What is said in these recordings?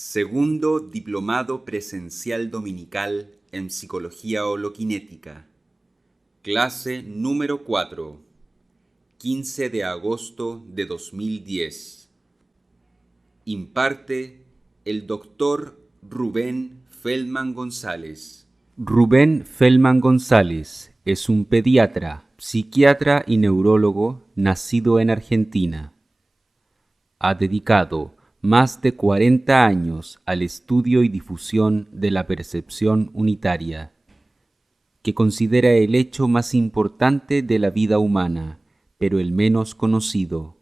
Segundo Diplomado Presencial Dominical en Psicología Holoquinética. Clase número 4. 15 de agosto de 2010. Imparte el Dr. Rubén Feldman González. Rubén Feldman González es un pediatra, psiquiatra y neurólogo nacido en Argentina. Ha dedicado más de 40 años al estudio y difusión de la percepción unitaria, que considera el hecho más importante de la vida humana, pero el menos conocido.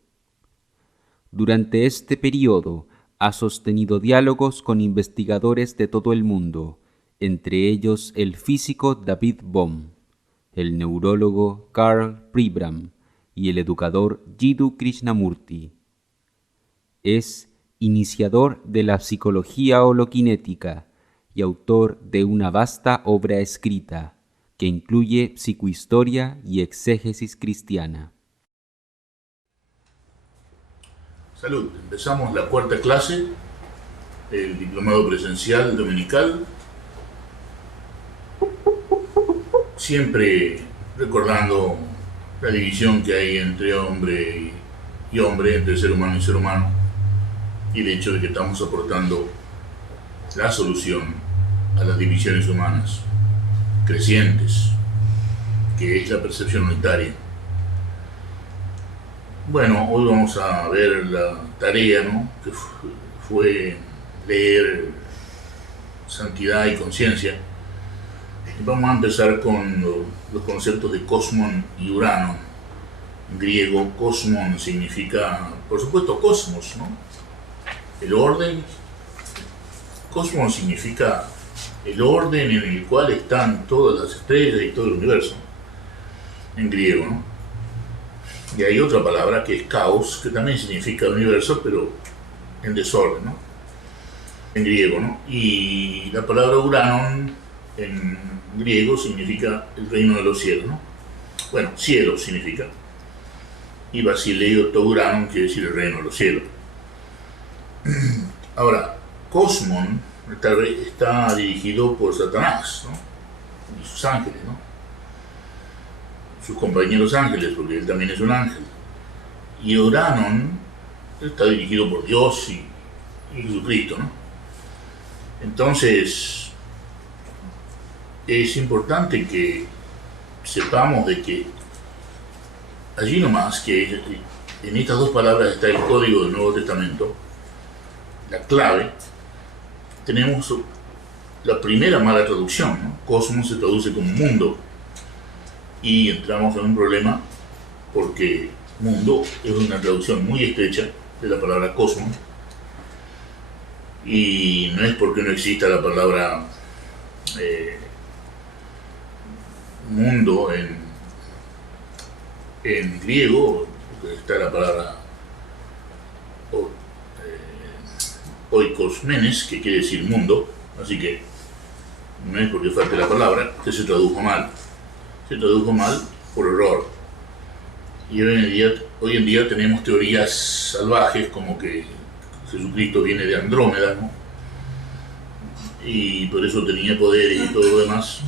Durante este periodo ha sostenido diálogos con investigadores de todo el mundo, entre ellos el físico David Bohm, el neurólogo Karl Pribram y el educador Jiddu Krishnamurti. Es iniciador de la psicología holoquinética y autor de una vasta obra escrita que incluye psicohistoria y exégesis cristiana. Salud, empezamos la cuarta clase, el diplomado presencial dominical, siempre recordando la división que hay entre hombre y hombre, entre ser humano y ser humano, y el hecho de que estamos aportando la solución a las divisiones humanas crecientes, que es la percepción unitaria. Bueno, hoy vamos a ver la tarea, ¿no?, que fue leer Santidad y Conciencia. Vamos a empezar con los conceptos de cosmon y uranon. En griego, cosmon significa, por supuesto, cosmos, ¿no?, el orden. Cosmos significa el orden en el cual están todas las estrellas y todo el universo, en griego, ¿no? Y hay otra palabra que es caos, que también significa universo, pero en desorden, ¿no?, en griego, ¿no? Y la palabra uranon en griego significa el reino de los cielos, ¿no? Bueno, cielo significa. Y basileio to uranon quiere decir el reino de los cielos. Ahora, cosmon está dirigido por Satanás, ¿no?, y sus ángeles, ¿no?, sus compañeros ángeles, porque él también es un ángel. Y uranon está dirigido por Dios y Jesucristo, ¿no? Entonces, es importante que sepamos de que allí nomás, que en estas dos palabras está el código del Nuevo Testamento, la clave. Tenemos la primera mala traducción, ¿no? Cosmos se traduce como mundo, y entramos en un problema porque mundo es una traducción muy estrecha de la palabra cosmos, y no es porque no exista la palabra mundo en griego, porque está la palabra oikosmenes, que quiere decir mundo, así que no es porque falte la palabra que se tradujo mal. Se tradujo mal por error. Y hoy en día tenemos teorías salvajes como que Jesucristo viene de Andrómeda, ¿no?, y por eso tenía poderes y todo lo demás,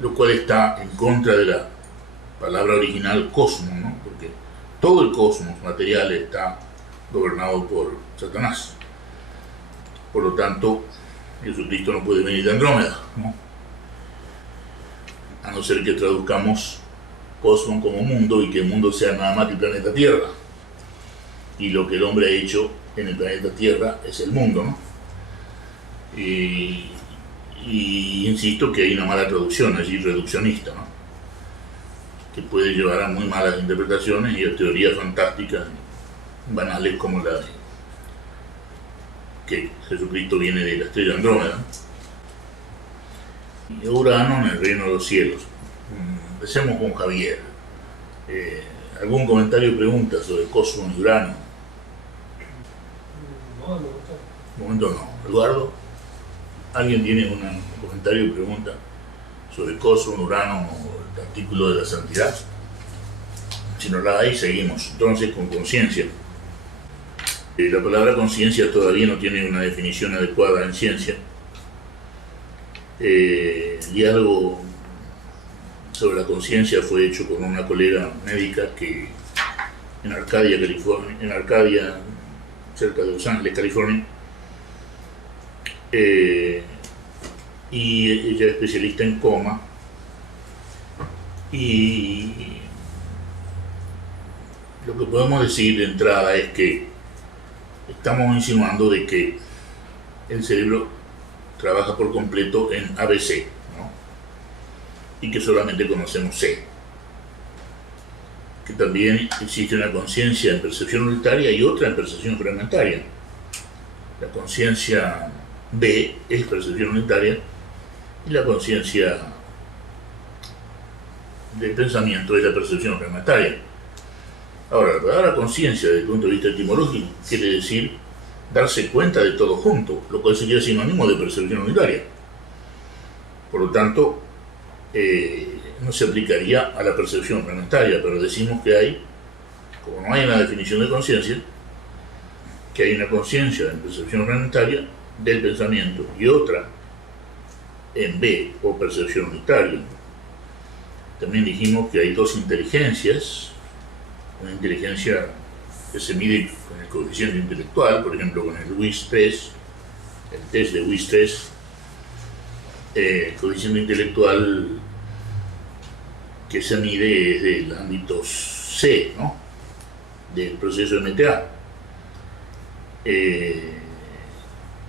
lo cual está en contra de la palabra original cosmos, ¿no?, porque todo el cosmos material está gobernado por Satanás. Por lo tanto, Jesucristo no puede venir de Andrómeda, ¿no?, a no ser que traduzcamos cosmos como mundo y que el mundo sea nada más que el planeta Tierra. Y lo que el hombre ha hecho en el planeta Tierra es el mundo, ¿no? Y insisto que hay una mala traducción allí, reduccionista, ¿no?, que puede llevar a muy malas interpretaciones y a teorías fantásticas banales como la de que Jesucristo viene de la estrella Andrómeda. Y Urano en el reino de los cielos. Empecemos con Javier. ¿Algún comentario o pregunta sobre Cosmos y Urano? No, De momento no. ¿Eduardo? ¿Alguien tiene un comentario o pregunta sobre Cosmos, Urano o el artículo de la santidad? Si no la hay, seguimos entonces con conciencia. La palabra conciencia todavía no tiene una definición adecuada en ciencia. El diálogo sobre la conciencia fue hecho con una colega médica que en Arcadia, California, cerca de Los Ángeles, California, y ella es especialista en coma, y lo que podemos decir de entrada es que estamos insinuando de que el cerebro trabaja por completo en ABC, ¿no? Y que solamente conocemos C. Que también existe una conciencia en percepción unitaria y otra en percepción fragmentaria. La conciencia B es percepción unitaria y la conciencia del pensamiento es la percepción fragmentaria. Ahora, la palabra conciencia desde el punto de vista etimológico quiere decir darse cuenta de todo junto, lo cual sería sinónimo de percepción unitaria. Por lo tanto, no se aplicaría a la percepción fragmentaria, pero decimos que hay, como no hay una definición de conciencia, que hay una conciencia en percepción fragmentaria del pensamiento y otra en B o percepción unitaria. También dijimos que hay dos inteligencias, una inteligencia que se mide con el coeficiente intelectual, por ejemplo con el WIS-3, el test de WIS-3, el coeficiente intelectual que se mide es del ámbito C, ¿no? Del proceso MTA.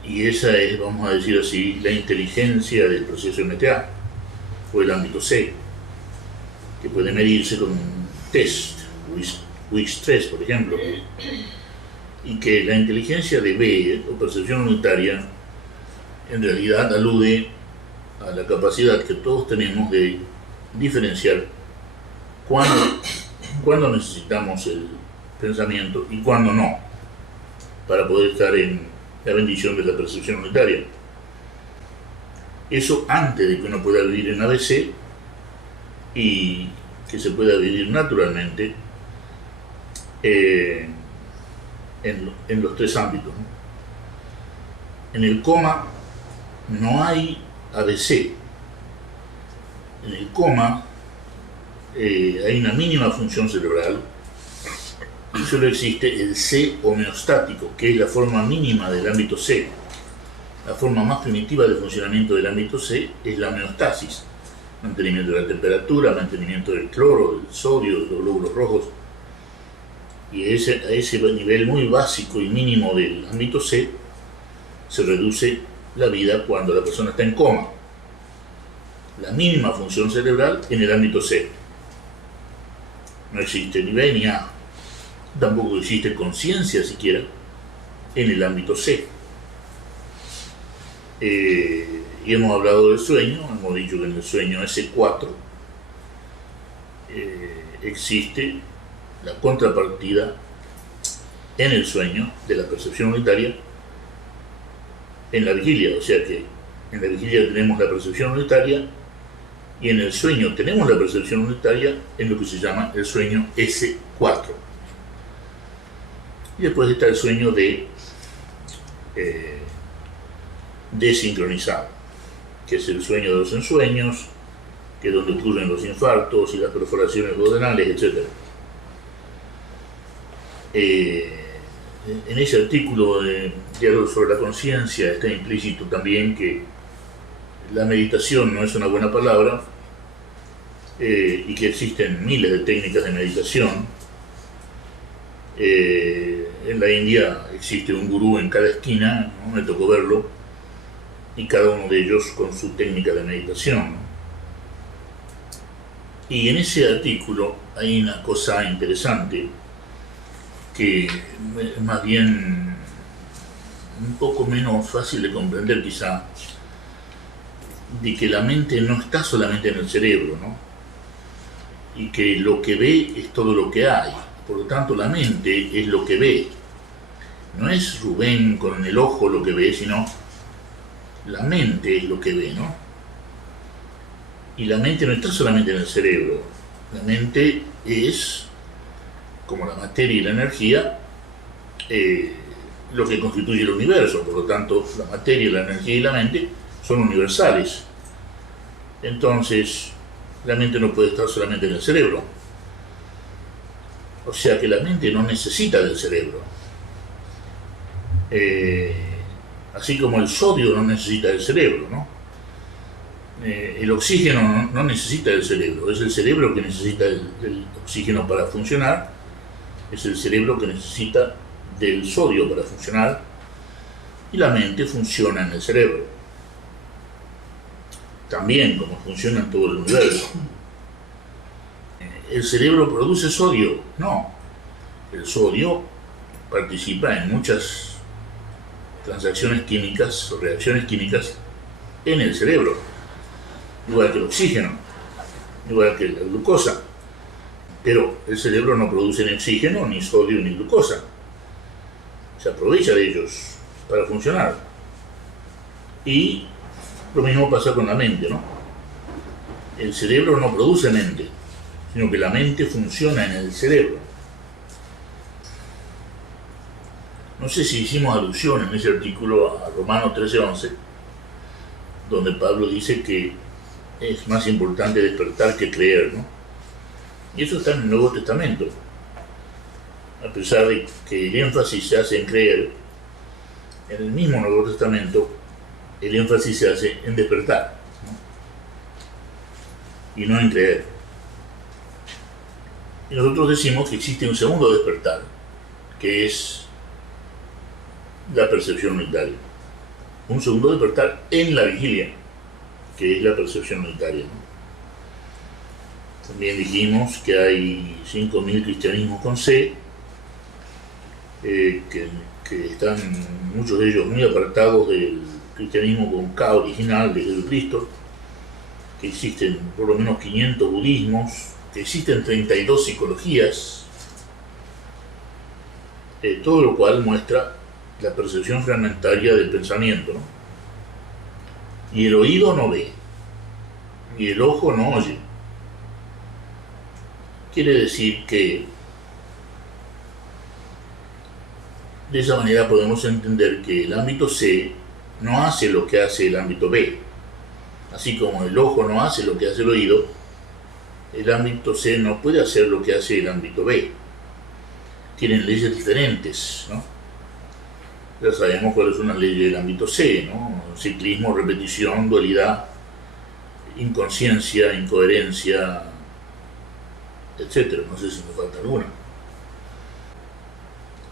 Y esa es, vamos a decir así, la inteligencia del proceso MTA, o el ámbito C, que puede medirse con un test, WIS-3, por ejemplo, y que la inteligencia de B, o percepción unitaria, en realidad alude a la capacidad que todos tenemos de diferenciar cuándo necesitamos el pensamiento y cuándo no, para poder estar en la bendición de la percepción unitaria. Eso antes de que uno pueda vivir en ABC y que se pueda vivir naturalmente en los tres ámbitos, ¿no? En el coma no hay ABC. En el coma hay una mínima función cerebral y solo existe el C homeostático, que es la forma mínima del ámbito C. La forma más primitiva de funcionamiento del ámbito C es la homeostasis: mantenimiento de la temperatura, mantenimiento del cloro, del sodio, de los glóbulos rojos. Y a ese nivel muy básico y mínimo del ámbito C se reduce la vida cuando la persona está en coma. La mínima función cerebral en el ámbito C. No existe ni B ni A. Tampoco existe conciencia siquiera en el ámbito C. Y hemos hablado del sueño, hemos dicho que en el sueño S4 existe la contrapartida en el sueño de la percepción unitaria en la vigilia, o sea que en la vigilia tenemos la percepción unitaria y en el sueño tenemos la percepción unitaria en lo que se llama el sueño S4. Y después está el sueño desincronizado, que es el sueño de los ensueños, que es donde ocurren los infartos y las perforaciones duodenales, etc. En ese artículo de Diálogo sobre la conciencia está implícito también que la meditación no es una buena palabra y que existen miles de técnicas de meditación. En la India existe un gurú en cada esquina, ¿no? Me tocó verlo, y cada uno de ellos con su técnica de meditación, ¿no? Y en ese artículo hay una cosa interesante que es más bien un poco menos fácil de comprender quizá, de que la mente no está solamente en el cerebro, ¿no? Y que lo que ve es todo lo que hay. Por lo tanto, la mente es lo que ve. No es Rubén con el ojo lo que ve, sino la mente es lo que ve, ¿no? Y la mente no está solamente en el cerebro. La mente es, como la materia y la energía, lo que constituye el universo. Por lo tanto, la materia, la energía y la mente son universales. Entonces, la mente no puede estar solamente en el cerebro. O sea que la mente no necesita del cerebro. Así como el sodio no necesita del cerebro, ¿no? El oxígeno no necesita del cerebro, es el cerebro que necesita el oxígeno para funcionar, es el cerebro que necesita del sodio para funcionar, y la mente funciona en el cerebro. También como funciona en todo el universo. ¿El cerebro produce sodio? No. El sodio participa en muchas transacciones químicas o reacciones químicas en el cerebro, igual que el oxígeno, igual que la glucosa. Pero el cerebro no produce ni oxígeno, ni sodio, ni glucosa. Se aprovecha de ellos para funcionar. Y lo mismo pasa con la mente, ¿no? El cerebro no produce mente, sino que la mente funciona en el cerebro. No sé si hicimos alusión en ese artículo a Romanos 13:11, donde Pablo dice que es más importante despertar que creer, ¿no? Y eso está en el Nuevo Testamento. A pesar de que el énfasis se hace en creer, en el mismo Nuevo Testamento el énfasis se hace en despertar, ¿no? Y no en creer. Y nosotros decimos que existe un segundo despertar, que es la percepción unitaria. Un segundo despertar en la vigilia, que es la percepción unitaria, ¿no? También dijimos que hay 5.000 cristianismos con C, que están muchos de ellos muy apartados del cristianismo con K original de Jesucristo, que existen por lo menos 500 budismos, que existen 32 psicologías, todo lo cual muestra la percepción fragmentaria del pensamiento, ¿no? Y el oído no ve, y el ojo no oye. Quiere decir que de esa manera podemos entender que el ámbito C no hace lo que hace el ámbito B. Así como el ojo no hace lo que hace el oído, el ámbito C no puede hacer lo que hace el ámbito B. Tienen leyes diferentes, ¿no? Ya sabemos cuáles son las leyes del ámbito C, ¿no? Ciclismo, repetición, dualidad, inconsciencia, incoherencia, etcétera. No sé si me falta alguna.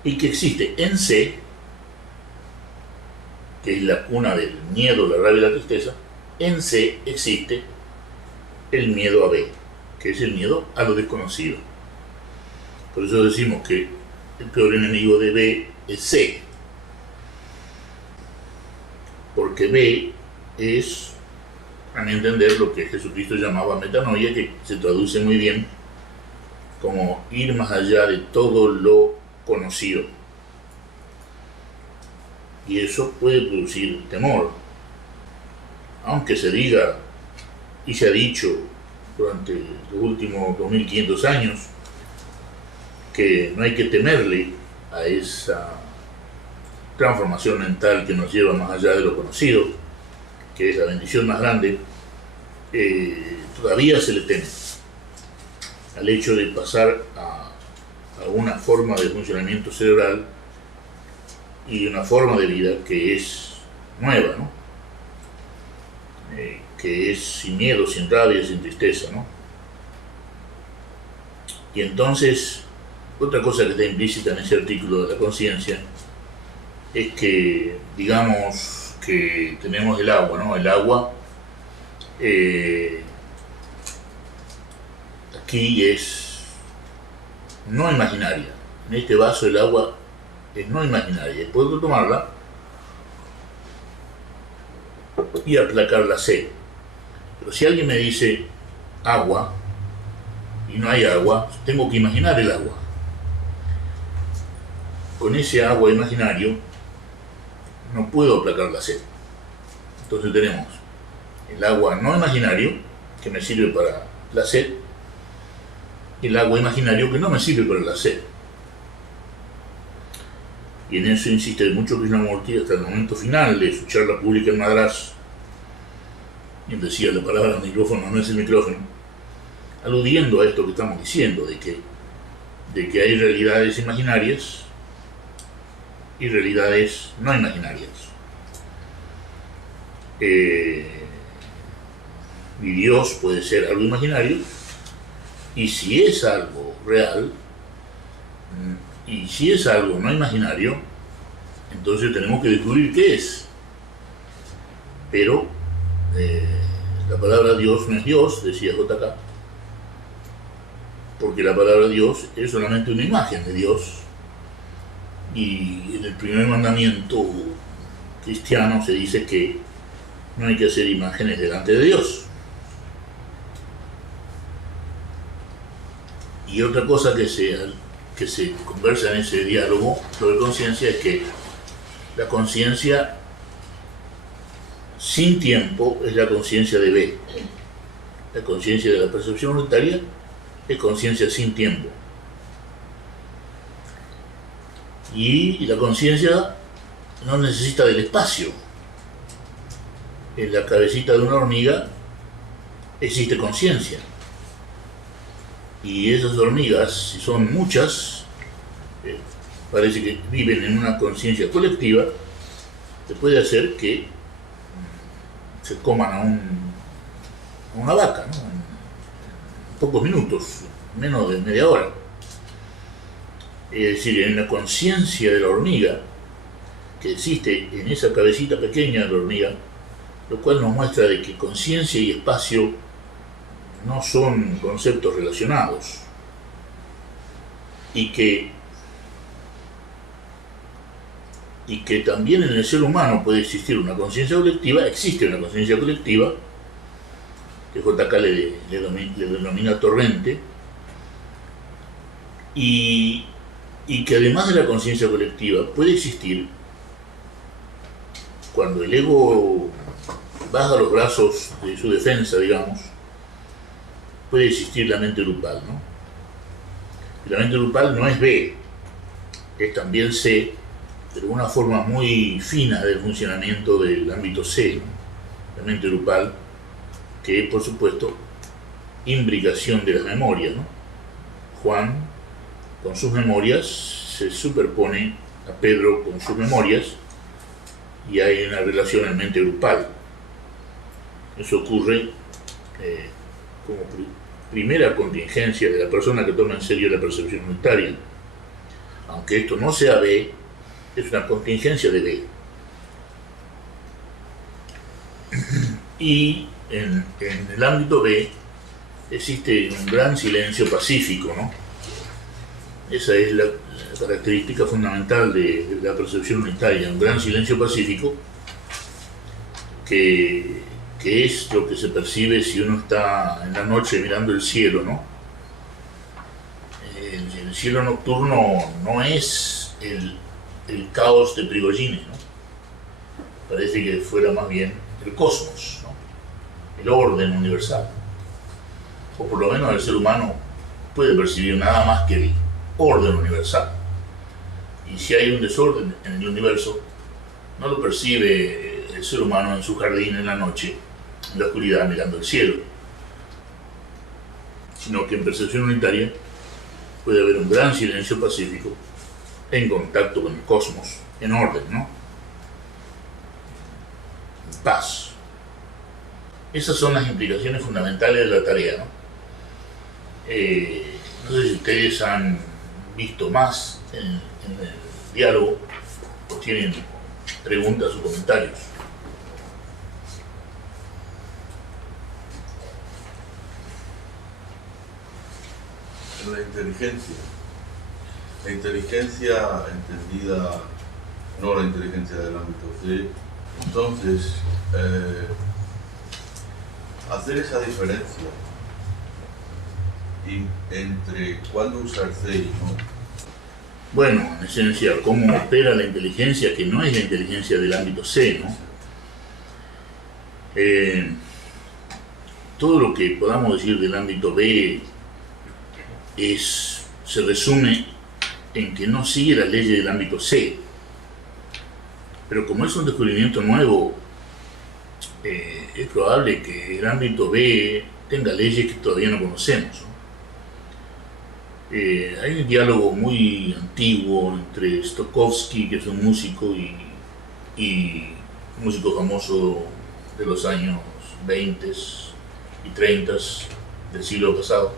Y que existe en C, que es la cuna del miedo, la rabia y la tristeza, en C existe el miedo a B, que es el miedo a lo desconocido. Por eso decimos que el peor enemigo de B es C, porque B es, a mi entender, lo que Jesucristo llamaba metanoia, que se traduce muy bien como ir más allá de todo lo conocido. Y eso puede producir temor, aunque se diga y se ha dicho durante los últimos 2500 años que no hay que temerle a esa transformación mental que nos lleva más allá de lo conocido, que es la bendición más grande. Todavía se le teme al hecho de pasar a una forma de funcionamiento cerebral y una forma de vida que es nueva, ¿no? Que es sin miedo, sin rabia, sin tristeza, ¿no? Y entonces, otra cosa que está implícita en ese artículo de la conciencia es que, digamos, que tenemos el agua, ¿no? El agua aquí es no imaginaria. En este vaso el agua es no imaginaria. Y puedo tomarla y aplacar la sed. Pero si alguien me dice agua y no hay agua, tengo que imaginar el agua. Con ese agua imaginario no puedo aplacar la sed. Entonces tenemos el agua no imaginario, que me sirve para la sed, y el agua imaginario que no me sirve para la sed. y en eso insiste mucho Krishnamurti hasta el momento final de su charla pública en Madras. Él decía, la palabra micrófono no es el micrófono, aludiendo a esto que estamos diciendo, de que hay realidades imaginarias y realidades no imaginarias. Y Dios puede ser algo imaginario, y si es algo real, y si es algo no imaginario, entonces tenemos que descubrir qué es. Pero la palabra Dios no es Dios, decía J.K., porque la palabra Dios es solamente una imagen de Dios, y en el primer mandamiento cristiano se dice que no hay que hacer imágenes delante de Dios. Y otra cosa que se conversa en ese diálogo sobre conciencia es que la conciencia sin tiempo es la conciencia de B. La conciencia de la percepción unitaria es conciencia sin tiempo. Y la conciencia no necesita del espacio. En la cabecita de una hormiga existe conciencia. Y esas hormigas, si son muchas, parece que viven en una conciencia colectiva, se puede hacer que se coman a una vaca, ¿no? En pocos minutos, menos de media hora. Es decir, en la conciencia de la hormiga, que existe en esa cabecita pequeña de la hormiga, lo cual nos muestra de que conciencia y espacio no son conceptos relacionados, y que también en el ser humano puede existir una conciencia colectiva, existe una conciencia colectiva, que J.K. le denomina torrente, y que además de la conciencia colectiva puede existir, cuando el ego baja los brazos de su defensa, digamos, puede existir la mente grupal, ¿no? Y la mente grupal no es B, es también C, pero una forma muy fina del funcionamiento del ámbito C, ¿no? La mente grupal, que es, por supuesto, imbricación de las memorias, ¿no? Juan, con sus memorias, se superpone a Pedro con sus memorias, y hay una relación en mente grupal. Eso ocurre como primera contingencia de la persona que toma en serio la percepción unitaria. Aunque esto no sea B, es una contingencia de B. Y en el ámbito B existe un gran silencio pacífico, ¿no? Esa es la característica fundamental de la percepción unitaria, un gran silencio pacífico que es lo que se percibe si uno está en la noche mirando el cielo, ¿no? El cielo nocturno no es el caos de Prigogine, ¿no? Parece que fuera más bien el cosmos, ¿no? El orden universal. O por lo menos el ser humano puede percibir nada más que el orden universal. Y si hay un desorden en el universo, no lo percibe el ser humano en su jardín en la noche, en la oscuridad mirando el cielo, sino que en percepción unitaria puede haber un gran silencio pacífico en contacto con el cosmos, en orden, ¿no? En paz. Esas son las implicaciones fundamentales de la tarea, ¿no? No sé si ustedes han visto más en el diálogo o tienen preguntas o comentarios. La inteligencia entendida, no la inteligencia del ámbito C. Entonces, hacer esa diferencia entre cuándo usar C y no. Bueno, en esencia, cómo opera la inteligencia, que no es la inteligencia del ámbito C, ¿no? Todo lo que podamos decir del ámbito B se resume en que no sigue las leyes del ámbito C. Pero como es un descubrimiento nuevo, es probable que el ámbito B tenga leyes que todavía no conocemos, ¿no? Hay un diálogo muy antiguo entre Stokowski, que es un músico, y un músico famoso de los años 20 y 30 del siglo pasado.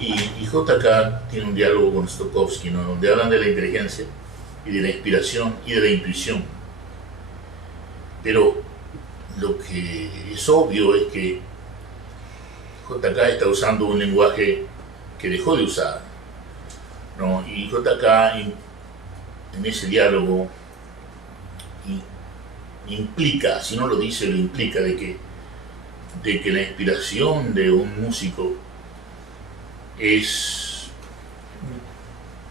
Y JK tiene un diálogo con Stokowski, ¿no?, donde hablan de la inteligencia y de la inspiración y de la intuición. Pero lo que es obvio es que JK está usando un lenguaje que dejó de usar, ¿no? Y JK en ese diálogo implica, si no lo dice, lo implica, de que la inspiración de un músico es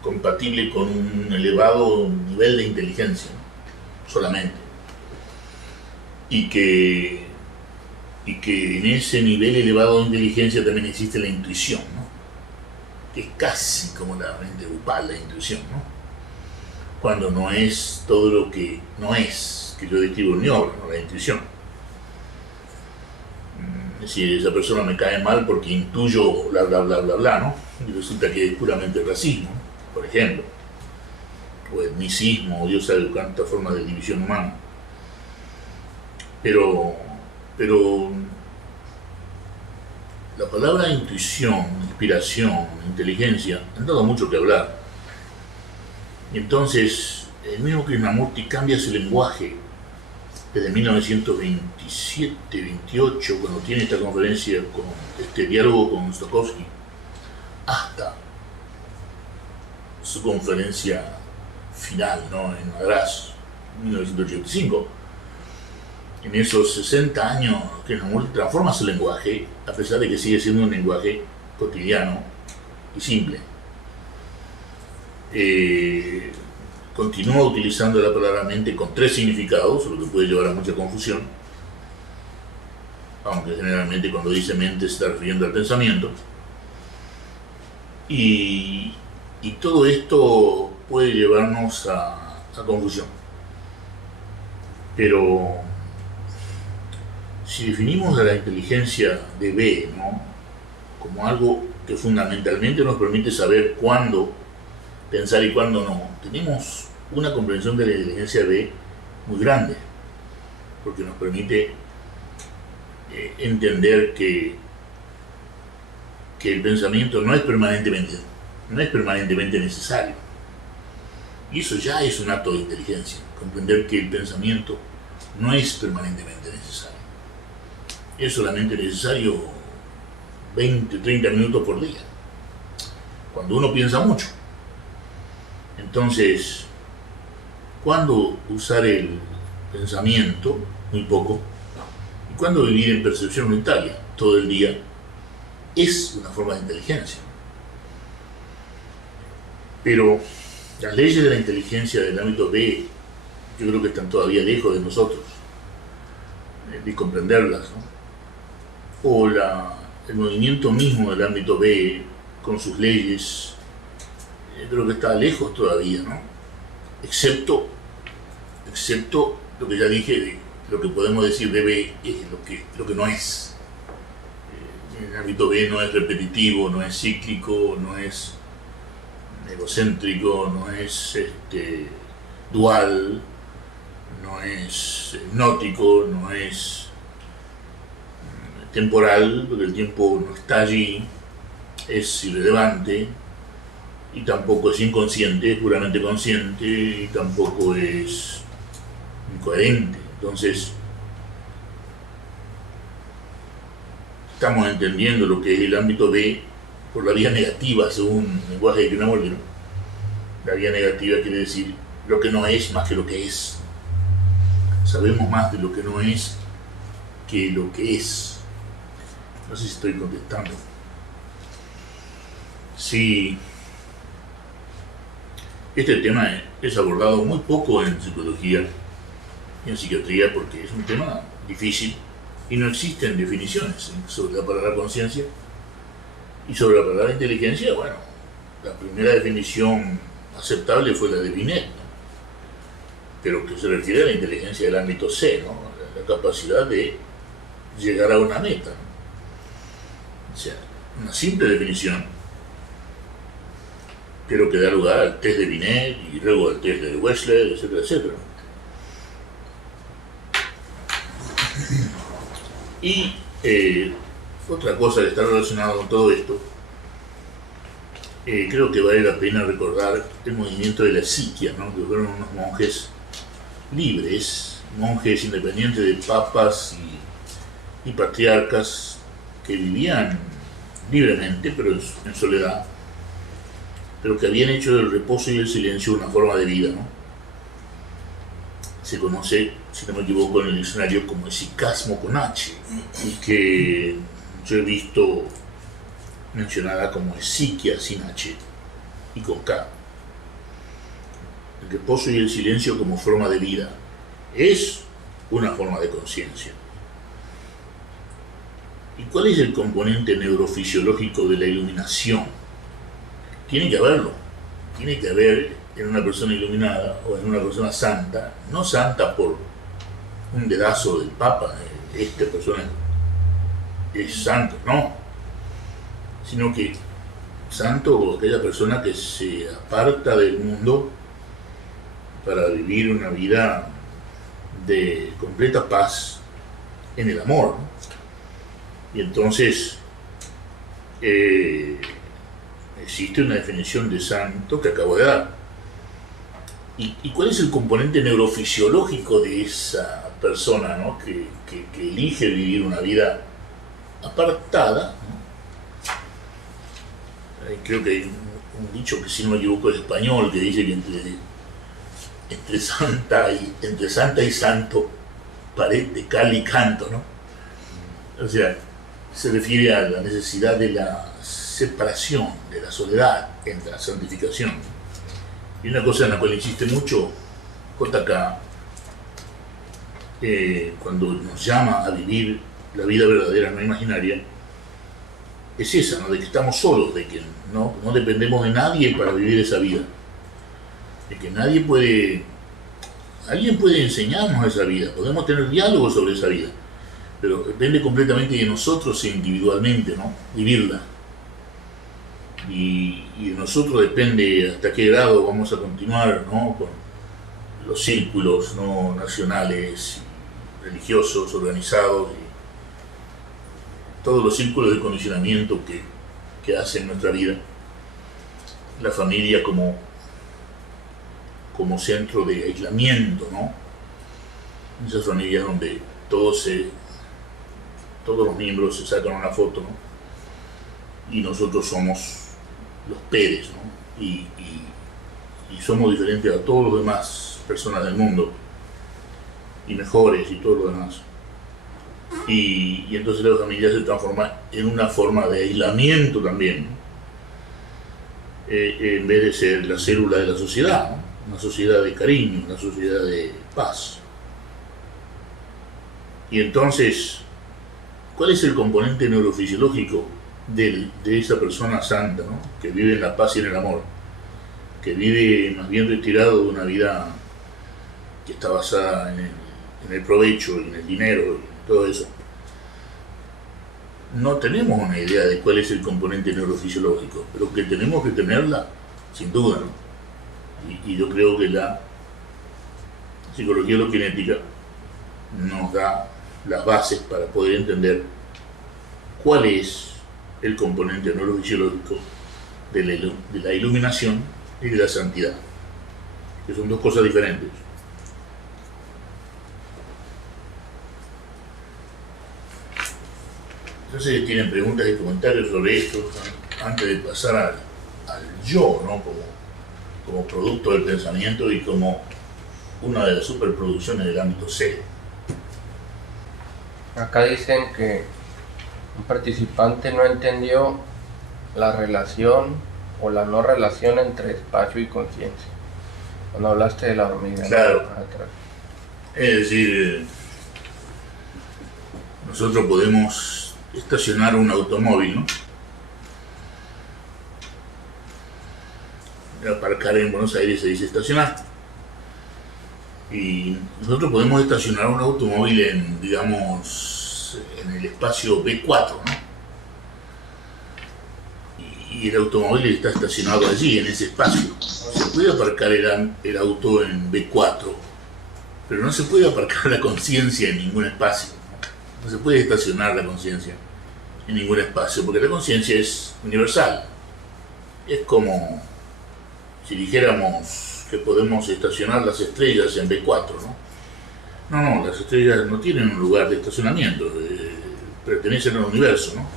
compatible con un elevado nivel de inteligencia, ¿no?, solamente. Y que en ese nivel elevado de inteligencia también existe la intuición, ¿no?, que es casi como la mente grupal, la intuición, ¿no?, cuando no es todo lo que no es, que yo describo en mi obra, ¿no?, la intuición. Es decir, esa persona me cae mal porque intuyo bla bla bla bla bla, ¿no?, y resulta que es puramente racismo, por ejemplo, o etnicismo, o Dios sabe cuántas formas de división humana. Pero la palabra intuición, inspiración, inteligencia han dado mucho que hablar. Y entonces el mismo Krishnamurti cambia su lenguaje desde 1927-28, cuando tiene esta conferencia, con este diálogo con Stokowski, hasta su conferencia final, ¿no?, en Madras, 1985. En esos 60 años, Krishnamurti transforma su lenguaje, a pesar de que sigue siendo un lenguaje cotidiano y simple. Continúa utilizando la palabra mente con 3 significados, lo que puede llevar a mucha confusión, aunque generalmente cuando dice mente se está refiriendo al pensamiento. Y todo esto puede llevarnos a confusión. Pero si definimos a la inteligencia de B, ¿no?, como algo que fundamentalmente nos permite saber cuándo pensar y cuándo no, tenemos una comprensión de la inteligencia B muy grande, porque nos permite entender que el pensamiento no es permanentemente necesario. Y eso ya es un acto de inteligencia, comprender que el pensamiento no es permanentemente necesario. Es solamente necesario 20, 30 minutos por día, cuando uno piensa mucho. Entonces, ¿cuándo usar el pensamiento? Muy poco. ¿Y cuándo vivir en percepción unitaria? Todo el día. Es una forma de inteligencia. Pero las leyes de la inteligencia del ámbito B, yo creo que están todavía lejos de nosotros, de comprenderlas, ¿no? O el movimiento mismo del ámbito B, con sus leyes, creo que está lejos todavía, ¿no? Excepto lo que ya dije, de lo que podemos decir de B es lo que no es. El ámbito B no es repetitivo, no es cíclico, no es egocéntrico, no es dual, no es hipnótico, no es temporal, porque el tiempo no está allí, es irrelevante, y tampoco es inconsciente, es puramente consciente, y tampoco es incoherente. Entonces, estamos entendiendo lo que es el ámbito B por la vía negativa, según el lenguaje de Krishnamurti, ¿no? La vía negativa quiere decir lo que no es más que lo que es. Sabemos más de lo que no es que lo que es. No sé si estoy contestando. Sí. Este tema es abordado muy poco en psicología y en psiquiatría, porque es un tema difícil y no existen definiciones sobre la palabra conciencia. Y sobre la palabra inteligencia, bueno, la primera definición aceptable fue la de Binet, ¿no? pero que se refiere a la inteligencia del ámbito C, ¿no? La capacidad de llegar a una meta, ¿no? O sea, una simple definición, pero que da lugar al test de Binet y luego al test de Wechsler, etcétera, etcétera. Y otra cosa que está relacionada con todo esto, creo que vale la pena recordar el movimiento de la Siquia, ¿no? Que fueron unos monjes libres, monjes independientes de papas y patriarcas que vivían libremente, pero en soledad, pero que habían hecho del reposo y el silencio una forma de vida, ¿no? Se conoce, si no me equivoco, en el diccionario como esicasmo con H, y que yo he visto mencionada como esiquia sin H y con K. El reposo y el silencio como forma de vida es una forma de conciencia. ¿Y cuál es el componente neurofisiológico de la iluminación? Tiene que haberlo. Tiene que haber en una persona iluminada o en una persona santa, no santa por un dedazo del Papa, esta persona es santo, no, sino que santo o aquella persona que se aparta del mundo para vivir una vida de completa paz en el amor, ¿no? Y entonces existe una definición de santo que acabo de dar. ¿Y cuál es el componente neurofisiológico de esa persona, ¿no? que elige vivir una vida apartada, ¿no? Creo que hay un dicho que, si no me equivoco, es español, que dice que entre santa y santo, pared de cal y canto, ¿no? O sea, se refiere a la necesidad de la separación, de la soledad entre la santificación. Y una cosa en la cual insiste mucho JK, cuando nos llama a vivir la vida verdadera, no imaginaria, es esa, ¿no? De que estamos solos, de que no dependemos de nadie para vivir esa vida, de que alguien puede enseñarnos esa vida, podemos tener diálogos sobre esa vida, pero depende completamente de nosotros individualmente, ¿no? Vivirla. Y de nosotros depende hasta qué grado vamos a continuar, ¿no? Con los círculos, ¿no? Nacionales, religiosos, organizados, y todos los círculos de condicionamiento que hacen nuestra vida. La familia como centro de aislamiento, ¿no? Esas familias donde todos los miembros se sacan una foto, ¿no? Y nosotros somos los Pérez, ¿no? Y somos diferentes a todos los demás personas del mundo, y mejores y todo lo demás. Y entonces la familia se transforma en una forma de aislamiento también, ¿no? En vez de ser la célula de la sociedad, ¿no? Una sociedad de cariño, una sociedad de paz. Y entonces, ¿cuál es el componente neurofisiológico de esa persona santa, ¿no? Que vive en la paz y en el amor, que vive más bien retirado de una vida que está basada en el provecho, en el dinero, en todo eso? No tenemos una idea de cuál es el componente neurofisiológico, pero que tenemos que tenerla, sin duda, ¿no? Y yo creo que la psicología hologenética nos da las bases para poder entender cuál es el componente neurofisiológico de la iluminación y de la santidad, que son dos cosas diferentes. Entonces, tienen preguntas y comentarios sobre esto antes de pasar al yo, ¿no? Como producto del pensamiento y como una de las superproducciones del ámbito C. Acá dicen que un participante no entendió la relación o la no relación entre espacio y conciencia. Cuando hablaste de la hormiga. Claro. Atrás. Es decir, nosotros podemos estacionar un automóvil, ¿no? Aparcar en Buenos Aires se dice estacionar. Y nosotros podemos estacionar un automóvil en, digamos, en el espacio B4, ¿no? Y el automóvil está estacionado allí, en ese espacio. Se puede aparcar el auto en B4, pero no se puede aparcar la conciencia en ningún espacio. No se puede estacionar la conciencia en ningún espacio, porque la conciencia es universal. Es como si dijéramos que podemos estacionar las estrellas en B4, ¿no? No, las estrellas no tienen un lugar de estacionamiento, pertenecen al universo, ¿no?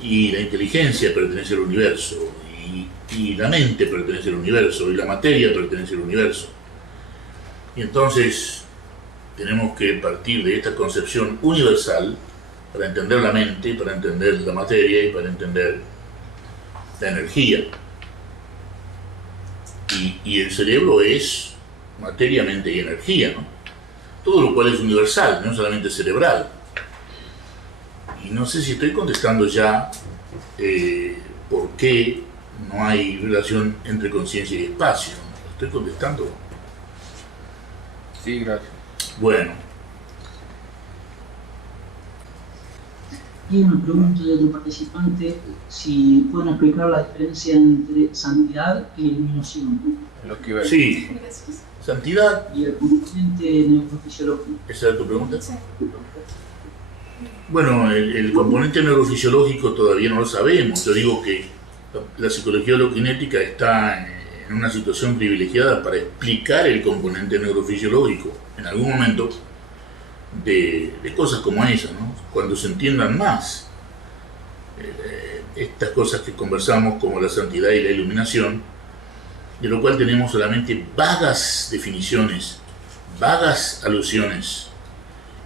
Y la inteligencia pertenece al universo, y la mente pertenece al universo, y la materia pertenece al universo. Y entonces tenemos que partir de esta concepción universal para entender la mente, para entender la materia y para entender la energía. Y el cerebro es materia, mente y energía, ¿no? Todo lo cual es universal, no solamente cerebral. Y no sé si estoy contestando ya por qué no hay relación entre conciencia y espacio. ¿Estoy contestando? Sí, gracias. Bueno. Y una pregunta de otro participante, si pueden explicar la diferencia entre santidad y iluminación. Lo que iba a Sí, santidad. Y el componente neurofisiológico. ¿Esa es tu pregunta? Bueno, el componente neurofisiológico todavía no lo sabemos. Yo digo que la psicología hologenética está en una situación privilegiada para explicar el componente neurofisiológico en algún momento de cosas como esa, ¿no? Cuando se entiendan más estas cosas que conversamos, como la santidad y la iluminación, de lo cual tenemos solamente vagas definiciones, vagas alusiones.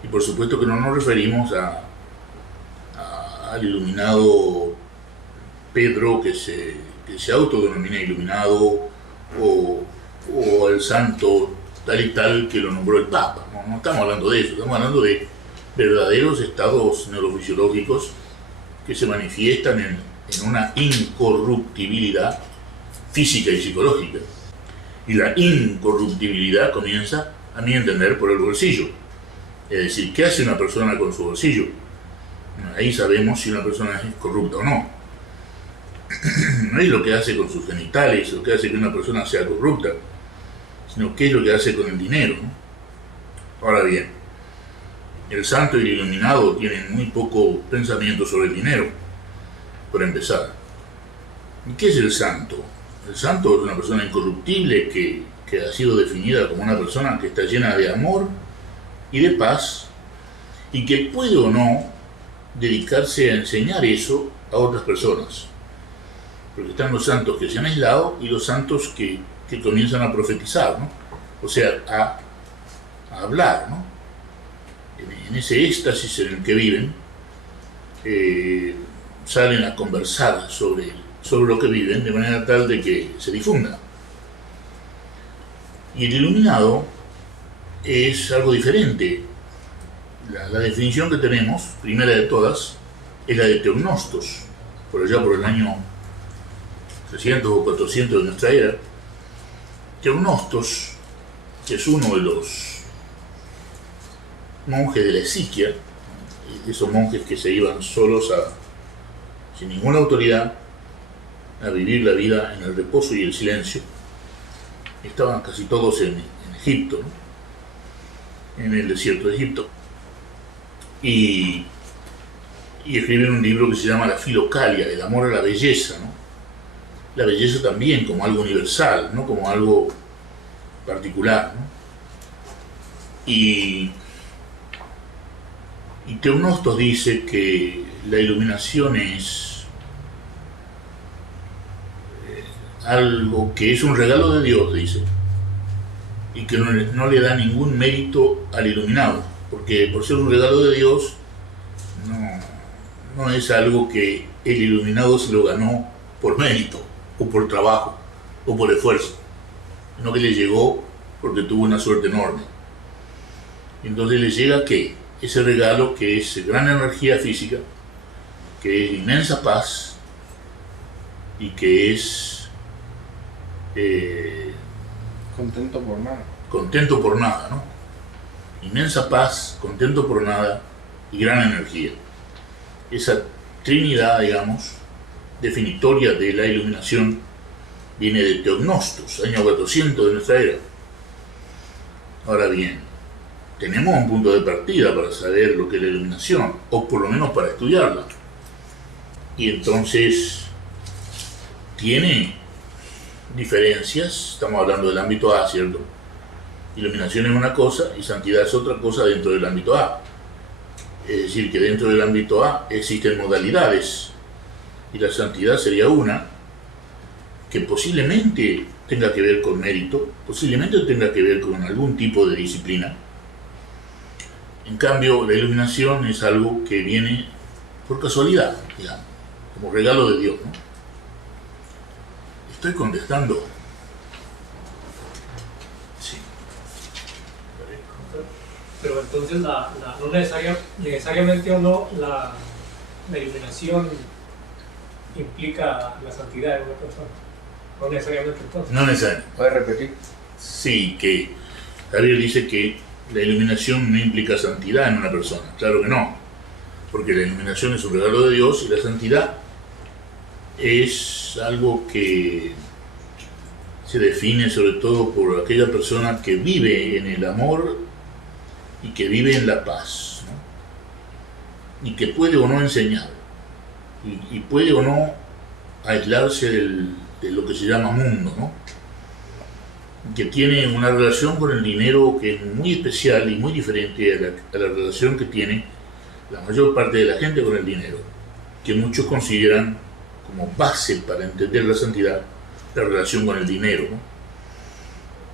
Y por supuesto que no nos referimos al iluminado Pedro que se autodenomina iluminado, o al santo tal y tal que lo nombró el Papa. No estamos hablando de eso, estamos hablando de verdaderos estados neurofisiológicos que se manifiestan en una incorruptibilidad física y psicológica. Y la incorruptibilidad comienza, a mi entender, por el bolsillo. Es decir, ¿qué hace una persona con su bolsillo? Ahí sabemos si una persona es corrupta o no. No es lo que hace con sus genitales, lo que hace que una persona sea corrupta, sino qué es lo que hace con el dinero, ¿no? Ahora bien, el santo y el iluminado tienen muy poco pensamiento sobre el dinero, por empezar. ¿Y qué es el santo? El santo es una persona incorruptible que ha sido definida como una persona que está llena de amor y de paz, y que puede o no dedicarse a enseñar eso a otras personas. Porque están los santos que se han aislado y los santos que comienzan a profetizar, ¿no? O sea, a hablar, ¿no? En ese éxtasis en el que viven, salen a conversar sobre lo que viven de manera tal de que se difunda. Y el iluminado es algo diferente. La definición que tenemos, primera de todas, es la de Teognostos, por allá por el año 300 o 400 de nuestra era. Teognostos, que es uno de los monjes de la Esiquia, esos monjes que se iban solos sin ninguna autoridad a vivir la vida en el reposo y el silencio. Estaban casi todos en Egipto, ¿no? En el desierto de Egipto. Y escriben un libro que se llama La Filocalia, el amor a la belleza, ¿no? La belleza también como algo universal, no como algo particular, ¿no? Y Teognostos dice que la iluminación es algo que es un regalo de Dios, dice, y que no le da ningún mérito al iluminado, porque por ser un regalo de Dios no es algo que el iluminado se lo ganó por mérito, o por trabajo, o por esfuerzo, sino que le llegó porque tuvo una suerte enorme. Entonces le llega ¿qué? Ese regalo que es gran energía física, que es inmensa paz y que es contento por nada. contento por nada, ¿no? Inmensa paz, contento por nada y gran energía. Esa trinidad, digamos, definitoria de la iluminación, viene de Teognostos, año 400 de nuestra era. Ahora bien, tenemos un punto de partida para saber lo que es la iluminación, o por lo menos para estudiarla. Y entonces tiene diferencias, estamos hablando del ámbito A, ¿cierto? Iluminación es una cosa y santidad es otra cosa dentro del ámbito A. Es decir, que dentro del ámbito A existen modalidades y la santidad sería una que posiblemente tenga que ver con mérito, posiblemente tenga que ver con algún tipo de disciplina. En cambio, la iluminación es algo que viene por casualidad, digamos, como regalo de Dios, ¿no? Estoy contestando. Sí. Pero entonces no necesariamente o no la iluminación implica la santidad de una persona. No necesariamente entonces. No necesariamente. ¿Puedes repetir? Sí, que Javier dice que la iluminación no implica santidad en una persona. Claro que no, porque la iluminación es un regalo de Dios y la santidad es algo que se define sobre todo por aquella persona que vive en el amor y que vive en la paz, ¿no? Y que puede o no enseñar y puede o no aislarse de lo que se llama mundo, ¿no? Que tiene una relación con el dinero que es muy especial y muy diferente a la relación que tiene la mayor parte de la gente con el dinero, que muchos consideran como base para entender la santidad la relación con el dinero, ¿no?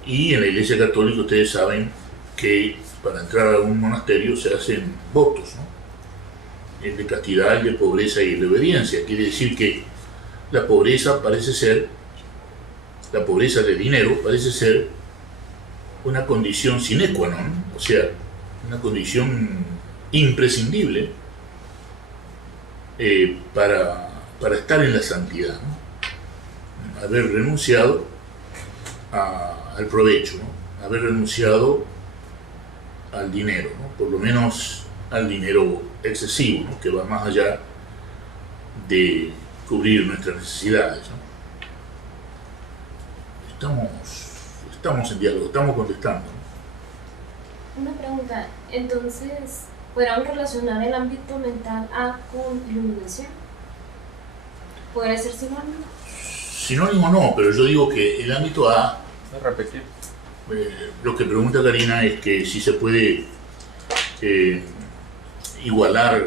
Y en la Iglesia Católica ustedes saben que para entrar a un monasterio se hacen votos, ¿no? El de castidad, el de pobreza y el de obediencia. Quiere decir que la pobreza de dinero parece ser una condición sine qua non, o sea, una condición imprescindible para estar en la santidad, ¿no? Haber renunciado al provecho, ¿no? Haber renunciado al dinero, ¿no? Por lo menos al dinero excesivo, ¿no? Que va más allá de cubrir nuestras necesidades, ¿no? Estamos en diálogo, estamos contestando, ¿no? Una pregunta, entonces, ¿podríamos relacionar el ámbito mental A con iluminación? ¿Podría ser sinónimo? Sinónimo no, pero yo digo que el ámbito A, ¿Puedes repetir? lo que pregunta Karina es que si se puede igualar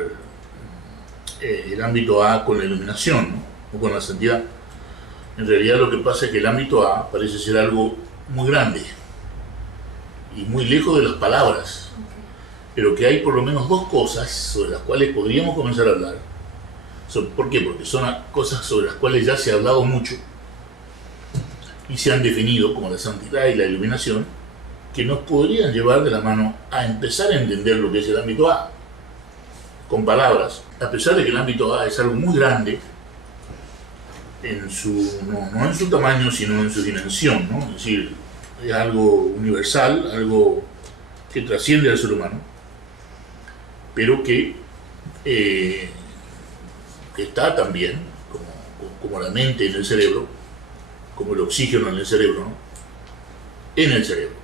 el ámbito A con la iluminación, ¿no? O con la santidad. En realidad lo que pasa es que el ámbito A parece ser algo muy grande y muy lejos de las palabras, pero que hay por lo menos dos cosas sobre las cuales podríamos comenzar a hablar. ¿Por qué? Porque son cosas sobre las cuales ya se ha hablado mucho y se han definido como la santidad y la iluminación, que nos podrían llevar de la mano a empezar a entender lo que es el ámbito A con palabras, a pesar de que el ámbito A es algo muy grande no en su tamaño, sino en su dimensión, ¿no? Es decir, es algo universal, algo que trasciende al ser humano, pero que está también, como la mente en el cerebro, como el oxígeno en el cerebro, ¿no? En el cerebro,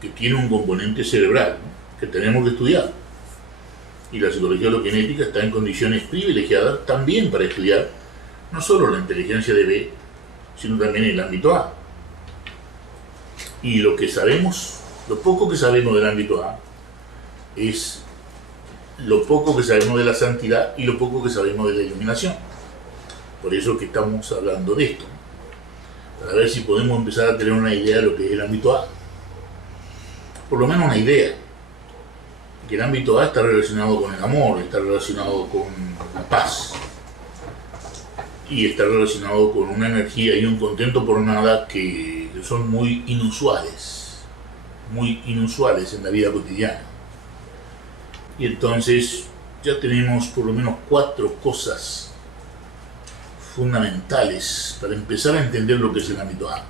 que tiene un componente cerebral, ¿no? Que tenemos que estudiar. Y la psicología hologenética está en condiciones privilegiadas también para estudiar no solo la inteligencia de B, sino también el ámbito A. Y lo poco que sabemos del ámbito A es lo poco que sabemos de la santidad y lo poco que sabemos de la iluminación. Por eso que estamos hablando de esto, para ver si podemos empezar a tener una idea de lo que es el ámbito A. Por lo menos una idea. Que el ámbito A está relacionado con el amor, está relacionado con la paz. Y está relacionado con una energía y un contento por nada que son muy inusuales en la vida cotidiana. Y entonces ya tenemos por lo menos 4 cosas fundamentales para empezar a entender lo que es el ámbito A.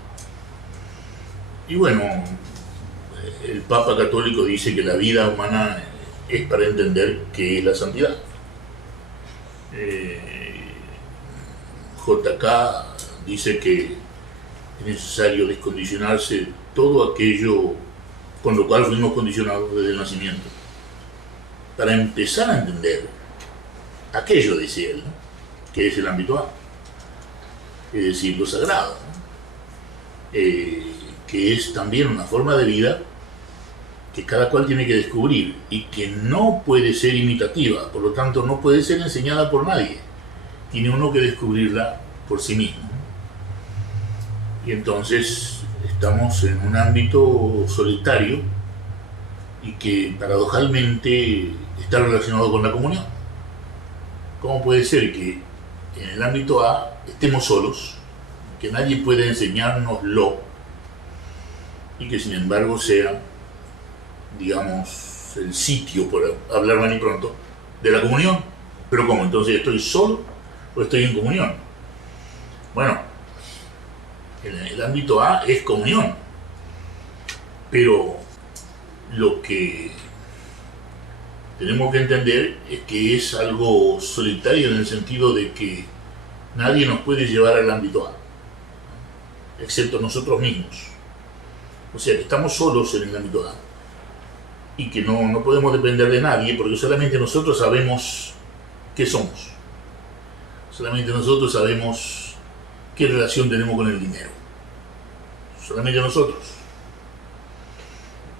Y bueno, el Papa Católico dice que la vida humana es para entender qué es la santidad. JK dice que es necesario descondicionarse todo aquello con lo cual fuimos condicionados desde el nacimiento, para empezar a entender aquello, dice él, ¿no?, que es el ámbito A, es decir, lo sagrado, ¿no?, que es también una forma de vida que cada cual tiene que descubrir y que no puede ser imitativa, por lo tanto no puede ser enseñada por nadie, tiene uno que descubrirla por sí mismo. Y entonces estamos en un ámbito solitario y que paradojalmente está relacionado con la comunión. ¿Cómo puede ser que en el ámbito A estemos solos, que nadie pueda enseñárnoslo y que sin embargo sea, digamos, el sitio, por hablar mal y pronto, de la comunión? Pero ¿cómo? Entonces, ¿estoy solo o estoy en comunión? Bueno, el ámbito A es comunión, pero lo que tenemos que entender es que es algo solitario en el sentido de que nadie nos puede llevar al ámbito A, excepto nosotros mismos. O sea, que estamos solos en el ámbito A y que no podemos depender de nadie porque solamente nosotros sabemos qué somos. Solamente nosotros sabemos qué relación tenemos con el dinero. Solamente nosotros.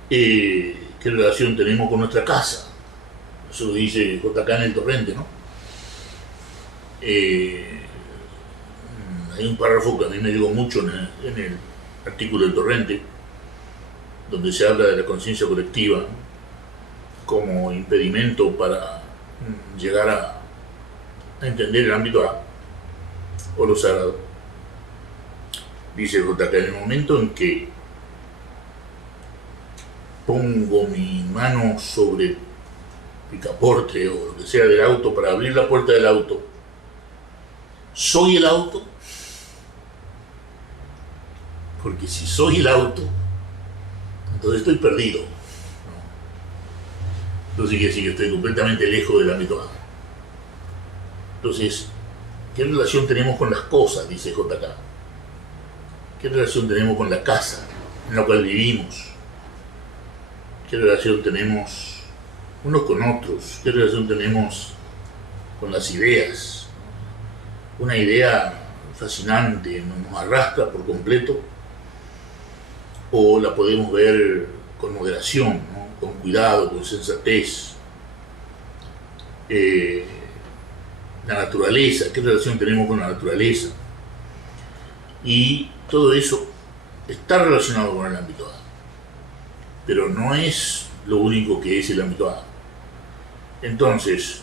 ¿Qué relación tenemos con nuestra casa? Eso lo dice JK en el Torrente, ¿no? Hay un párrafo que a mí me llegó mucho en el artículo del Torrente, donde se habla de la conciencia colectiva como impedimento para llegar a entender el ámbito A o lo sagrado. Dice JK, en el momento en que pongo mi mano sobre el picaporte o lo que sea del auto para abrir la puerta del auto, ¿soy el auto? Porque si soy el auto, entonces estoy perdido. Entonces quiere decir que estoy completamente lejos del ámbito A. Entonces, ¿qué relación tenemos con las cosas? Dice JK. ¿Qué relación tenemos con la casa en la cual vivimos? ¿Qué relación tenemos unos con otros? ¿Qué relación tenemos con las ideas? Una idea fascinante nos arrastra por completo, o la podemos ver con moderación, ¿no?, con cuidado, con sensatez. La naturaleza, ¿qué relación tenemos con la naturaleza? Y todo eso está relacionado con el ámbito A, pero no es lo único que es el ámbito A. Entonces,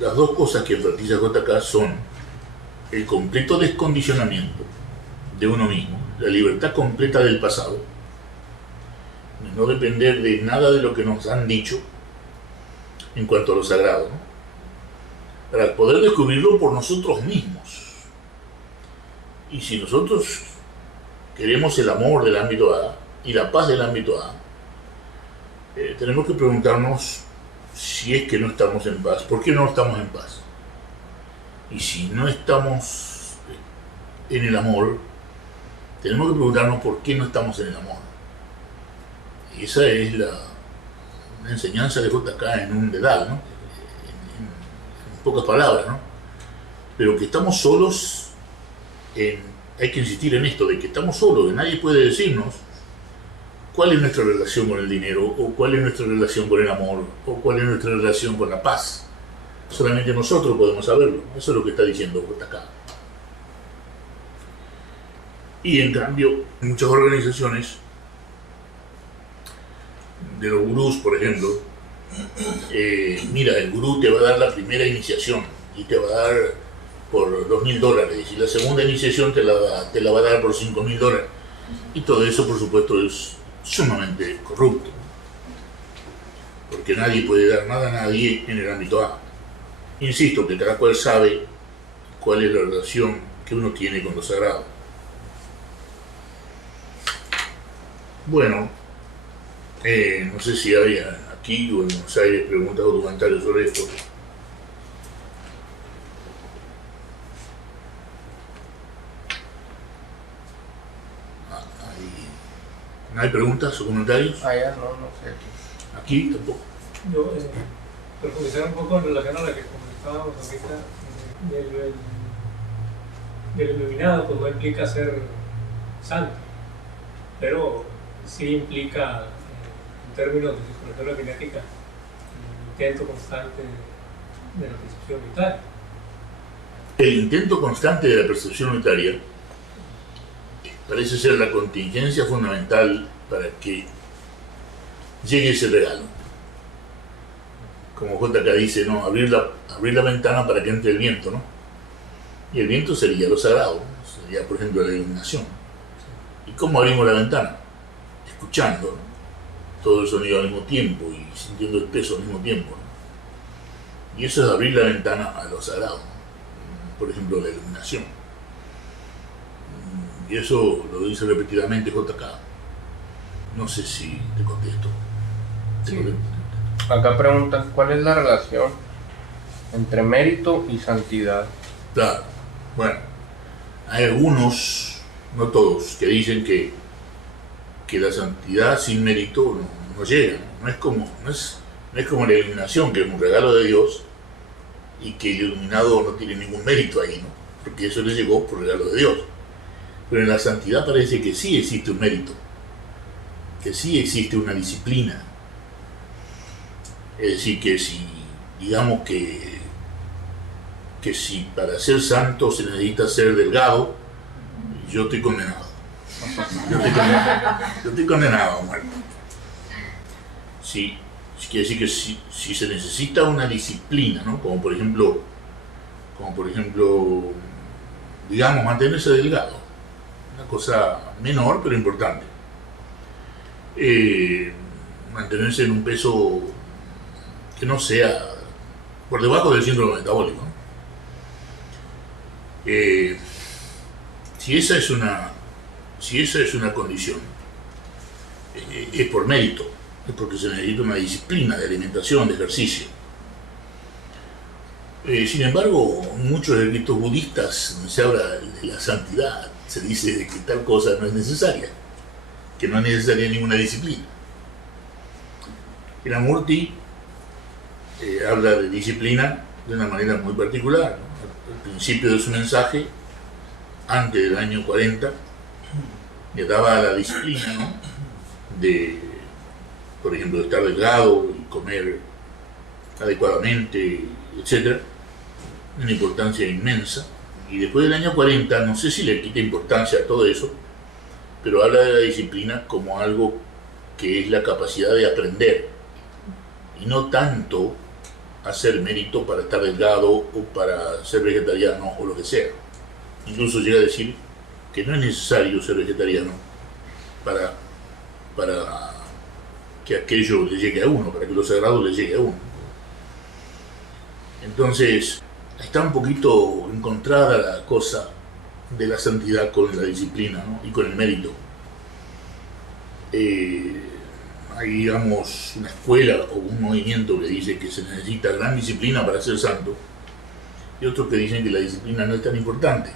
las dos cosas que enfatiza JK son el completo descondicionamiento de uno mismo, la libertad completa del pasado, no depender de nada de lo que nos han dicho en cuanto a lo sagrado, ¿no?, para poder descubrirlo por nosotros mismos. Y si nosotros queremos el amor del ámbito A y la paz del ámbito A, tenemos que preguntarnos si es que no estamos en paz, ¿por qué no estamos en paz? Y si no estamos en el amor, tenemos que preguntarnos por qué no estamos en el amor. Y esa es la enseñanza de JK en un dedal, ¿no?, en pocas palabras, ¿no? Pero que estamos solos. Hay que insistir en esto, de que estamos solos, que nadie puede decirnos cuál es nuestra relación con el dinero, o cuál es nuestra relación con el amor, o cuál es nuestra relación con la paz. Solamente nosotros podemos saberlo. Eso es lo que está diciendo JK. Y en cambio, muchas organizaciones, de los gurús, por ejemplo, mira, el gurú te va a dar la primera iniciación y te va a dar por $2.000, y la segunda iniciación te la va a dar por $5.000, y todo eso, por supuesto, es sumamente corrupto, porque nadie puede dar nada a nadie en el ámbito A. Insisto que cada cual sabe cuál es la relación que uno tiene con lo sagrado. Bueno, no sé si hay aquí o en Buenos Aires preguntas o comentarios sobre esto. ¿No hay preguntas o comentarios? Allá no sé. Aquí tampoco. Yo, profundizar un poco en relación a la que comentábamos ahorita, del iluminado, pues no implica ser santo, pero sí implica, en términos de psicología genética, el intento constante de la percepción vital. El intento constante de la percepción unitaria parece ser la contingencia fundamental para que llegue ese regalo. Como JK dice, ¿no? Abrir la ventana para que entre el viento, ¿no? Y el viento sería lo sagrado, sería, por ejemplo, la iluminación. ¿Y cómo abrimos la ventana? Escuchando, ¿no? Todo el sonido al mismo tiempo y sintiendo el peso al mismo tiempo, ¿no? Y eso es abrir la ventana a lo sagrado, ¿no? Por ejemplo, la iluminación. Y eso lo dice repetidamente JK. No sé si te contesto. Sí. Acá preguntan, ¿cuál es la relación entre mérito y santidad? Claro. Bueno, hay algunos, no todos, que dicen que la santidad sin mérito no llega. No es como la iluminación, que es un regalo de Dios, y que el iluminado no tiene ningún mérito ahí, ¿no? Porque eso le llegó por regalo de Dios. Pero en la santidad parece que sí existe un mérito, que sí existe una disciplina. Es decir, que si, digamos que si para ser santo se necesita ser delgado, yo estoy condenado. Yo estoy condenado a muerte. Sí, quiere decir que si se necesita una disciplina, ¿no? Como por ejemplo, digamos, mantenerse delgado. Una cosa menor pero importante. Mantenerse en un peso que no sea por debajo del síndrome metabólico, ¿no? Si esa es una condición, es por mérito, es porque se necesita una disciplina de alimentación, de ejercicio. Sin embargo, en muchos escritos budistas se habla de la santidad, se dice de que tal cosa no es necesaria, que no es necesaria ninguna disciplina. Krishnamurti habla de disciplina de una manera muy particular, ¿no? Al principio de su mensaje, antes del año 40, le daba la disciplina, ¿no? De, por ejemplo, de estar delgado y comer adecuadamente, etc. Una importancia inmensa. Y después del año 40, no sé si le quita importancia a todo eso, pero habla de la disciplina como algo que es la capacidad de aprender y no tanto hacer mérito para estar delgado o para ser vegetariano o lo que sea. Incluso llega a decir que no es necesario ser vegetariano para que aquello le llegue a uno, para que lo sagrado le llegue a uno. Entonces, está un poquito encontrada la cosa de la santidad con la disciplina, ¿no? Y con el mérito. Hay, digamos, una escuela o un movimiento que dice que se necesita gran disciplina para ser santo, y otros que dicen que la disciplina no es tan importante,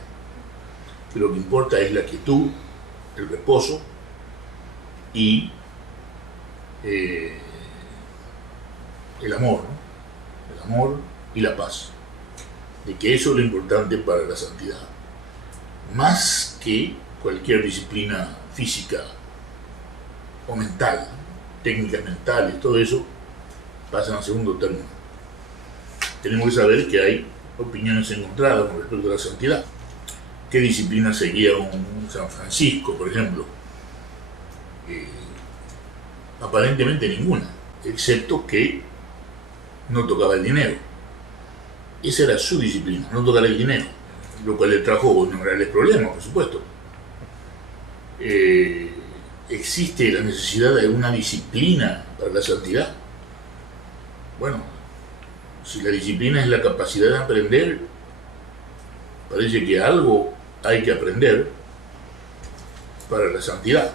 que lo que importa es la quietud, el reposo y el amor, ¿no? El amor y la paz, de que eso es lo importante para la santidad, más que cualquier disciplina física o mental, técnicas mentales, todo eso pasan a segundo término. Tenemos que saber que hay opiniones encontradas con respecto a la santidad. ¿Qué disciplina seguía un San Francisco, por ejemplo? Aparentemente ninguna, excepto que no tocaba el dinero. Esa era su disciplina, no tocar el dinero, lo cual le trajo innumerables problemas, por supuesto. ¿Existe la necesidad de alguna disciplina para la santidad? Bueno, si la disciplina es la capacidad de aprender, parece que algo hay que aprender para la santidad.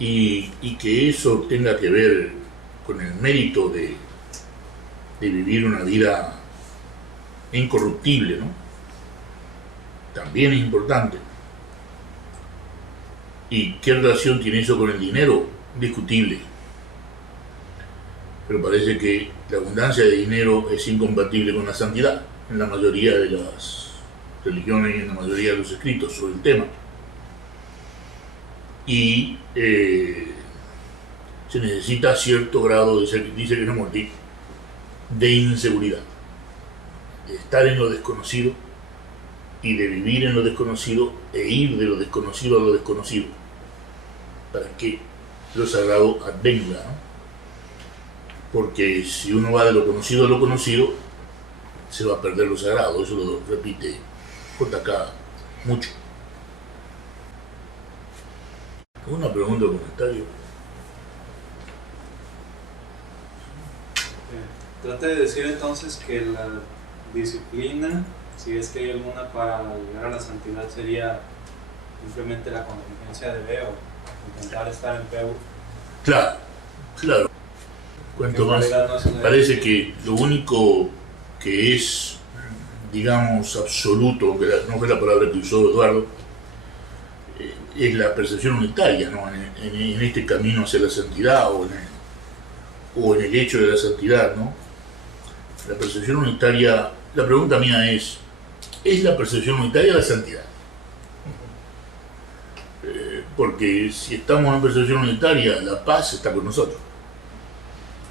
y que eso tenga que ver con el mérito de vivir una vida incorruptible, ¿no? También es importante. ¿Y qué relación tiene eso con el dinero? Discutible. Pero parece que la abundancia de dinero es incompatible con la santidad en la mayoría de las religiones y en la mayoría de los escritos sobre el tema. Y se necesita cierto grado dice Krishnamurti, de inseguridad, de estar en lo desconocido y de vivir en lo desconocido e ir de lo desconocido a lo desconocido para que lo sagrado advenga, ¿no? Porque si uno va de lo conocido a lo conocido se va a perder lo sagrado. Eso lo repite J.K. mucho. ¿Alguna pregunta o comentario? Trata de decir entonces que la disciplina, si es que hay alguna para llegar a la santidad, sería simplemente la contingencia de veo, intentar estar en peu. Claro, claro. Cuanto más, parece que lo único que es, digamos, absoluto, aunque no fue la palabra que usó Eduardo, es la percepción unitaria, ¿no? En este camino hacia la santidad o en el hecho de la santidad, ¿no? La percepción unitaria, la pregunta mía ¿es la percepción unitaria la santidad? Porque si estamos en percepción unitaria, la paz está con nosotros.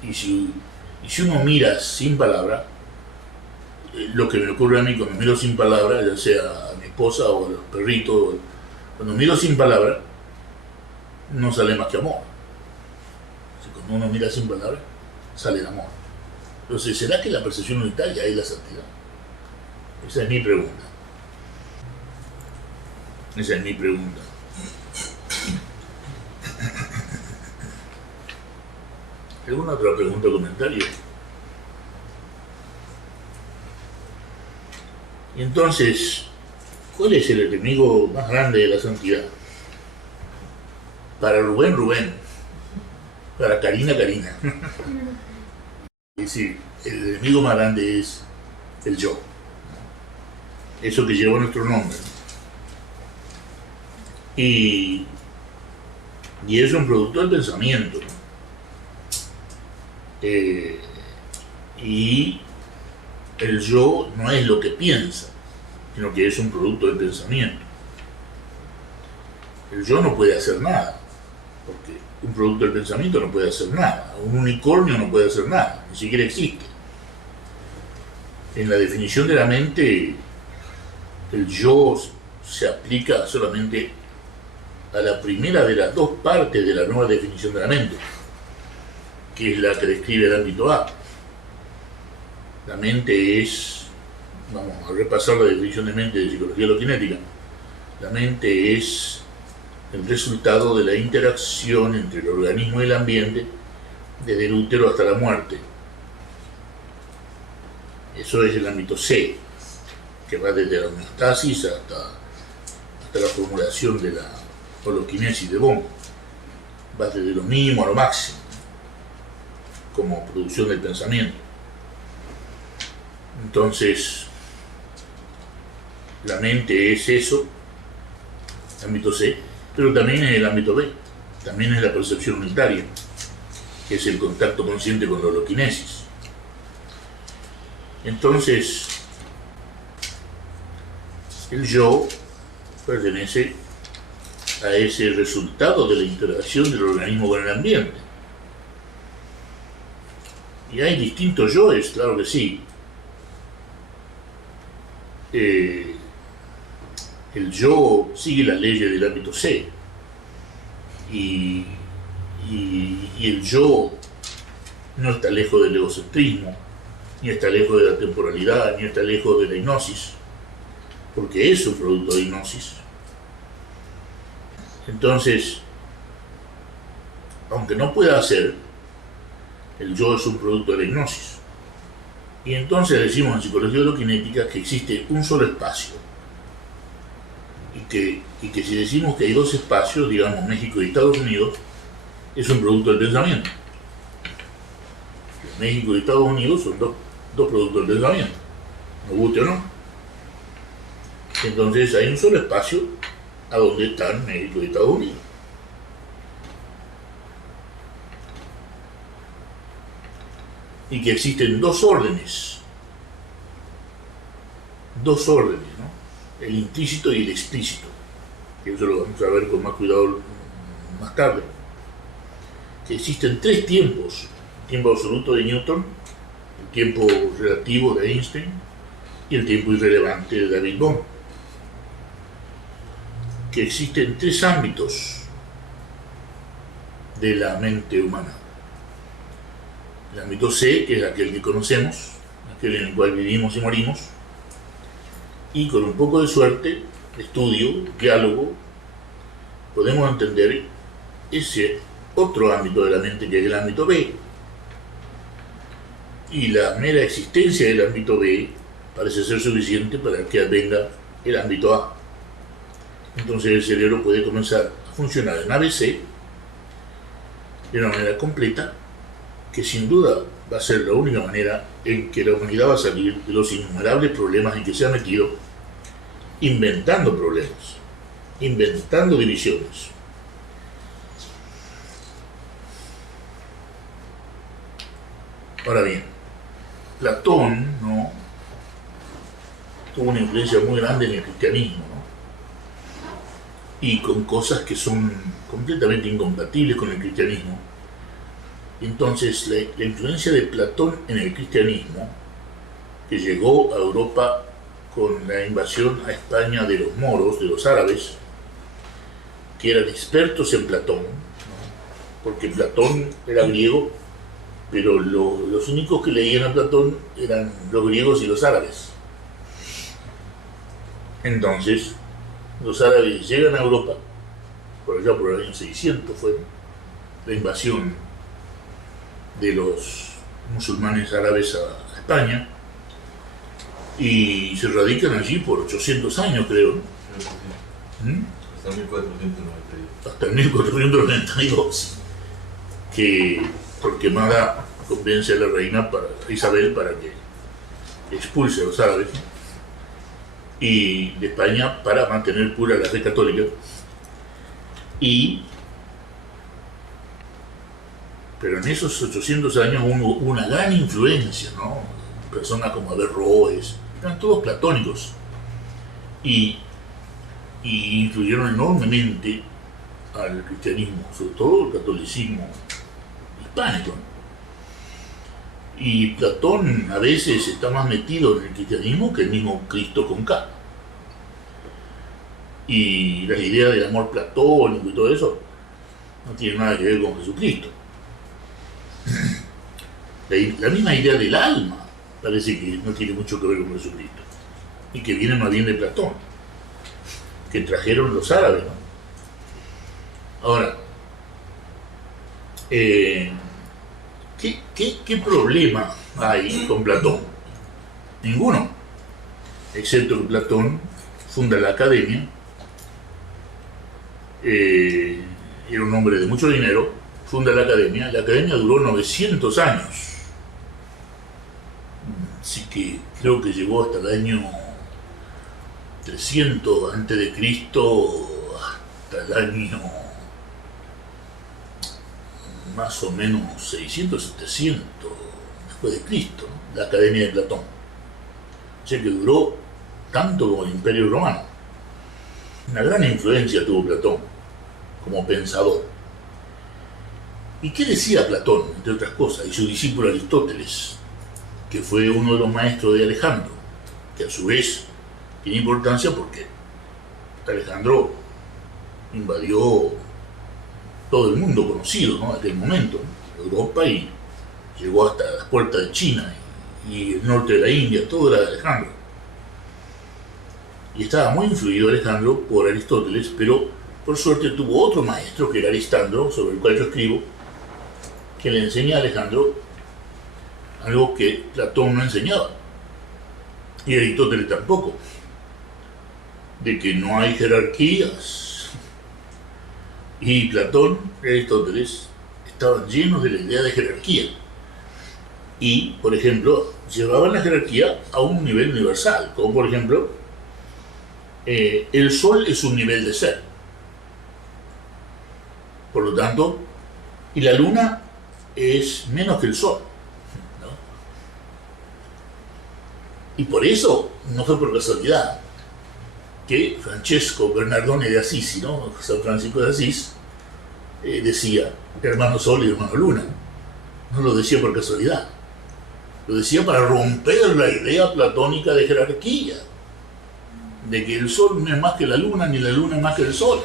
Y si uno mira sin palabra, lo que me ocurre a mí cuando miro sin palabra, ya sea a mi esposa o a los perritos, cuando miro sin palabra, no sale más que amor. Cuando uno mira sin palabra, sale el amor. Entonces, ¿será que la percepción unitaria es la santidad? Esa es mi pregunta. Esa es mi pregunta. ¿Alguna otra pregunta o comentario? Y entonces, ¿cuál es el enemigo más grande de la santidad? Para Rubén, para Karina. Es decir, el enemigo más grande es el yo. Eso que lleva nuestro nombre. Y es un producto del pensamiento. Y el yo no es lo que piensa, sino que es un producto del pensamiento. El yo no puede hacer nada, porque un producto del pensamiento no puede hacer nada. Un unicornio no puede hacer nada, ni siquiera existe. En la definición de la mente, el yo se aplica solamente a la primera de las dos partes de la nueva definición de la mente, que es la que describe el ámbito A. La mente es, vamos a repasar la definición de mente de psicología loquinética, la mente es el resultado de la interacción entre el organismo y el ambiente desde el útero hasta la muerte. Eso es el ámbito C, que va desde la homeostasis hasta la formulación de la holoquinesis de Bohm. Va desde lo mínimo a lo máximo, como producción del pensamiento. Entonces, la mente es eso, ámbito C, pero también es el ámbito B, también es la percepción unitaria, que es el contacto consciente con la holoquinesis. Entonces, el yo pertenece a ese resultado de la interacción del organismo con el ambiente. Y hay distintos yoes, claro que sí. El yo sigue las leyes del ámbito C. Y el yo no está lejos del egocentrismo, ni está lejos de la temporalidad, ni está lejos de la hipnosis, porque es un producto de hipnosis. Entonces, aunque no pueda hacer, el yo es un producto de la hipnosis. Y entonces decimos en psicología holoquinética que existe un solo espacio. Y que si decimos que hay dos espacios, digamos México y Estados Unidos, es un producto del pensamiento. México y Estados Unidos son dos productos del pensamiento, nos guste o no. Entonces hay un solo espacio a donde están México y Estados Unidos. Y que existen dos órdenes, ¿no? El implícito y el explícito. Que eso lo vamos a ver con más cuidado más tarde. Que existen tres tiempos: el tiempo absoluto de Newton, el tiempo relativo de Einstein y el tiempo irrelevante de David Bohm. Que existen tres ámbitos de la mente humana. El ámbito C, que es aquel que conocemos, aquel en el cual vivimos y morimos, y con un poco de suerte, estudio, diálogo, podemos entender ese otro ámbito de la mente que es el ámbito B. Y la mera existencia del ámbito B parece ser suficiente para que venga el ámbito A. Entonces el cerebro puede comenzar a funcionar en ABC de una manera completa, que sin duda va a ser la única manera en que la humanidad va a salir de los innumerables problemas en que se ha metido, inventando problemas, inventando divisiones. Ahora bien, Platón, ¿no?, tuvo una influencia muy grande en el cristianismo, ¿no?, y con cosas que son completamente incompatibles con el cristianismo. Entonces, la influencia de Platón en el cristianismo, que llegó a Europa con la invasión a España de los moros, de los árabes, que eran expertos en Platón, ¿no?, porque Platón era griego, pero los únicos que leían a Platón eran los griegos y los árabes. Entonces, los árabes llegan a Europa, por allá por el año 600 fue la invasión de los musulmanes árabes a España, y se radican allí por 800 años, creo, ¿no? Hasta 1492. Hasta 1492, que Torquemada convence a la reina Isabel para que expulse a los árabes, y de España para mantener pura la fe católica. Pero en esos 800 años hubo una gran influencia, ¿no? Personas como Averroes, eran todos platónicos, y influyeron enormemente al cristianismo, sobre todo el catolicismo hispánico. Y Platón a veces está más metido en el cristianismo que el mismo Cristo con K. Y la idea del amor platónico y todo eso no tiene nada que ver con Jesucristo. La misma idea del alma parece que no tiene mucho que ver con Jesucristo, y que viene más bien de Platón, que trajeron los árabes, ¿no? Ahora, ¿qué problema hay con Platón? Ninguno, excepto que Platón funda la academia, era un hombre de mucho dinero, funda la academia duró 900 años, así que creo que llegó hasta el año 300 antes de Cristo, hasta el año más o menos 600, 700 después de Cristo, ¿no?, la academia de Platón. O sea que duró tanto como el Imperio Romano. Una gran influencia tuvo Platón como pensador. ¿Y qué decía Platón, entre otras cosas? Y su discípulo Aristóteles, que fue uno de los maestros de Alejandro, que a su vez tiene importancia porque Alejandro invadió todo el mundo conocido, ¿no?, en aquel momento, ¿no?, Europa, y llegó hasta las puertas de China y el norte de la India, todo era de Alejandro. Y estaba muy influido Alejandro por Aristóteles, pero por suerte tuvo otro maestro, que era Aristandro, sobre el cual yo escribo, que le enseña a Alejandro algo que Platón no enseñaba, y Aristóteles tampoco, de que no hay jerarquías. Y Platón y Aristóteles estaban llenos de la idea de jerarquía. Y, por ejemplo, llevaban la jerarquía a un nivel universal, como por ejemplo, el Sol es un nivel de ser. Por lo tanto, y la Luna es menos que el Sol, ¿no? Y por eso, no fue por casualidad, que Francesco Bernardone de Assisi, ¿no? San Francisco de Asís, decía hermano Sol y hermano Luna. No lo decía por casualidad. Lo decía para romper la idea platónica de jerarquía, de que el Sol no es más que la Luna, ni la Luna es más que el Sol,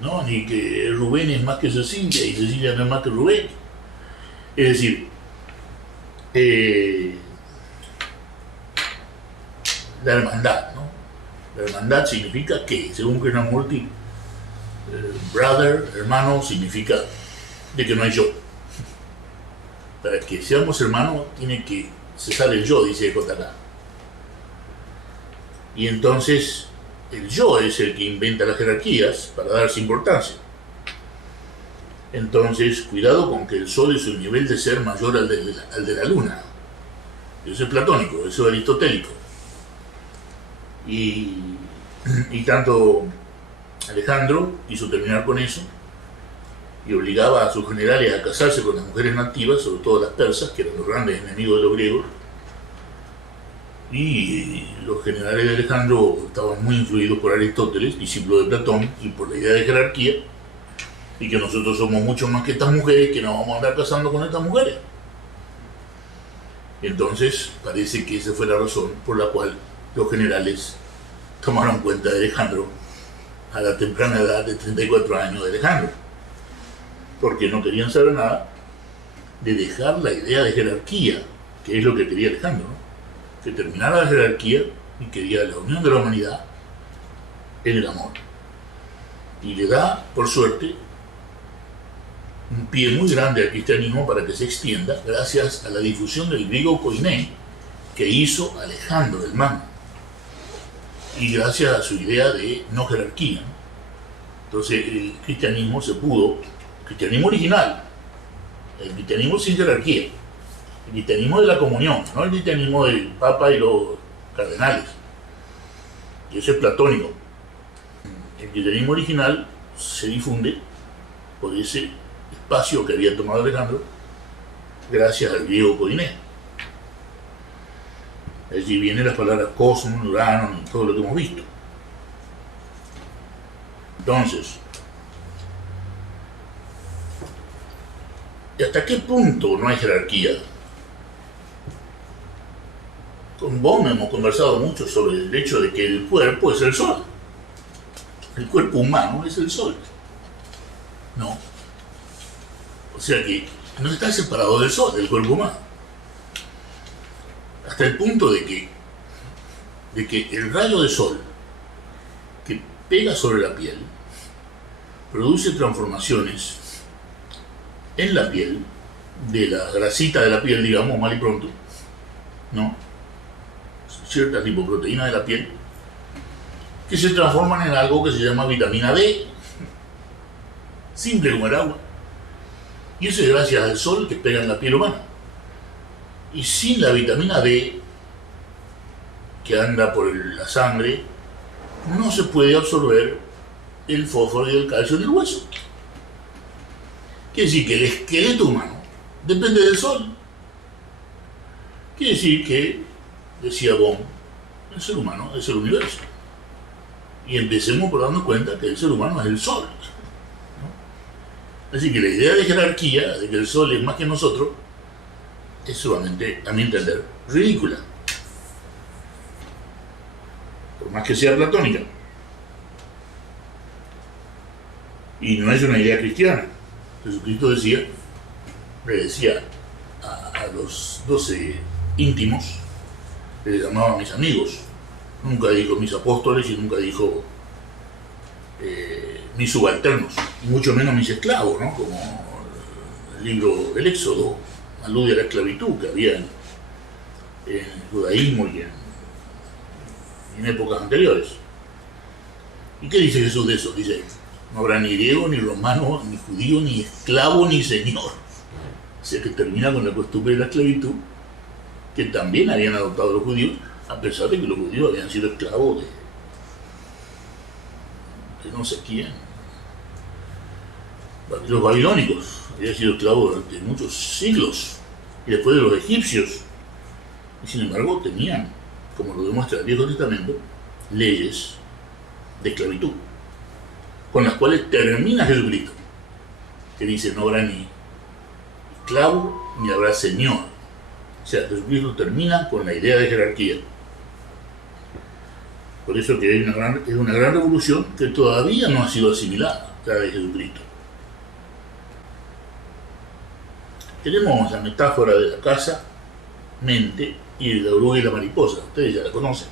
¿no? Ni que Rubén es más que Cecilia, y Cecilia no es más que Rubén. Es decir, la hermandad, ¿no? La hermandad significa que, según Krishnamurti, brother, hermano, significa de que no hay yo. Para que seamos hermanos tiene que cesar el yo, dice Kotaka. Y entonces el yo es el que inventa las jerarquías para darse importancia. Entonces, cuidado con que el Sol es un nivel de ser mayor al de la Luna. Eso es platónico, eso es aristotélico. Y tanto Alejandro quiso terminar con eso y obligaba a sus generales a casarse con las mujeres nativas, sobre todo las persas, que eran los grandes enemigos de los griegos. Y los generales de Alejandro estaban muy influidos por Aristóteles, discípulo de Platón, y por la idea de jerarquía, y que nosotros somos mucho más que estas mujeres, que nos vamos a andar casando con estas mujeres. Entonces parece que esa fue la razón por la cual los generales tomaron cuenta de Alejandro a la temprana edad de 34 años de Alejandro, porque no querían saber nada de dejar la idea de jerarquía, que es lo que quería Alejandro, ¿no? Que terminara la jerarquía y quería la unión de la humanidad en el amor. Y le da, por suerte, un pie muy grande al cristianismo para que se extienda gracias a la difusión del griego koiné que hizo Alejandro el Magno, y gracias a su idea de no jerarquía. Entonces el cristianismo se pudo, el cristianismo original, el cristianismo sin jerarquía, el cristianismo de la comunión, no el cristianismo del Papa y los cardenales, y eso es platónico. El cristianismo original se difunde por ese espacio que había tomado Alejandro gracias al griego koiné. Allí vienen las palabras cosmos, urano y todo lo que hemos visto. Entonces, ¿y hasta qué punto no hay jerarquía? Con Bohm hemos conversado mucho sobre el hecho de que el cuerpo es el Sol. El cuerpo humano es el Sol. No. O sea que no está separado del Sol, del cuerpo humano. Hasta el punto de que el rayo de sol que pega sobre la piel produce transformaciones en la piel, de la grasita de la piel, digamos, mal y pronto, ¿no? Ciertas lipoproteínas de la piel, que se transforman en algo que se llama vitamina D, simple como el agua. Y eso es gracias al sol que pega en la piel humana. Y sin la vitamina D, que anda por la sangre, no se puede absorber el fósforo y el calcio del hueso. Quiere decir que el esqueleto humano depende del sol. Quiere decir que, decía Bohm, el ser humano es el universo. Y empecemos por darnos cuenta que el ser humano es el sol, ¿no? Así que la idea de jerarquía, de que el sol es más que nosotros, es sumamente, a mi entender, ridícula. Por más que sea platónica. Y no es una idea cristiana. Jesucristo le decía a los 12 íntimos, le llamaba mis amigos. Nunca dijo mis apóstoles y nunca dijo mis subalternos, y mucho menos mis esclavos, ¿no? Como el libro del Éxodo alude a la esclavitud que había en el judaísmo y en épocas anteriores. ¿Y qué dice Jesús de eso? Dice, No habrá ni griego, ni romano, ni judío, ni esclavo, ni señor. O sea que termina con la costumbre de la esclavitud, que también habían adoptado los judíos, a pesar de que los judíos habían sido esclavos de no sé quién. Los babilónicos habían sido esclavos durante muchos siglos, y después de los egipcios. Y sin embargo tenían, como lo demuestra el Viejo Testamento, leyes de esclavitud, con las cuales termina Jesucristo, que dice: no habrá ni esclavo ni habrá señor. O sea, Jesucristo termina con la idea de jerarquía. Por eso que es una gran revolución que todavía no ha sido asimilada, la de Jesucristo. Tenemos la metáfora de la casa, mente, y de la oruga y la mariposa. Ustedes ya la conocen.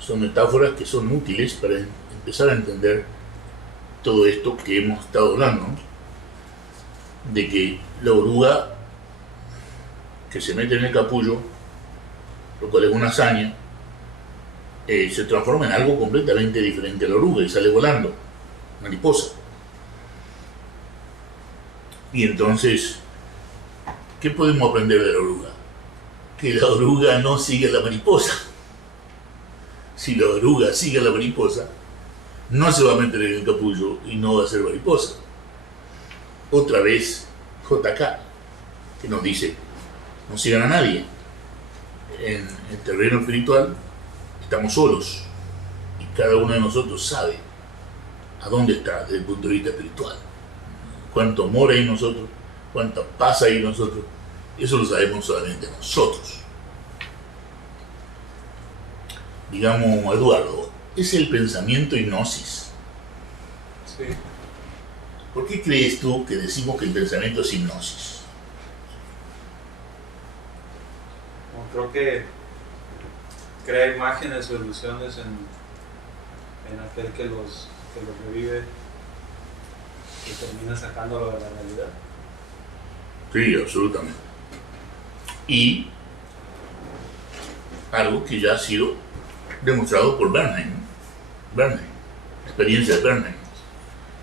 Son metáforas que son útiles para empezar a entender todo esto que hemos estado hablando, ¿no? De que la oruga que se mete en el capullo, lo cual es una hazaña, se transforma en algo completamente diferente a la oruga y sale volando, mariposa. Y entonces, ¿qué podemos aprender de la oruga? Que la oruga no sigue a la mariposa. Si la oruga sigue a la mariposa, no se va a meter en el capullo y no va a ser mariposa. Otra vez, JK, que nos dice: no sigan a nadie. En el terreno espiritual estamos solos y cada uno de nosotros sabe a dónde está desde el punto de vista espiritual. Cuánto amor hay en nosotros, cuánta paz hay en nosotros, eso lo sabemos solamente nosotros. Digamos, Eduardo, ¿es el pensamiento hipnosis? Sí. ¿Por qué crees tú que decimos que el pensamiento es hipnosis? Bueno, creo que crea imágenes o ilusiones en aquel que los revive y termina sacándolo de la realidad. Sí, absolutamente. Y algo que ya ha sido demostrado por Bernheim, la experiencia de Bernheim.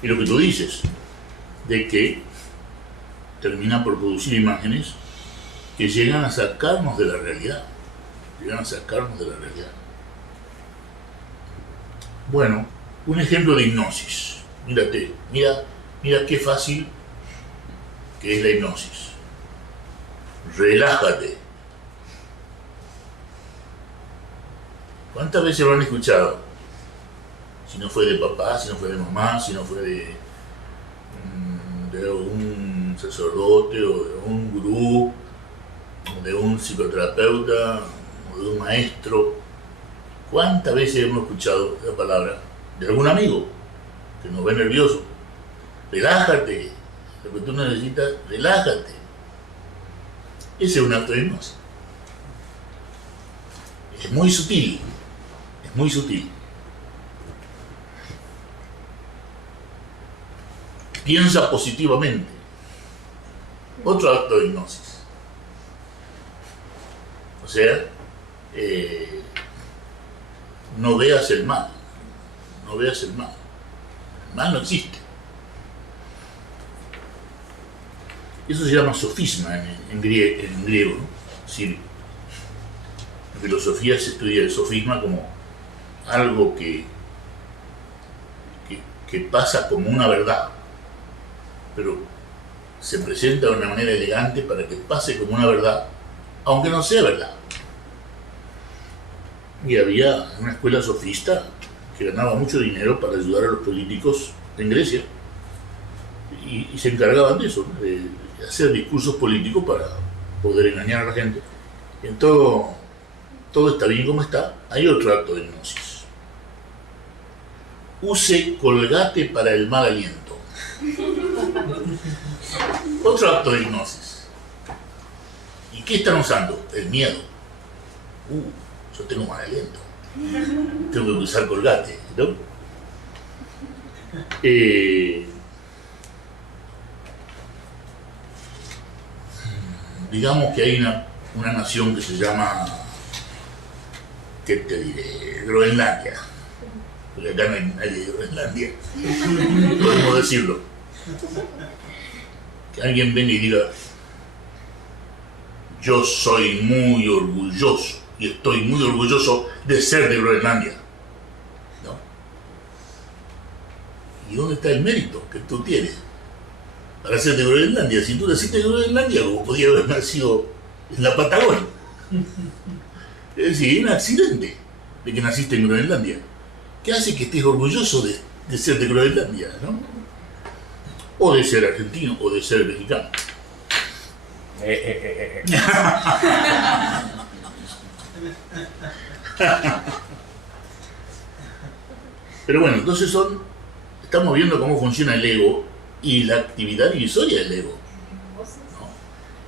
Y lo que tú dices, de que termina por producir imágenes que llegan a sacarnos de la realidad. Bueno, un ejemplo de hipnosis. Mira qué fácil que es la hipnosis. Relájate. ¿Cuántas veces lo han escuchado? Si no fue de papá, si no fue de mamá, si no fue de un sacerdote o de un gurú, o de un psicoterapeuta o de un maestro. ¿Cuántas veces hemos escuchado esa palabra de algún amigo que nos ve nervioso? Relájate. Lo que tú necesitas, relájate. Ese es un acto de hipnosis. Es muy sutil. Piensa positivamente. Otro acto de hipnosis. O sea, no veas el mal. El mal no existe. Eso se llama sofisma en griego, ¿no? Sí. En filosofía se estudia el sofisma como algo que pasa como una verdad, pero se presenta de una manera elegante para que pase como una verdad, aunque no sea verdad. Y había una escuela sofista que ganaba mucho dinero para ayudar a los políticos en Grecia, y se encargaban de eso, ¿no? De hacer discursos políticos para poder engañar a la gente. En todo está bien como está. Hay otro acto de hipnosis. Use Colgate para el mal aliento. Otro acto de hipnosis. ¿Y qué están usando? El miedo. Yo tengo mal aliento. Tengo que usar Colgate, ¿no? Digamos que hay una nación que se llama, ¿qué te diré? Groenlandia. porque acá no hay nadie de Groenlandia, podemos decirlo. Que alguien venga y diga, yo soy muy orgulloso y estoy muy orgulloso de ser de Groenlandia. ¿No? ¿Y dónde está el mérito que tú tienes para ser de Groenlandia? Si tú naciste en Groenlandia, como podía haber nacido en la Patagonia. Es decir, hay un accidente de que naciste en Groenlandia, que hace que estés orgulloso de ser de Groenlandia, ¿no? O de ser argentino, o de ser mexicano. Pero bueno, entonces estamos viendo cómo funciona el ego y la actividad divisoria del ego, ¿no?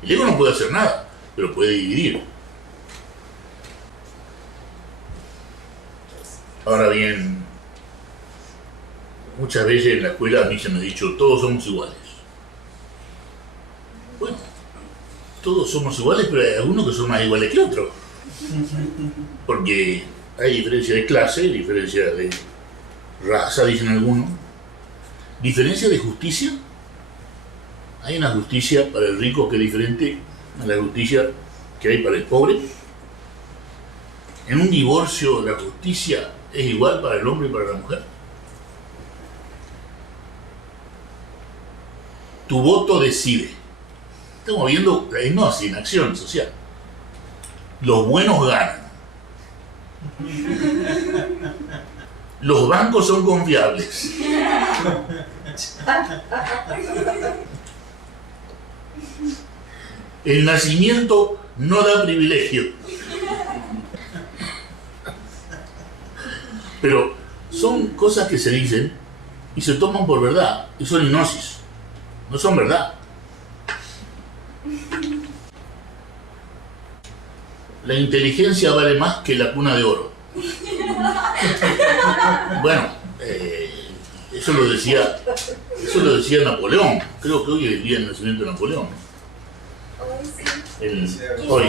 El ego no puede hacer nada, pero puede dividir. Ahora bien, muchas veces en la escuela a mí se me ha dicho, todos somos iguales. Bueno, todos somos iguales, pero hay algunos que son más iguales que otros. Porque hay diferencia de clase, diferencia de raza, dicen algunos. Diferencia de justicia. Hay una justicia para el rico que es diferente a la justicia que hay para el pobre. En un divorcio la justicia es igual para el hombre y para la mujer. Tu voto decide. Estamos viendo la hipnosis en acción social. Los buenos ganan. Los bancos son confiables. El nacimiento no da privilegio. Pero son cosas que se dicen y se toman por verdad, y son hipnosis, no son verdad. La inteligencia vale más que la cuna de oro. Bueno, eso lo decía Napoleón. Creo que hoy es el día del nacimiento de Napoleón. Hoy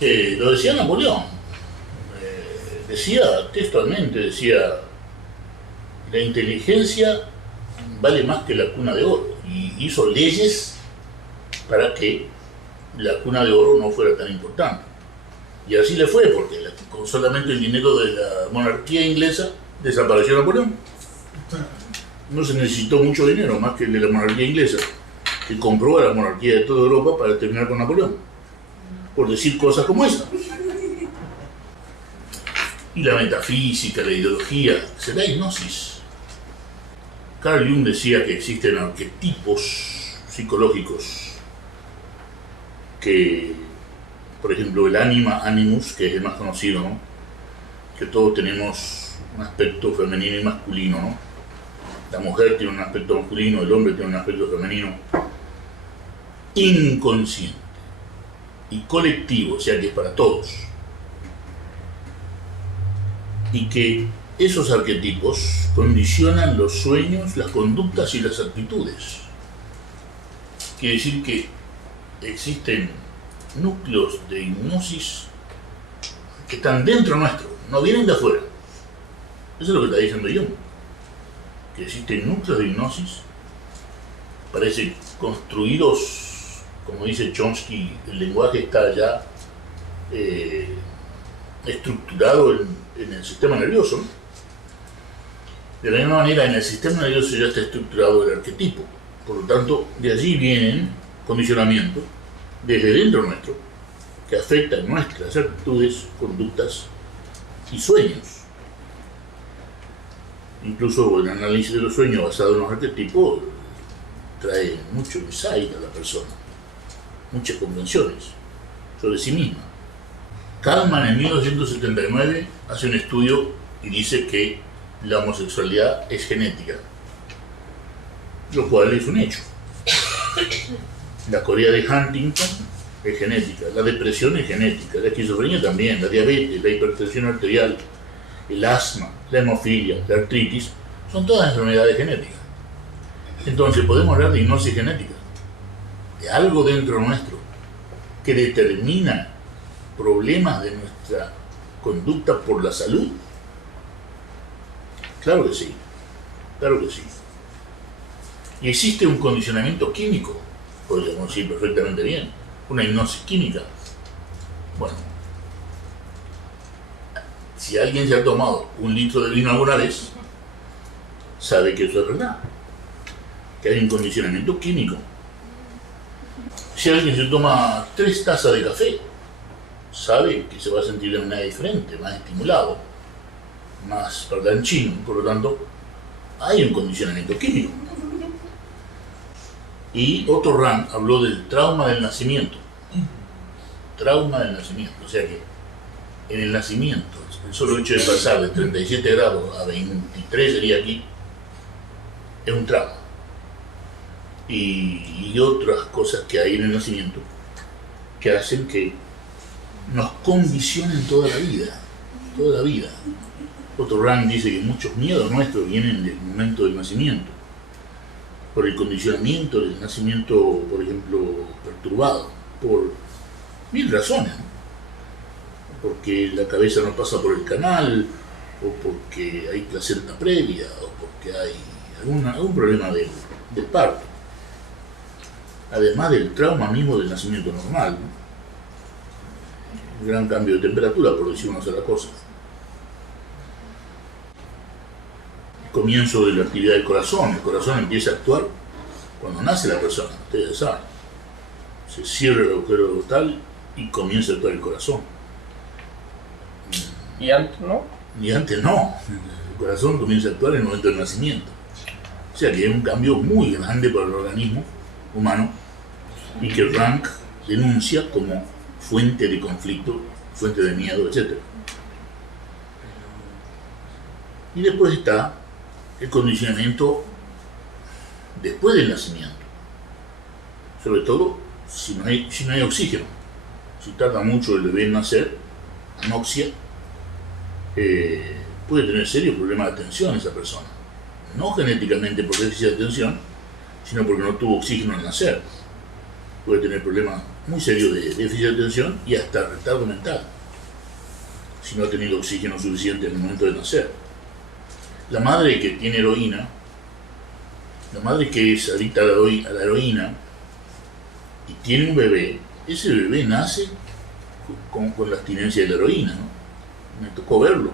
sí. Lo decía Napoleón. Decía textualmente, la inteligencia vale más que la cuna de oro, y hizo leyes para que la cuna de oro no fuera tan importante. Y así le fue, porque con solamente el dinero de la monarquía inglesa desapareció Napoleón. No se necesitó mucho dinero, más que el de la monarquía inglesa, que compró a la monarquía de toda Europa para terminar con Napoleón, por decir cosas como esa. Y la metafísica, la ideología, será hipnosis. Carl Jung decía que existen arquetipos psicológicos que, por ejemplo, el ánima, animus, que es el más conocido, ¿no? Que todos tenemos un aspecto femenino y masculino, ¿no? La mujer tiene un aspecto masculino, el hombre tiene un aspecto femenino. Inconsciente y colectivo, o sea que es para todos. Y que esos arquetipos condicionan los sueños, las conductas y las actitudes. Quiere decir que existen núcleos de hipnosis que están dentro nuestro, no vienen de afuera. Eso es lo que está diciendo Jung, que existen núcleos de hipnosis, parece construidos, como dice Chomsky, el lenguaje está ya estructurado en el sistema nervioso, ¿no? De la misma manera, en el sistema nervioso ya está estructurado el arquetipo. Por lo tanto, de allí vienen condicionamientos desde dentro nuestro que afectan nuestras actitudes, conductas y sueños. Incluso el análisis de los sueños basado en los arquetipos trae mucho insight a la persona, muchas convenciones sobre sí misma. Kahneman en 1979 hace un estudio y dice que la homosexualidad es genética, lo cual es un hecho. La corea de Huntington es genética, la depresión es genética, la esquizofrenia también, la diabetes, la hipertensión arterial, el asma, la hemofilia, la artritis, son todas enfermedades genéticas. Entonces podemos hablar de hipnosis genética, de algo dentro nuestro que determina problemas de nuestra conducta por la salud. Claro que sí, claro que sí. Y existe un condicionamiento químico, podríamos decir perfectamente bien, una hipnosis química. Bueno, si alguien se ha tomado 1 litro de vino alguna vez, sabe que eso es verdad, que hay un condicionamiento químico. Si alguien se toma 3 tazas de café, sabe que se va a sentir de manera diferente, más estimulado, más parlanchino, por lo tanto, hay un condicionamiento químico. Y Otto Rank habló del trauma del nacimiento. Trauma del nacimiento, o sea que en el nacimiento, el solo hecho de pasar de 37 grados a 23 sería aquí, es un trauma. Y otras cosas que hay en el nacimiento que hacen que nos condicionen toda la vida, toda la vida. Otto Rank dice que muchos miedos nuestros vienen del momento del nacimiento, por el condicionamiento del nacimiento, por ejemplo, perturbado, por 1000 razones, ¿no? Porque la cabeza no pasa por el canal, o porque hay placenta previa, o porque hay algún problema del parto. Además del trauma mismo del nacimiento normal, ¿no? Un gran cambio de temperatura, por decir una sola cosa. Comienzo de la actividad del corazón. El corazón empieza a actuar cuando nace la persona, ustedes saben. Se cierra el agujero aortal y comienza a actuar el corazón. ¿Y antes no? Y antes no. El corazón comienza a actuar en el momento del nacimiento. O sea que hay un cambio muy grande para el organismo humano y que Rank denuncia como fuente de conflicto, fuente de miedo, etc. Y después está el condicionamiento después del nacimiento, sobre todo si no hay oxígeno. Si tarda mucho el bebé en nacer, anoxia, puede tener serios problemas de atención esa persona, no genéticamente por déficit de atención, sino porque no tuvo oxígeno al nacer. Puede tener problemas muy serios de déficit de atención y hasta retardo mental, si no ha tenido oxígeno suficiente en el momento de nacer. La madre que tiene heroína, la madre que es adicta a la heroína y tiene un bebé, ese bebé nace con la abstinencia de la heroína, ¿no? Me tocó verlo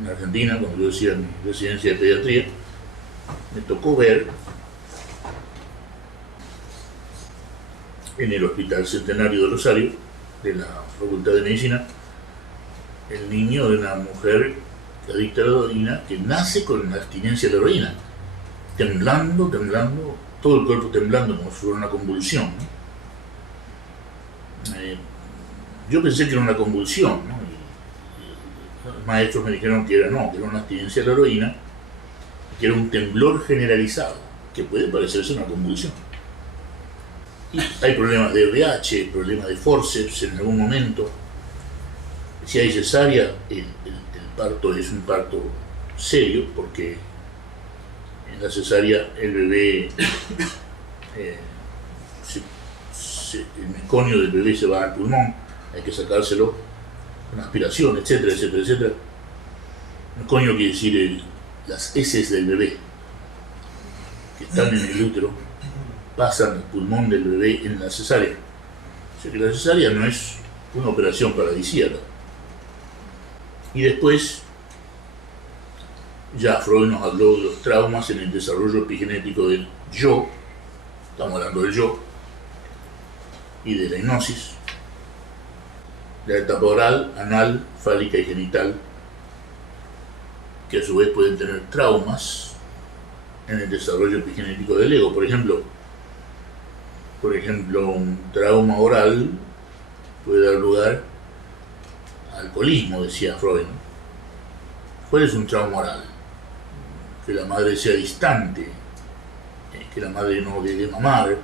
en Argentina cuando yo hacía mi residencia de pediatría. Me tocó ver en el Hospital Centenario de Rosario, de la Facultad de Medicina, el niño de una mujer adicta a la heroína que nace con la abstinencia de la heroína, temblando, todo el cuerpo temblando como si fuera una convulsión, ¿no? Yo pensé que era una convulsión, ¿no? Y los maestros me dijeron que era una abstinencia de la heroína, que era un temblor generalizado, que puede parecerse una convulsión. Y hay problemas de RH, problemas de forceps en algún momento. Si hay cesárea, el parto es un parto serio, porque en la cesárea el bebé, el meconio del bebé se va al pulmón, hay que sacárselo con aspiración, etcétera, etcétera, etcétera. Meconio quiere decir las heces del bebé que están en el útero, pasan al pulmón del bebé en la cesárea. O sea que la cesárea no es una operación paradisíaca. Y después, ya Freud nos habló de los traumas en el desarrollo epigenético del yo, estamos hablando del yo, y de la hipnosis, la etapa oral, anal, fálica y genital, que a su vez pueden tener traumas en el desarrollo epigenético del ego. Por ejemplo, un trauma oral puede dar lugar al alcoholismo, decía Freud, ¿no? ¿Cuál es un trauma oral? Que la madre sea distante, que la madre no deje mamar,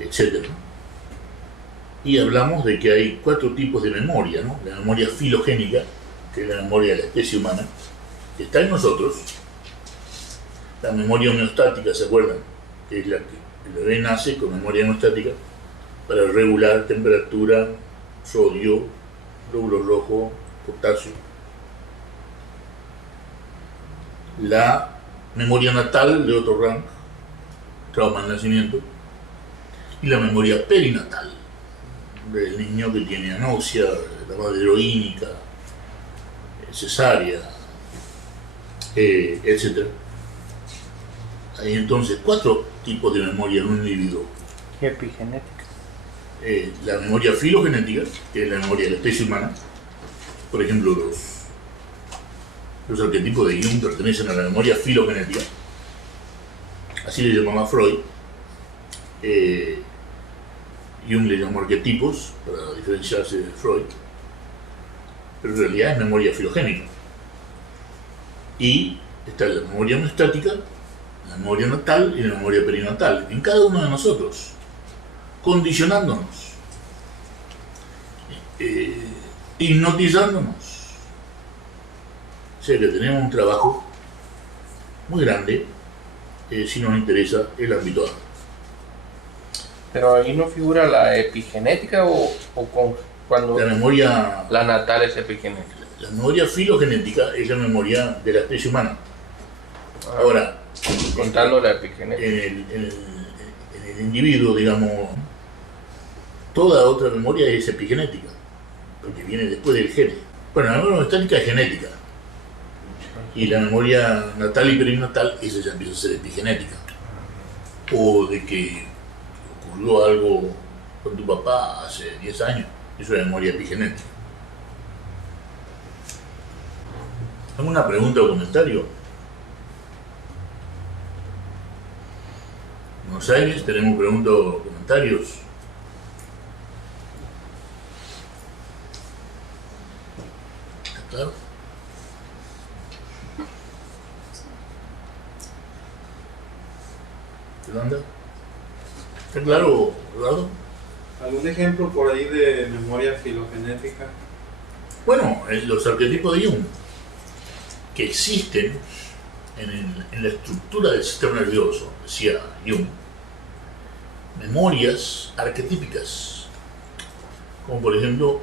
etc. Y hablamos de que hay 4 tipos de memoria, ¿no? La memoria filogénica, que es la memoria de la especie humana, que está en nosotros. La memoria homeostática, ¿se acuerdan? Que es la que el bebé nace con memoria homeostática para regular temperatura, sodio, glóbulo rojo, potasio. la memoria natal de Otto Rank, trauma del nacimiento, y la memoria perinatal del niño que tiene anosmia, la madre heroínica, cesárea, etc. Hay entonces 4 tipos de memoria en un individuo. Epigenética. La memoria filogenética, que es la memoria de la especie humana. Por ejemplo, los arquetipos de Jung pertenecen a la memoria filogenética. Así le llamaba Freud. Jung le llamó arquetipos para diferenciarse de Freud, pero en realidad es memoria filogénica. Y está la memoria homeostática, la memoria natal y la memoria perinatal, en cada uno de nosotros, condicionándonos, hipnotizándonos. O sea que tenemos un trabajo muy grande si nos interesa el ámbito A. Pero ahí no figura la epigenética cuando La memoria, la natal es epigenética. la memoria filogenética es la memoria de la especie humana. Ahora, Contando la epigenética. en el individuo, digamos, toda otra memoria es epigenética, porque viene después del gene. Bueno, la memoria homeostática es genética, y la memoria natal y perinatal, esa ya empieza a ser epigenética. O de que ocurrió algo con tu papá hace 10 años, eso es memoria epigenética. ¿Alguna pregunta o comentario? Buenos Aires, tenemos preguntas o comentarios. ¿Está claro? ¿Yolanda? ¿Está claro, Eduardo? ¿Algún ejemplo por ahí de memoria filogenética? Bueno, los arquetipos de Jung, que existen en la estructura del sistema nervioso, decía Jung, memorias arquetípicas, como por ejemplo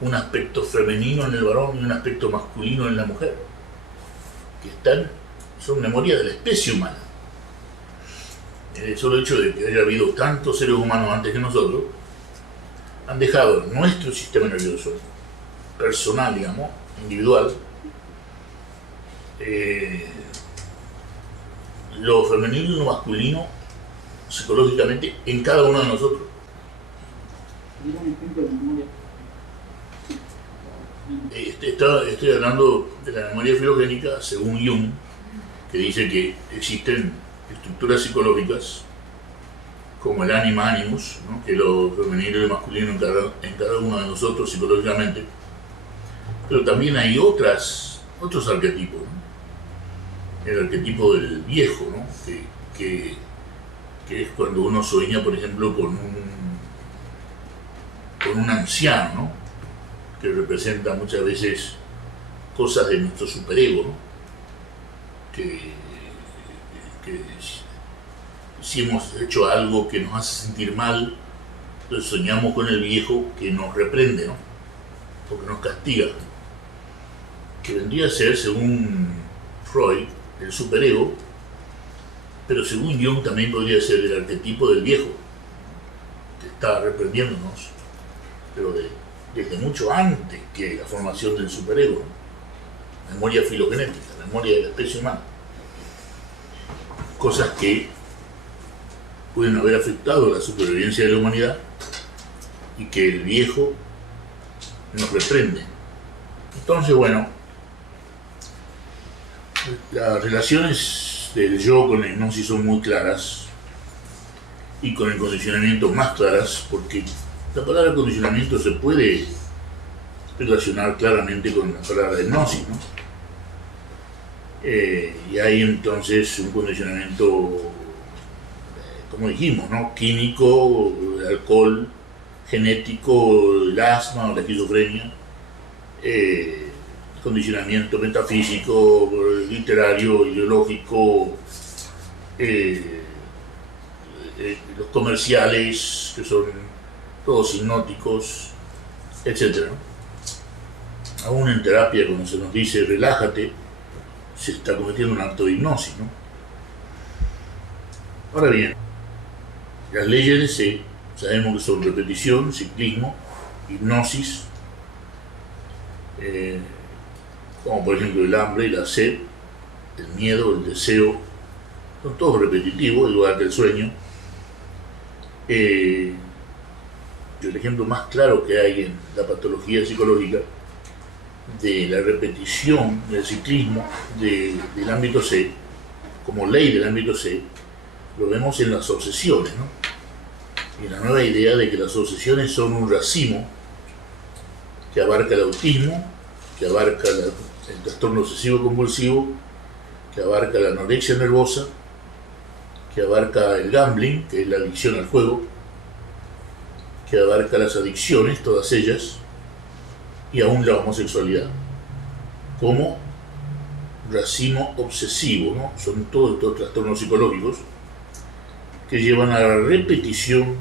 un aspecto femenino en el varón y un aspecto masculino en la mujer, que son memorias de la especie humana. El solo hecho de que haya habido tantos seres humanos antes que nosotros han dejado en nuestro sistema nervioso personal, digamos, individual, lo femenino y lo masculino psicológicamente en cada uno de nosotros. Estoy hablando de la memoria filogénica según Jung, que dice que existen estructuras psicológicas como el anima animus, ¿no? Que lo femenino y lo masculino en cada uno de nosotros psicológicamente, pero también hay otros arquetipos, ¿no? El arquetipo del viejo, ¿no? que es cuando uno sueña, por ejemplo, con un anciano, ¿no? Que representa muchas veces cosas de nuestro superego, ¿no? que si hemos hecho algo que nos hace sentir mal, entonces soñamos con el viejo que nos reprende, ¿no? Porque nos castiga, que vendría a ser, según Freud, el superego, pero según Jung también podría ser el arquetipo del viejo, que está reprendiéndonos, pero desde mucho antes que la formación del superego, ¿no? Memoria filogenética, memoria de la especie humana. Cosas que pueden haber afectado la supervivencia de la humanidad y que el viejo nos reprende. Entonces, bueno, las relaciones del yo con la hipnosis son muy claras y con el condicionamiento más claras, porque la palabra condicionamiento se puede relacionar claramente con la palabra hipnosis, ¿no? Y hay entonces un condicionamiento, como dijimos, ¿no? Químico, el alcohol, genético, el asma o la esquizofrenia, condicionamiento metafísico, literario, ideológico, los comerciales, que son todos hipnóticos, etc. Aún en terapia, cuando se nos dice relájate, se está cometiendo un acto de hipnosis, ¿no? Ahora bien, las leyes de C sabemos que son repetición, ciclismo, hipnosis, como por ejemplo el hambre, la sed, el miedo, el deseo, son todos repetitivos, igual que el sueño. El ejemplo más claro que hay en la patología psicológica de la repetición del ciclismo del ámbito C, como ley del ámbito C, lo vemos en las obsesiones, ¿no? Y la nueva idea de que las obsesiones son un racimo que abarca el autismo, que abarca el trastorno obsesivo compulsivo, que abarca la anorexia nervosa, que abarca el gambling, que es la adicción al juego, que abarca las adicciones, todas ellas, y aún la homosexualidad, como racimo obsesivo, ¿no? Son todos estos trastornos psicológicos que llevan a la repetición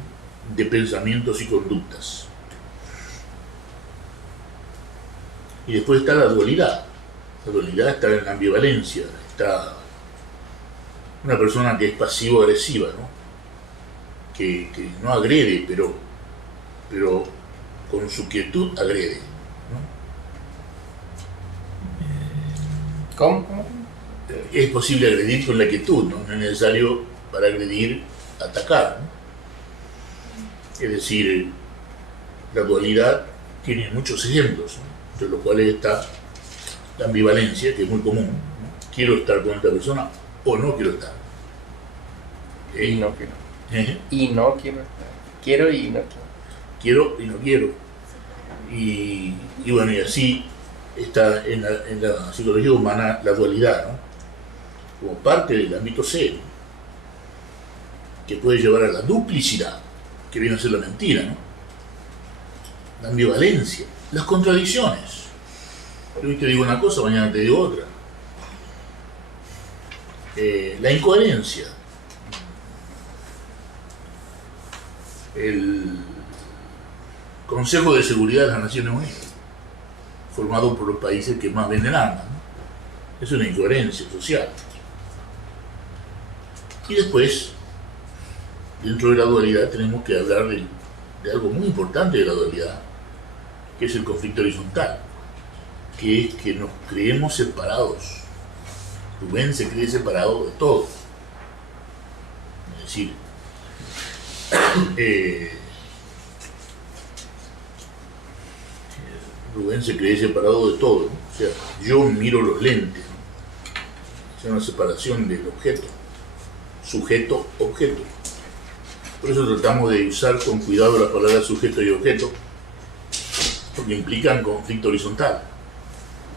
de pensamientos y conductas. Y después está la dualidad. La dualidad está en la ambivalencia, está una persona que es pasivo-agresiva, ¿no? Que no agrede, pero con su quietud agrede, ¿no? ¿Cómo? Es posible agredir con la quietud, ¿no? No es necesario para agredir atacar, ¿no? Es decir, la dualidad tiene muchos ejemplos, ¿no? Entre los cuales está la ambivalencia, que es muy común, ¿no? Quiero estar con esta persona o no quiero estar. Y no quiero. Y no quiero estar. Quiero y no quiero. Quiero y no quiero. Y bueno, y así está en la psicología humana la dualidad, ¿no? Como parte del ámbito C, ¿no? Que puede llevar a la duplicidad, que viene a ser la mentira, ¿no? La ambivalencia, las contradicciones. Hoy te digo una cosa, mañana te digo otra. La incoherencia. El Consejo de Seguridad de las Naciones Unidas, formado por los países que más venden armas, ¿no? Es una incoherencia social. Y después, dentro de la dualidad, tenemos que hablar de algo muy importante de la dualidad, que es el conflicto horizontal, que es que nos creemos separados. Rubén se cree separado de todo. Es decir, Rubén se cree separado de todo, ¿no? O sea, yo miro los lentes, ¿no? Es una separación del objeto, sujeto-objeto. Por eso tratamos de usar con cuidado las palabras sujeto y objeto, porque implican conflicto horizontal,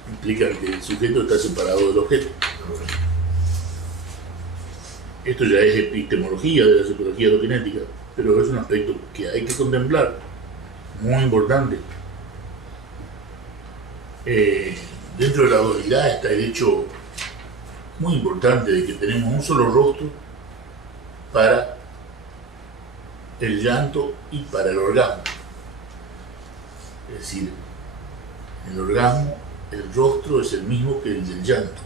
implican que el sujeto está separado del objeto. Esto ya es epistemología de la psicología loginética, pero es un aspecto que hay que contemplar, muy importante. Dentro de la dualidad está el hecho muy importante de que tenemos un solo rostro para el llanto y para el orgasmo. Es decir, en el orgasmo el rostro es el mismo que el del llanto.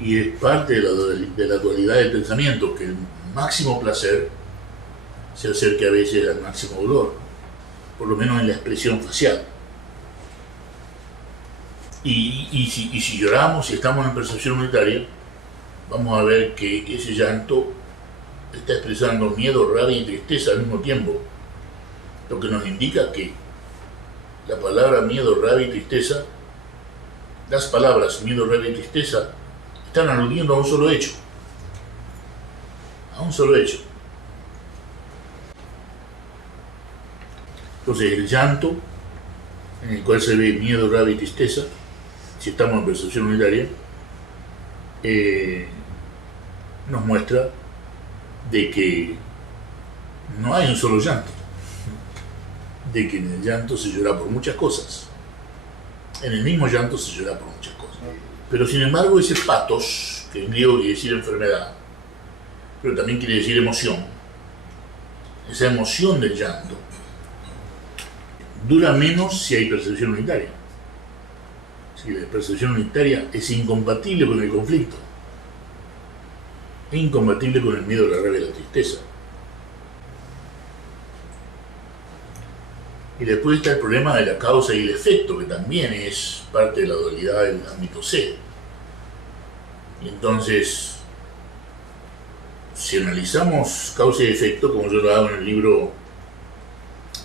Y es parte de la dualidad del pensamiento, que el máximo placer se acerca a veces al máximo dolor, por lo menos en la expresión facial. Y si lloramos, si estamos en percepción unitaria, vamos a ver que ese llanto está expresando miedo, rabia y tristeza al mismo tiempo, lo que nos indica que la palabra miedo, rabia y tristeza, las palabras miedo, rabia y tristeza, están aludiendo a un solo hecho. A un solo hecho. Entonces el llanto, en el cual se ve miedo, rabia y tristeza, si estamos en percepción unitaria, nos muestra de que no hay un solo llanto, de que en el llanto se llora por muchas cosas, en el mismo llanto se llora por muchas cosas. Pero sin embargo ese patos, que en griego quiere decir enfermedad, pero también quiere decir emoción, esa emoción del llanto dura menos si hay percepción unitaria. Si la percepción unitaria es incompatible con el conflicto, es incompatible con el miedo, la rabia y la tristeza. Y después está el problema de la causa y el efecto, que también es parte de la dualidad del ámbito C. Y entonces, si analizamos causa y efecto, como yo lo hago en el libro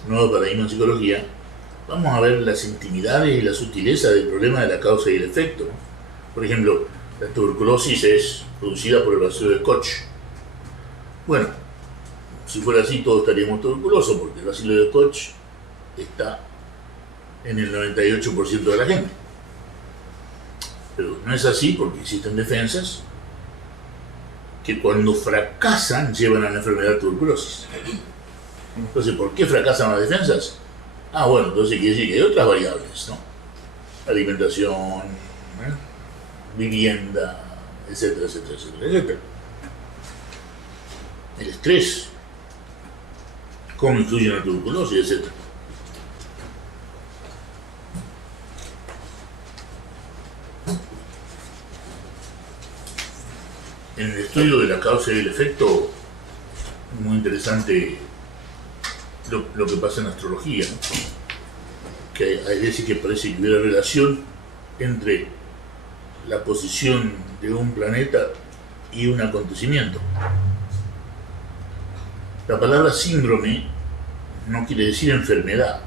Nuevo Paradigma en Psicología, vamos a ver las intimidades y la sutileza del problema de la causa y el efecto. Por ejemplo, la tuberculosis es producida por el bacilo de Koch. Bueno, si fuera así todos estaríamos tuberculosos, porque el bacilo de Koch está en el 98% de la gente. Pero no es así, porque existen defensas que cuando fracasan llevan a la enfermedad de tuberculosis. Entonces, ¿por qué fracasan las defensas? Ah, bueno, entonces quiere decir que hay otras variables, ¿no? Alimentación, vivienda, etcétera, etcétera, etcétera, etcétera. El estrés, cómo influye en la tuberculosis, etcétera. En el estudio de la causa y el efecto, muy interesante lo que pasa en astrología, ¿no? Que hay veces que parece que hubiera relación entre la posición de un planeta y un acontecimiento. La palabra síndrome no quiere decir enfermedad,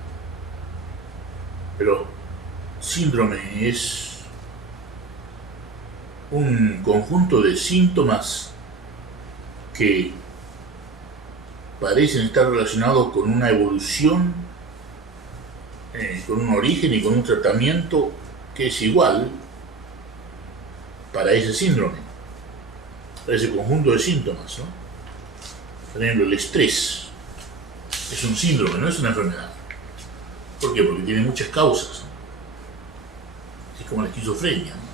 pero síndrome es un conjunto de síntomas que parecen estar relacionados con una evolución, con un origen y con un tratamiento que es igual para ese síndrome, para ese conjunto de síntomas, ¿no? Por ejemplo, el estrés es un síndrome, no es una enfermedad. ¿Por qué? Porque tiene muchas causas, ¿no? Es como la esquizofrenia, ¿no?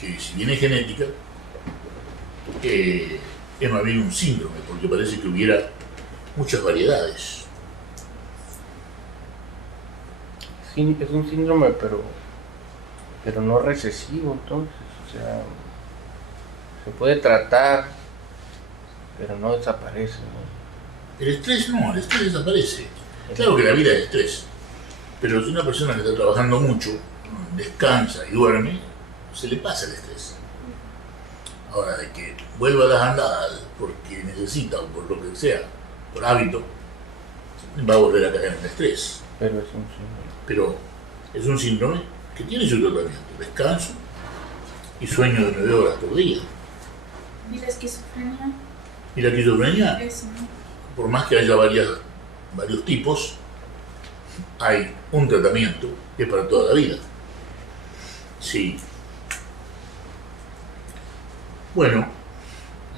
Que si bien es genética, es más bien un síndrome, porque parece que hubiera muchas variedades. Sí, es un síndrome, pero no recesivo, entonces, o sea, se puede tratar, pero no desaparece, ¿no? El estrés no, el estrés desaparece. Claro que la vida es estrés, pero si una persona que está trabajando mucho, descansa y duerme, se le pasa el estrés. Ahora, de que vuelva a las andadas porque necesita o por lo que sea, por hábito, va a volver a caer en el estrés. Pero es un síndrome. Pero es un síndrome que tiene su tratamiento, descanso y sueño de 9 horas por día. ¿Y la esquizofrenia? Y la esquizofrenia, Eso, ¿no? por más que haya varios tipos, hay un tratamiento que es para toda la vida. Sí. Bueno,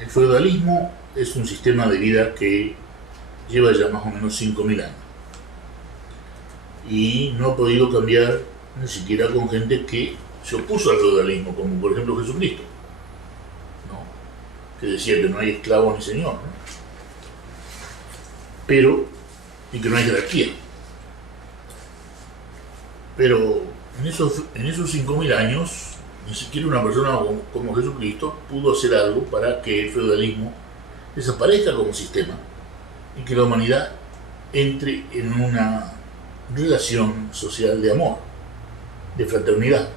el feudalismo es un sistema de vida que lleva ya más o menos 5.000 años. Y no ha podido cambiar ni siquiera con gente que se opuso al feudalismo, como por ejemplo Jesucristo, ¿no? Que decía que no hay esclavos ni señor, ¿no? Pero, y que no hay jerarquía. Pero en esos 5.000 años, ni siquiera una persona como Jesucristo pudo hacer algo para que el feudalismo desaparezca como sistema y que la humanidad entre en una relación social de amor, de fraternidad,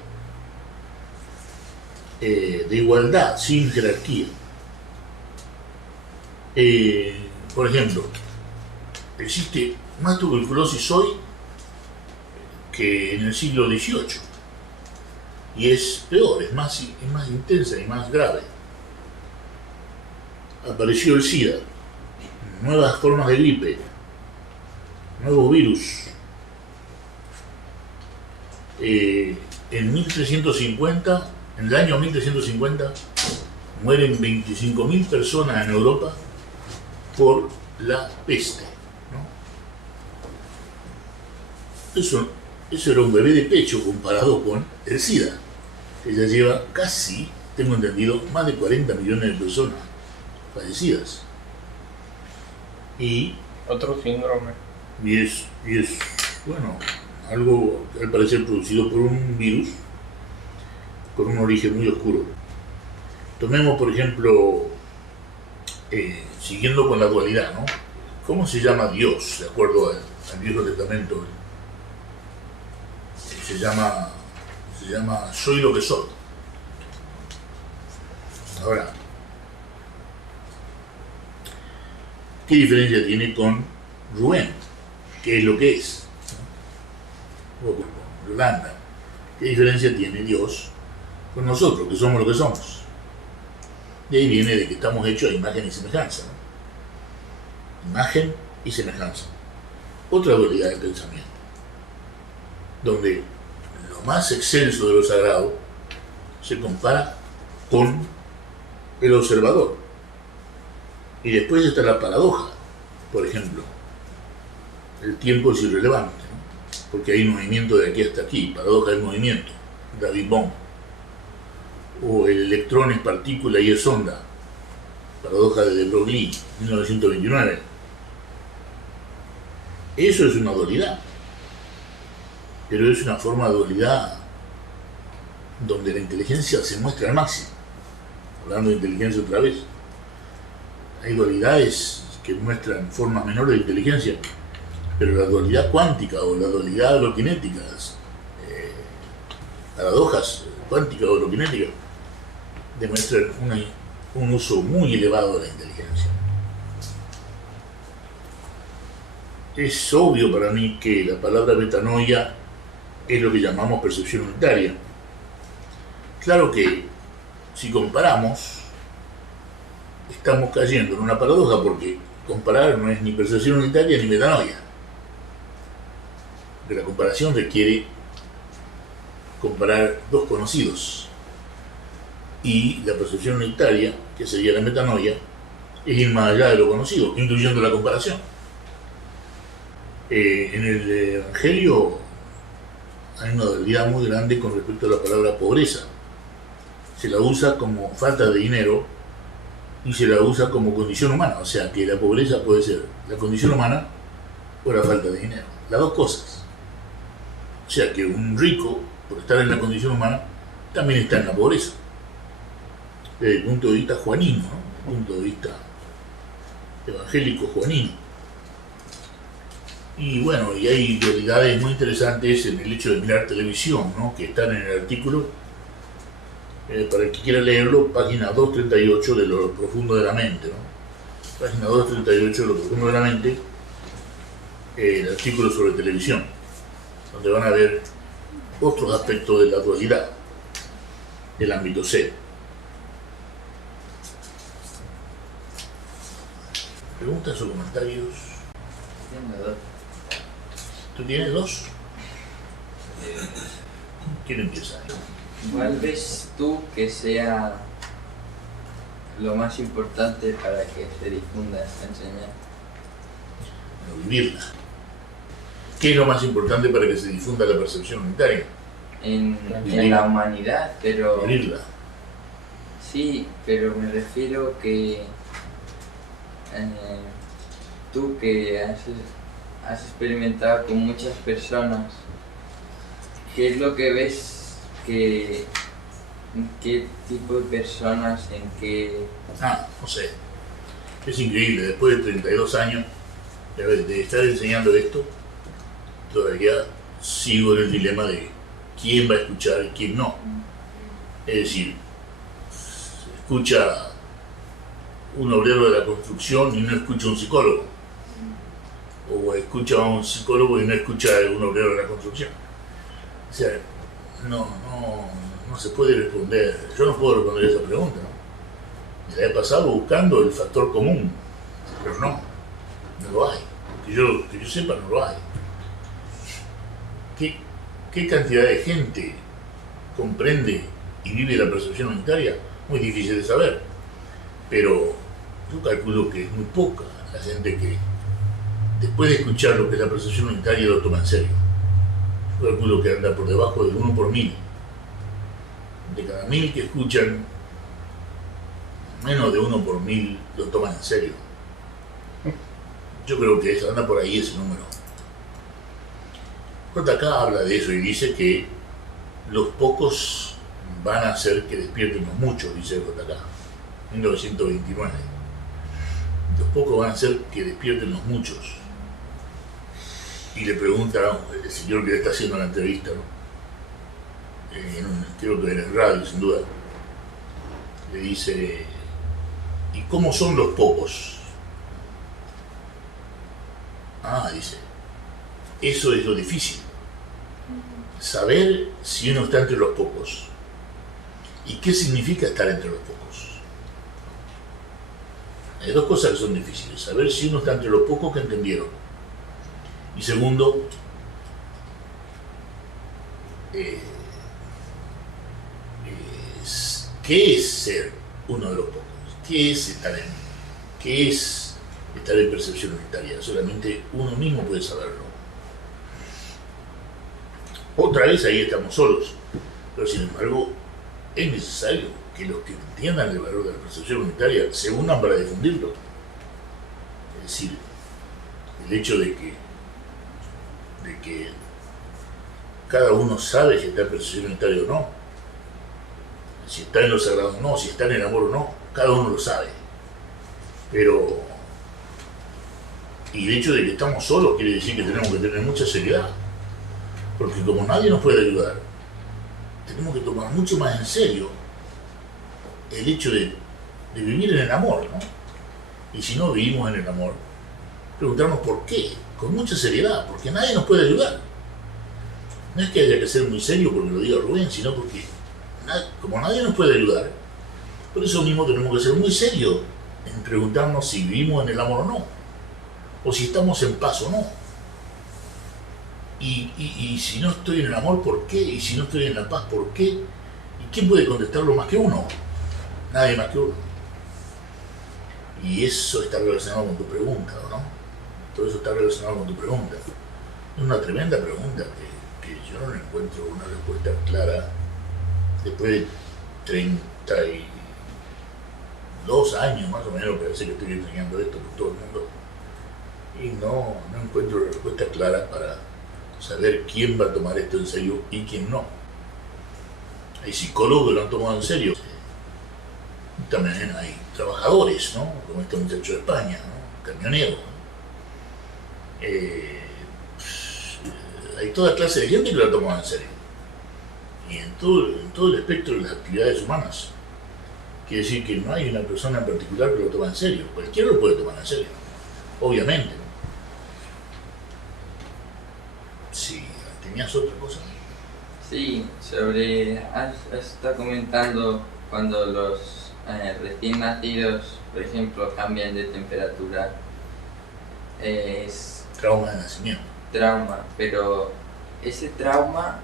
de igualdad, sin jerarquía. Por ejemplo, existe más tuberculosis hoy que en el siglo XVIII y es peor, es más intensa y más grave. Apareció el SIDA, nuevas formas de gripe, nuevos virus. En el año 1350 mueren 25.000 personas en Europa por la peste, ¿no? Eso era un bebé de pecho comparado con el SIDA, que ya lleva casi, tengo entendido, más de 40 millones de personas fallecidas. Y otro síndrome. Y es bueno, algo al parecer producido por un virus con un origen muy oscuro. Tomemos, por ejemplo, siguiendo con la dualidad, ¿no? ¿Cómo se llama Dios, de acuerdo al Viejo Testamento? Se llama soy lo que soy. Ahora, ¿qué diferencia tiene con Rubén? ¿Qué es lo que es? ¿No? O con Yolanda. ¿Qué diferencia tiene Dios con nosotros, que somos lo que somos? De ahí viene de que estamos hechos a imagen y semejanza, ¿no? Imagen y semejanza. Otra dualidad del pensamiento, donde lo más excelso de lo sagrado se compara con el observador. Y después está la paradoja. Por ejemplo, el tiempo es irrelevante, ¿no? Porque hay movimiento de aquí hasta aquí, paradoja del movimiento, David Bohm. O el electrón es partícula y es onda, paradoja de de Broglie, 1929. Eso es una dualidad, pero es una forma de dualidad donde la inteligencia se muestra al máximo. Hablando de inteligencia otra vez, hay dualidades que muestran formas menores de inteligencia, pero la dualidad cuántica o la dualidad holokinética, paradojas cuánticas o holokinéticas, demuestran un uso muy elevado de la inteligencia. Es obvio para mí que la palabra metanoia es lo que llamamos percepción unitaria. Claro que si comparamos, estamos cayendo en una paradoja, porque comparar no es ni percepción unitaria ni metanoia. Porque la comparación requiere comparar dos conocidos. Y la percepción unitaria, que sería la metanoia, es ir más allá de lo conocido, incluyendo la comparación. En el Evangelio hay una dualidad muy grande con respecto a la palabra pobreza. Se la usa como falta de dinero y se la usa como condición humana. O sea que la pobreza puede ser la condición humana o la falta de dinero. Las dos cosas. O sea que un rico, por estar en la condición humana, también está en la pobreza. Desde el punto de vista juanino, ¿no? Desde el punto de vista evangélico juanino. Y bueno, y hay dualidades muy interesantes en el hecho de mirar televisión, ¿no? Que están en el artículo, para el que quiera leerlo, página 238 de Lo Profundo de la Mente, ¿no? Página 238 de Lo Profundo de la Mente, el artículo sobre televisión, donde van a ver otros aspectos de la dualidad del ámbito C. ¿Preguntas o comentarios? ¿Tú tienes dos? ¿Quién empieza? ¿Cuál ves tú que sea lo más importante para que se difunda esta enseñanza? Bueno, vivirla. ¿Qué es lo más importante para que se difunda la percepción unitaria? En la humanidad, pero... Vivirla. Sí, pero me refiero que tú que has experimentado con muchas personas, ¿qué es lo que ves que... ¿Qué tipo de personas, en qué...? No sé. Es increíble, después de 32 años de estar enseñando esto, todavía sigo en el dilema de quién va a escuchar y quién no. Es decir, escucha un obrero de la construcción y no escucha un psicólogo. O escucha a un psicólogo y no escucha a un obrero de la construcción. O sea, no se puede responder. Yo no puedo responder esa pregunta, ¿no? Me la he pasado buscando el factor común, pero no lo hay. Que yo sepa, no lo hay. ¿Qué cantidad de gente comprende y vive la percepción unitaria? Muy difícil de saber. Pero yo calculo que es muy poca la gente que, después de escuchar lo que es la percepción unitaria, lo toma en serio. Yo calculo que anda por debajo del 1 por 1000. De cada 1000 que escuchan, menos de 1 por 1000 lo toman en serio. Yo creo que anda por ahí ese número. JK habla de eso y dice que los pocos van a hacer que despierten los muchos, dice J.K. 1929. Los pocos van a hacer que despierten los muchos. Y le pregunta el señor que le está haciendo la entrevista, ¿no? Creo que en el radio, sin duda, le dice: ¿y cómo son los pocos? Ah, dice, eso es lo difícil, saber si uno está entre los pocos. ¿Y qué significa estar entre los pocos? Hay dos cosas que son difíciles: saber si uno está entre los pocos que entendieron, y segundo, ¿qué es ser uno de los pocos? ¿Qué es estar en percepción unitaria? Solamente uno mismo puede saberlo. Otra vez ahí estamos solos, pero sin embargo es necesario que los que entiendan el valor de la percepción unitaria se unan para difundirlo. Es decir, el hecho de que cada uno sabe si está en percepción unitaria o no, si está en lo sagrado o no, si está en el amor o no, cada uno lo sabe. Pero, y el hecho de que estamos solos quiere decir que tenemos que tener mucha seriedad, porque como nadie nos puede ayudar, tenemos que tomar mucho más en serio el hecho de vivir en el amor, ¿no? Y si no vivimos en el amor, preguntarnos por qué, con mucha seriedad, porque nadie nos puede ayudar. No es que haya que ser muy serio porque lo diga Rubén, sino porque como nadie nos puede ayudar, por eso mismo tenemos que ser muy serios en preguntarnos si vivimos en el amor o no, o si estamos en paz o no. Y si no estoy en el amor, ¿por qué? Y si no estoy en la paz, ¿por qué? ¿Y quién puede contestarlo más que uno? Nadie más que uno. Y eso está relacionado con tu pregunta, ¿no? Todo eso está relacionado con tu pregunta. Es una tremenda pregunta que yo no le encuentro una respuesta clara después de 32 años más o menos, parece que estoy enseñando esto por todo el mundo. Y no encuentro una respuesta clara para saber quién va a tomar esto en serio y quién no. Hay psicólogos que lo han tomado en serio. También hay trabajadores, ¿no? Como este muchacho de España, ¿no? Camionero. Hay toda clase de gente que lo ha tomado en serio. Y en todo el espectro de las actividades humanas. Quiere decir que no hay una persona en particular que lo toma en serio. Cualquiera lo puede tomar en serio, obviamente. Sí, ¿tenías otra cosa? Sí, has estado comentando cuando los recién nacidos, por ejemplo, cambian de temperatura. Es trauma de nacimiento. Trauma, pero ese trauma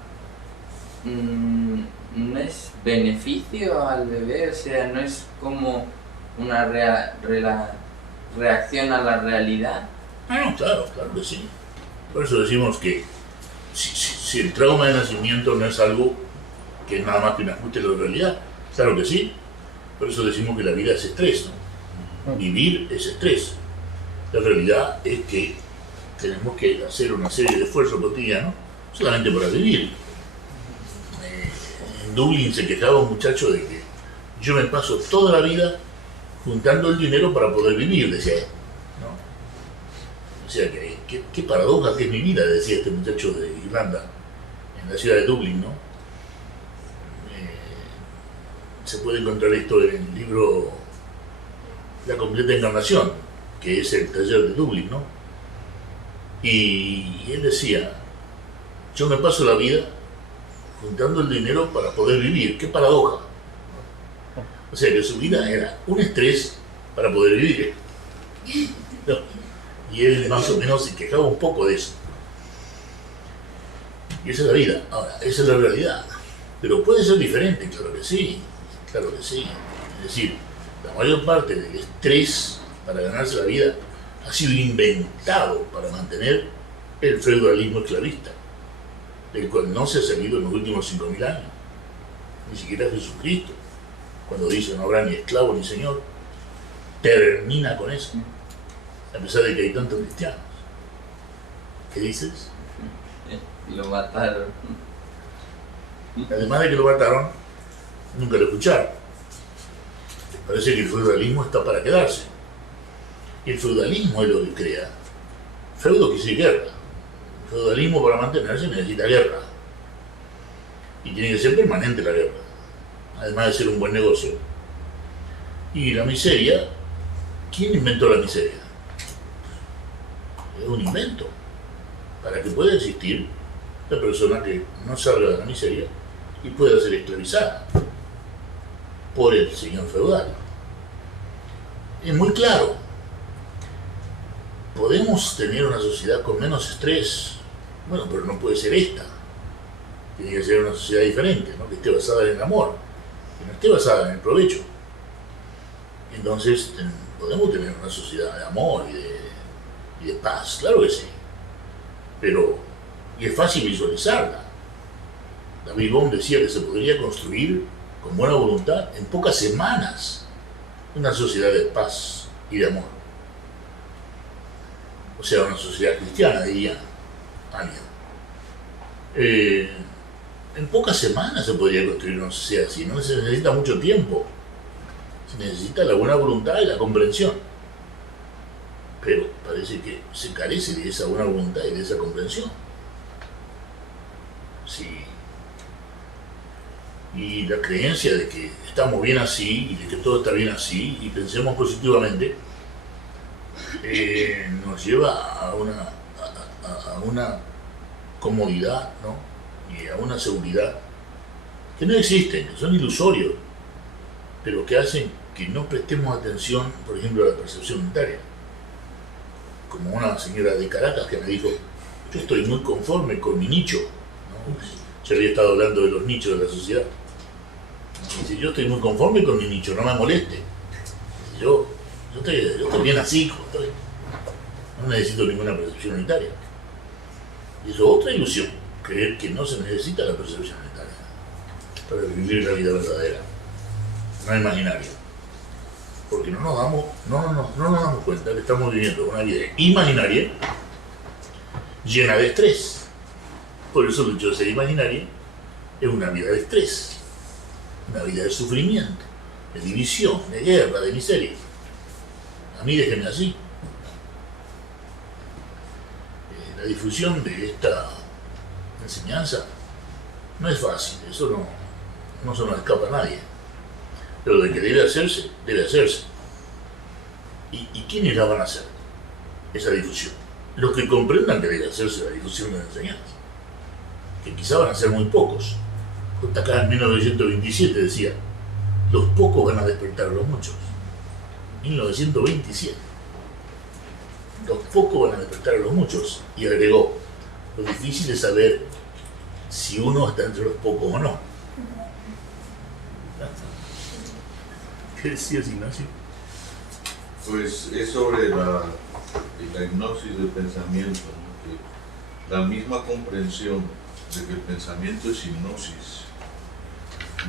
no es beneficio al bebé, o sea, no es como una reacción a la realidad. No, claro que sí. Por eso decimos que si el trauma de nacimiento no es algo que es nada más que un ajuste de la realidad, claro que sí. Por eso decimos que la vida es estrés, ¿no? Vivir es estrés. La realidad es que tenemos que hacer una serie de esfuerzos cotidianos solamente para vivir. En Dublín se quejaba un muchacho de que yo me paso toda la vida juntando el dinero para poder vivir, decía él, ¿no? O sea, qué paradoja que es mi vida, decía este muchacho de Irlanda, en la ciudad de Dublín, ¿no? Se puede encontrar esto en el libro La completa encarnación, que es el taller de Dublín, ¿no? Y él decía, yo me paso la vida juntando el dinero para poder vivir. ¡Qué paradoja! O sea que su vida era un estrés para poder vivir, ¿no? Y él más o menos se quejaba un poco de eso. Y esa es la vida. Ahora, esa es la realidad. Pero puede ser diferente, claro que sí. Claro que sí. Es decir, la mayor parte del estrés para ganarse la vida ha sido inventado para mantener el feudalismo esclavista, del cual no se ha salido en los últimos 5.000 años. Ni siquiera Jesucristo, cuando dice no habrá ni esclavo ni señor, termina con eso, a pesar de que hay tantos cristianos. ¿Qué dices? Lo mataron. Además de que lo mataron, Nunca lo escucharon. Parece que el feudalismo está para quedarse. Y el feudalismo es lo que crea. Feudo quiere decir guerra. El feudalismo para mantenerse necesita guerra. Y tiene que ser permanente la guerra. Además de ser un buen negocio. Y la miseria, ¿quién inventó la miseria? Es un invento. Para que pueda existir la persona que no salga de la miseria y pueda ser esclavizada por el señor feudal. Es muy claro. Podemos tener una sociedad con menos estrés. Bueno, pero no puede ser esta. Tiene que ser una sociedad diferente, ¿no? Que esté basada en el amor, que no esté basada en el provecho. Entonces, podemos tener una sociedad de amor y de paz, claro que sí. Pero, y es fácil visualizarla. David Bohm decía que se podría construir con buena voluntad en pocas semanas una sociedad de paz y de amor. O sea, una sociedad cristiana, diría alguien. En pocas semanas se podría construir una sociedad así, no se necesita mucho tiempo. Se necesita la buena voluntad y la comprensión. Pero parece que se carece de esa buena voluntad y de esa comprensión. Sí. Y la creencia de que estamos bien así y de que todo está bien así y pensemos positivamente nos lleva a una comodidad, ¿no? Y a una seguridad que no existen, que son ilusorios, pero que hacen que no prestemos atención, por ejemplo, a la percepción unitaria. Como una señora de Caracas que me dijo, yo estoy muy conforme con mi nicho, ¿no? Yo había estado hablando de los nichos de la sociedad. Dice, yo estoy muy conforme con mi nicho, no me moleste. Yo estoy bien así, no necesito ninguna percepción unitaria. Y eso es otra ilusión, creer que no se necesita la percepción unitaria para vivir la vida verdadera, no imaginaria. Porque no nos damos cuenta que estamos viviendo una vida imaginaria llena de estrés. Por eso el hecho de ser imaginaria es una vida de estrés, una vida de sufrimiento, de división, de guerra, de miseria. A mí déjenme así. La difusión de esta enseñanza no es fácil, eso no se nos escapa a nadie. Pero de que debe hacerse, debe hacerse. ¿Y quiénes la van a hacer? Esa difusión. Los que comprendan que debe hacerse la difusión de la enseñanza. Que quizá van a ser muy pocos. Acá en 1927 decía, los pocos van a despertar a los muchos. 1927. Los pocos van a despertar a los muchos. Y agregó, lo difícil es saber si uno está entre los pocos o no. ¿Qué decías, Ignacio? Pues es sobre la hipnosis del pensamiento, ¿no? Que la misma comprensión de que el pensamiento es hipnosis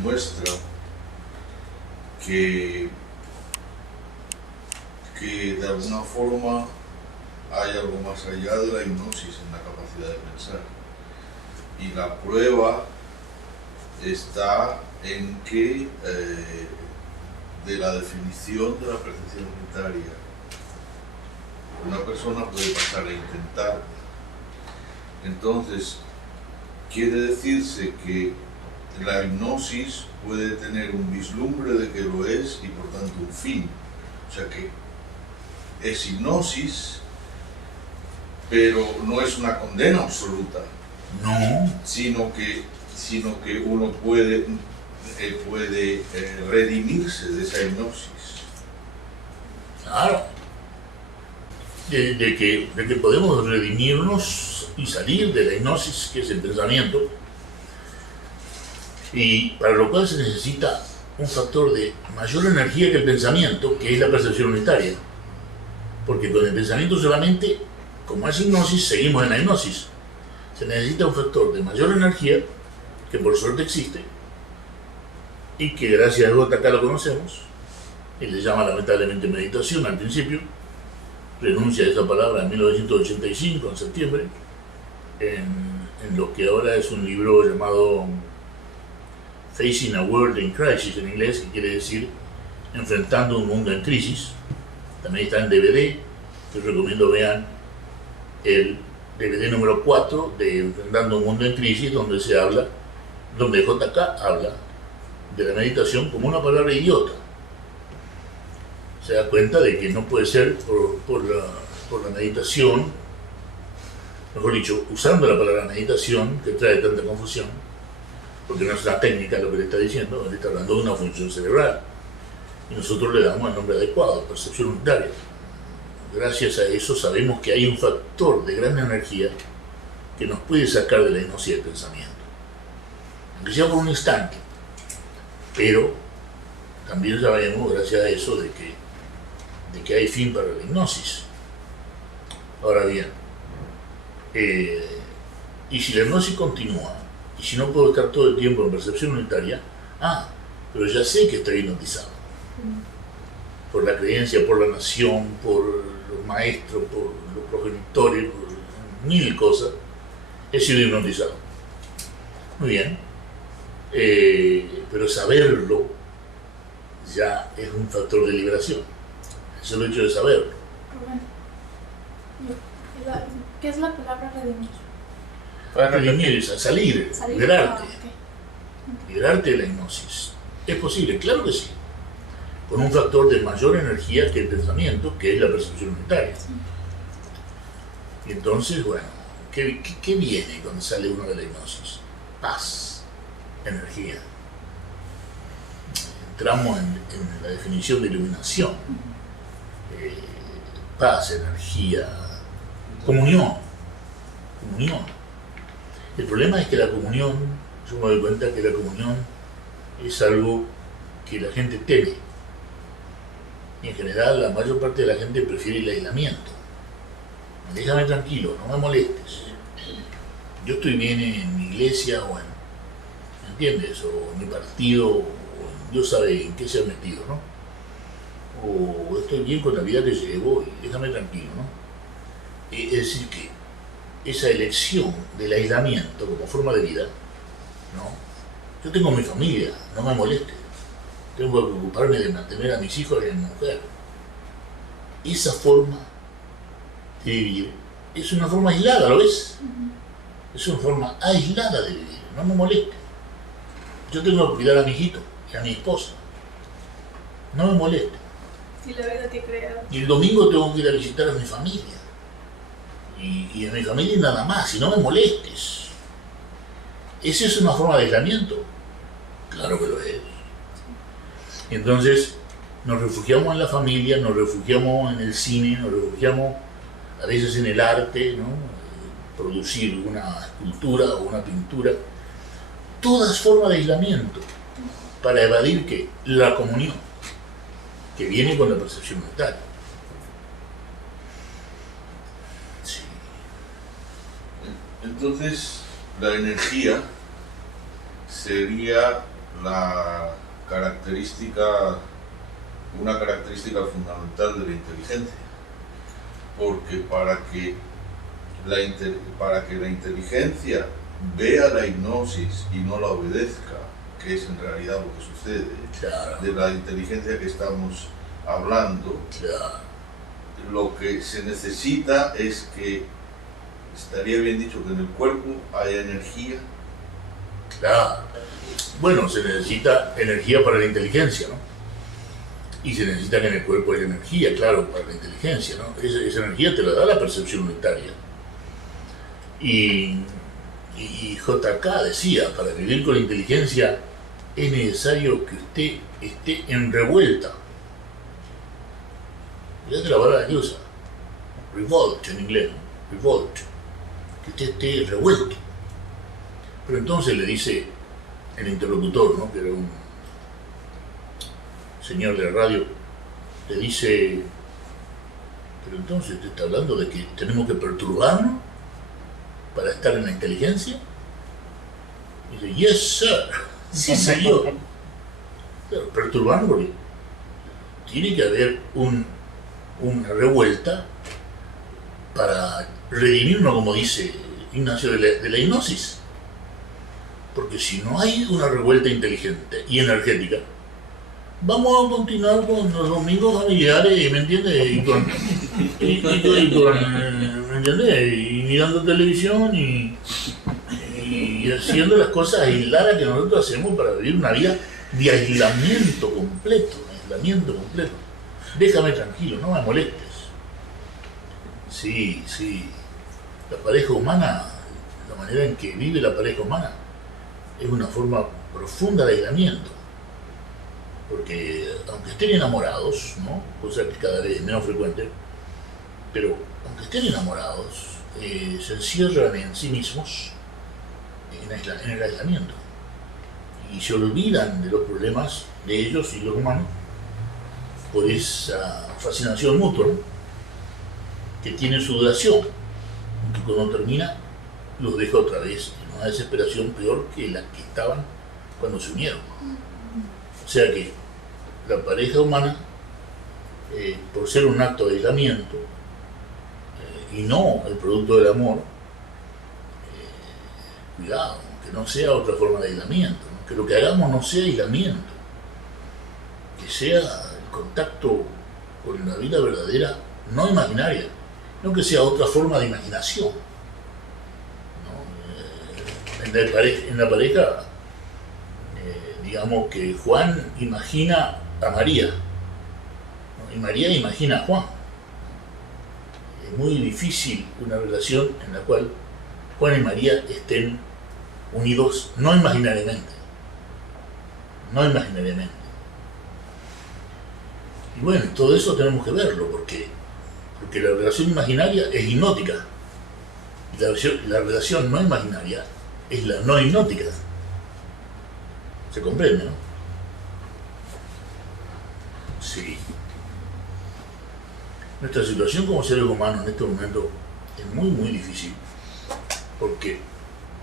muestra que de alguna forma hay algo más allá de la hipnosis en la capacidad de pensar. Y la prueba está en que de la definición de la percepción unitaria una persona puede pasar a intentar. Entonces quiere decirse que la hipnosis puede tener un vislumbre de que lo es y por tanto un fin. O sea que es hipnosis, pero no es una condena absoluta. No. Sino que uno puede redimirse de esa hipnosis. Claro. De que podemos redimirnos y salir de la hipnosis que es el pensamiento. Y para lo cual se necesita un factor de mayor energía que el pensamiento, que es la percepción unitaria. Porque con el pensamiento solamente, como es hipnosis, seguimos en la hipnosis. Se necesita un factor de mayor energía, que por suerte existe, y que gracias a Gota acá lo conocemos. Él le llama lamentablemente meditación al principio, renuncia a esa palabra en 1985, en septiembre, en lo que ahora es un libro llamado Facing a World in Crisis en inglés, que quiere decir enfrentando un mundo en crisis. También está en DVD, les recomiendo vean el DVD número 4 de Enfrentando un mundo en crisis, donde JK habla de la meditación como una palabra idiota. Se da cuenta de que no puede ser por la meditación, mejor dicho, usando la palabra meditación, que trae tanta confusión, porque no es la técnica lo que le está diciendo, él está hablando de una función cerebral, y nosotros le damos el nombre adecuado, percepción unitaria. Gracias a eso sabemos que hay un factor de gran energía que nos puede sacar de la hipnosis del pensamiento, aunque sea por un instante, pero también sabemos, gracias a eso, de que hay fin para la hipnosis. Ahora bien, y si la hipnosis continúa, y si no puedo estar todo el tiempo en percepción unitaria, pero ya sé que estoy hipnotizado. Por la creencia, por la nación, por los maestros, por los progenitores, por mil cosas, he sido hipnotizado. Muy bien, pero saberlo ya es un factor de liberación. Eso es el hecho de saberlo. ¿Qué es la palabra redimir? Redimir es salir, liberarte. Liberarte de la hipnosis. ¿Es posible? Claro que sí. Con un factor de mayor energía que el pensamiento, que es la percepción unitaria. Y entonces, bueno, ¿qué viene cuando sale uno de la hipnosis? Paz, energía. Entramos en la definición de iluminación. Paz, energía, comunión. El problema es que la comunión, yo me doy cuenta que la comunión es algo que la gente teme. Y en general la mayor parte de la gente prefiere el aislamiento. Déjame tranquilo, no me molestes. Yo estoy bien en mi iglesia o ¿me entiendes? O en mi partido, o Dios sabe en qué se ha metido, ¿no? O estoy bien con la vida que llevo y déjame tranquilo, ¿no? Es decir que esa elección del aislamiento como forma de vida, ¿no? Yo tengo mi familia, no me moleste. Tengo que preocuparme de mantener a mis hijos y a mi mujer. Esa forma de vivir es una forma aislada, ¿lo ves? Es una forma aislada de vivir, no me moleste. Yo tengo que cuidar a mi hijito y a mi esposa. No me moleste. Y la vida te crea. Y el domingo tengo que ir a visitar a mi familia. Y a mi familia nada más, y no me molestes. ¿Esa es una forma de aislamiento? Claro que lo es. Y entonces nos refugiamos en la familia, nos refugiamos en el cine, nos refugiamos a veces en el arte, ¿no? Producir una escultura o una pintura. Todas formas de aislamiento para evadir ¿qué? La comunión, que viene con la percepción mental. Sí. Entonces, la energía sería una característica fundamental de la inteligencia, porque para que la inteligencia vea la hipnosis y no la obedezca, que es en realidad lo que sucede, claro, de la inteligencia que estamos hablando, claro, lo que se necesita es que, estaría bien dicho, que en el cuerpo haya energía. Claro. Bueno, se necesita energía para la inteligencia, ¿no? Y se necesita que en el cuerpo haya energía, claro, para la inteligencia, ¿no? Esa energía te la da la percepción unitaria. Y JK decía, para vivir con inteligencia es necesario que usted esté en revuelta. Fíjate la palabra que usa. Revolt en inglés, ¿no? Revolt. Que usted esté revuelto. Pero entonces le dice el interlocutor, ¿no? Que era un señor de la radio, le dice, pero entonces usted está hablando de que tenemos que perturbarnos para estar en la inteligencia. Y dice, yes sir, sí señor. Claro, perturbarnos porque tiene que haber una revuelta para redimirnos, como dice Ignacio, de la hipnosis. Porque si no hay una revuelta inteligente y energética, vamos a continuar con los domingos familiares, ¿me entiendes? ¿Me entiendes? Y mirando televisión y haciendo las cosas aisladas que nosotros hacemos para vivir una vida de aislamiento completo, aislamiento completo. Déjame tranquilo, no me molestes. Sí, la pareja humana, la manera en que vive la pareja humana, es una forma profunda de aislamiento. Porque aunque estén enamorados, ¿no? Cosa que cada vez es menos frecuente, pero aunque estén enamorados, se encierran en sí mismos en el aislamiento y se olvidan de los problemas de ellos y los humanos por esa fascinación mutua, ¿no? Que tiene su duración, que cuando termina los deja otra vez en una desesperación peor que la que estaban cuando se unieron. O sea que la pareja humana, por ser un acto de aislamiento y no el producto del amor, cuidado, que no sea otra forma de aislamiento, ¿no? Que lo que hagamos no sea aislamiento, que sea el contacto con la vida verdadera, no imaginaria, no que sea otra forma de imaginación, ¿no? En la pareja, digamos que Juan imagina a María, ¿no? Y María imagina a Juan. Es muy difícil una relación en la cual Juan y María estén unidos no imaginariamente. Y bueno, todo eso tenemos que verlo, porque la relación imaginaria es hipnótica, y la relación no imaginaria es la no hipnótica. ¿Se comprende, no? Sí. Nuestra situación como seres humanos en este momento es muy, muy difícil,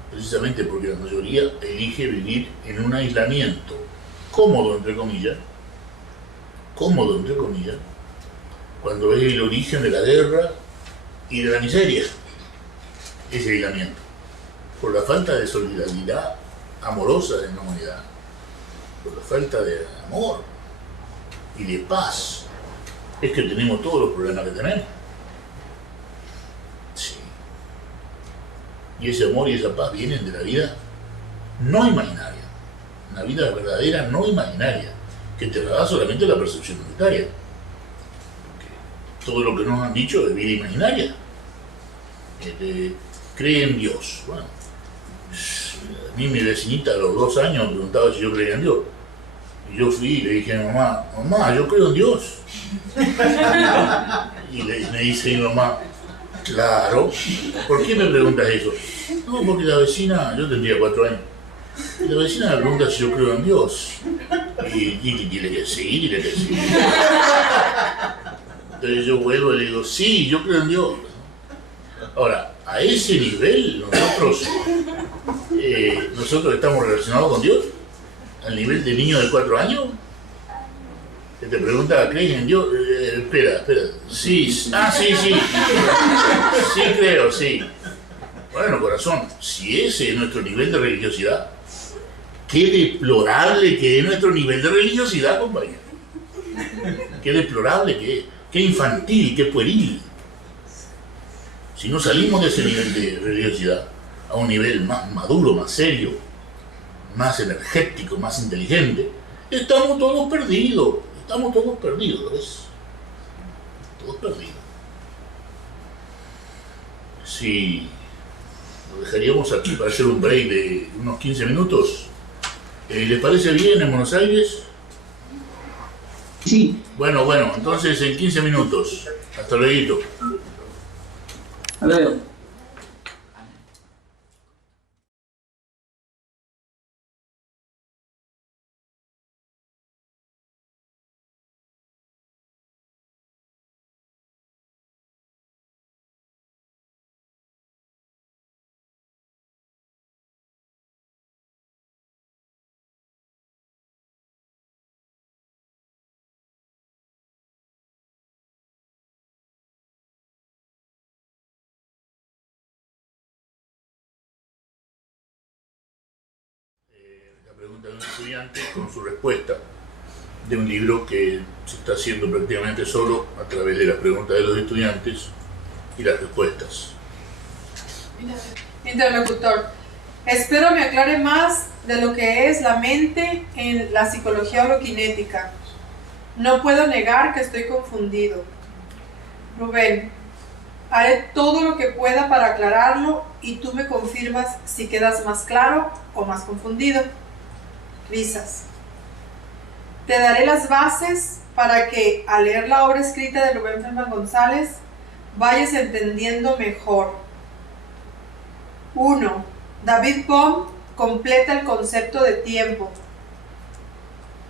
precisamente porque la mayoría elige vivir en un aislamiento cómodo, entre comillas, cuando es el origen de la guerra y de la miseria, ese aislamiento, por la falta de solidaridad amorosa en la humanidad, por la falta de amor y de paz, es que tenemos todos los problemas que tenemos. Sí. Y ese amor y esa paz vienen de la vida no imaginaria, una vida verdadera no imaginaria, que te la da solamente la percepción monetaria. Porque todo lo que nos han dicho es vida imaginaria. Cree en Dios. Bueno, a mí mi vecinita a los 2 años me preguntaba si yo creía en Dios. Y yo fui y le dije a mi mamá, mamá, yo creo en Dios. Y me dice mi mamá, claro, ¿por qué me preguntas eso? No, porque la vecina, yo tendría 4 años, y la vecina me pregunta si yo creo en Dios. Y dile que sí. Entonces yo vuelvo y le digo, sí, yo creo en Dios. Ahora, a ese nivel nosotros estamos relacionados con Dios, al nivel del niño de 4 años, que te pregunta, ¿crees en Dios? Espera. Sí. Sí creo, sí. Bueno, corazón, si ese es nuestro nivel de religiosidad, qué deplorable que es nuestro nivel de religiosidad, compañero. Qué deplorable que es, qué infantil, qué pueril. Si no salimos de ese nivel de religiosidad a un nivel más maduro, más serio, más energético, más inteligente, estamos todos perdidos, ¿ves? Todos perdidos. Sí, lo dejaríamos aquí para hacer un break de unos 15 minutos. ¿Les parece bien en Buenos Aires? Sí. Bueno, entonces en 15 minutos. Hasta luego. Hasta luego. de un estudiante con su respuesta de un libro que se está haciendo prácticamente solo a través de las preguntas de los estudiantes y las respuestas. Interlocutor. Espero me aclare más de lo que es la mente en la psicología holoquinética. No puedo negar que estoy confundido. Rubén. Haré todo lo que pueda para aclararlo y tú me confirmas si quedas más claro o más confundido. Risas. Te daré las bases para que al leer la obra escrita de Rubén Feldman González vayas entendiendo mejor. 1. David Bohm completa el concepto de tiempo.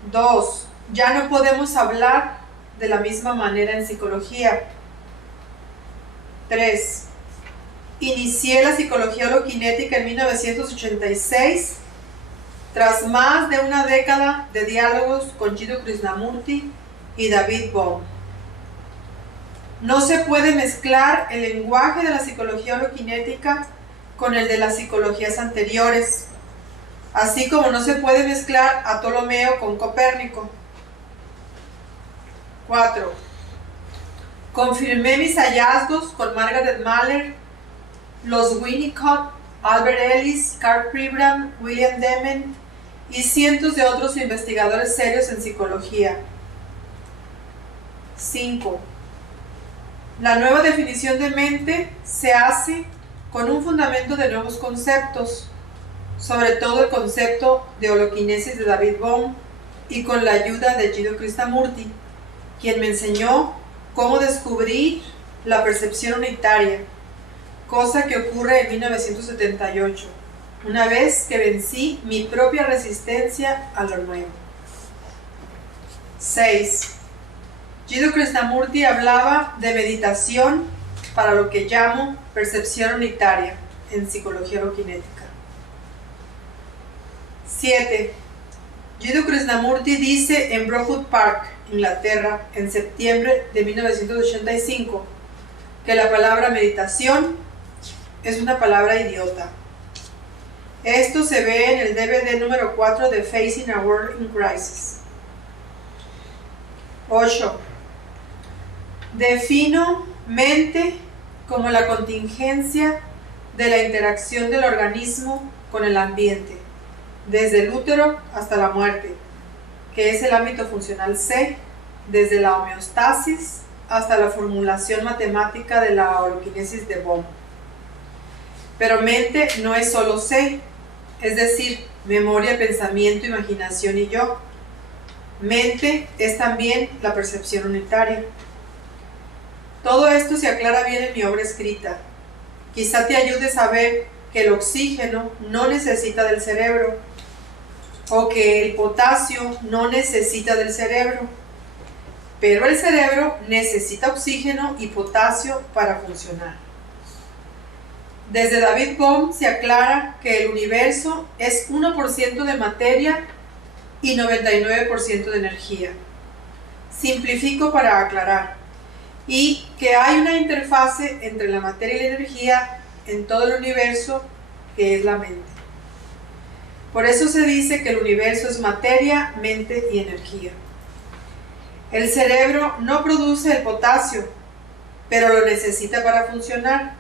2. Ya no podemos hablar de la misma manera en psicología. 3. Inicié la psicología holoquinética en 1986, tras más de una década de diálogos con Jiddu Krishnamurti y David Bohm. No se puede mezclar el lenguaje de la psicología holoquinética con el de las psicologías anteriores, así como no se puede mezclar a Ptolomeo con Copérnico. 4. Confirmé mis hallazgos con Margaret Mahler, los Winnicott, Albert Ellis, Carl Pribram, William Dement y cientos de otros investigadores serios en psicología. 5. La nueva definición de mente se hace con un fundamento de nuevos conceptos, sobre todo el concepto de holoquinesis de David Bohm y con la ayuda de Jiddu Krishnamurti, quien me enseñó cómo descubrir la percepción unitaria, cosa que ocurre en 1978, una vez que vencí mi propia resistencia a lo nuevo. 6. Jiddu Krishnamurti hablaba de meditación para lo que llamo percepción unitaria en psicología holoquinética. 7. Jiddu Krishnamurti dice en Brookwood Park, Inglaterra, en septiembre de 1985, que la palabra meditación es una palabra idiota. Esto se ve en el DVD número 4 de Facing a World in Crisis. 8. Defino mente como la contingencia de la interacción del organismo con el ambiente, desde el útero hasta la muerte, que es el ámbito funcional C, desde la homeostasis hasta la formulación matemática de la holoquinesis de Bohm. Pero mente no es solo C, es decir, memoria, pensamiento, imaginación y yo. Mente es también la percepción unitaria. Todo esto se aclara bien en mi obra escrita. Quizá te ayude a saber que el oxígeno no necesita del cerebro, o que el potasio no necesita del cerebro, pero el cerebro necesita oxígeno y potasio para funcionar. Desde David Bohm se aclara que el universo es 1% de materia y 99% de energía. Simplifico para aclarar. Y que hay una interfase entre la materia y la energía en todo el universo, que es la mente. Por eso se dice que el universo es materia, mente y energía. El cerebro no produce el potasio, pero lo necesita para funcionar.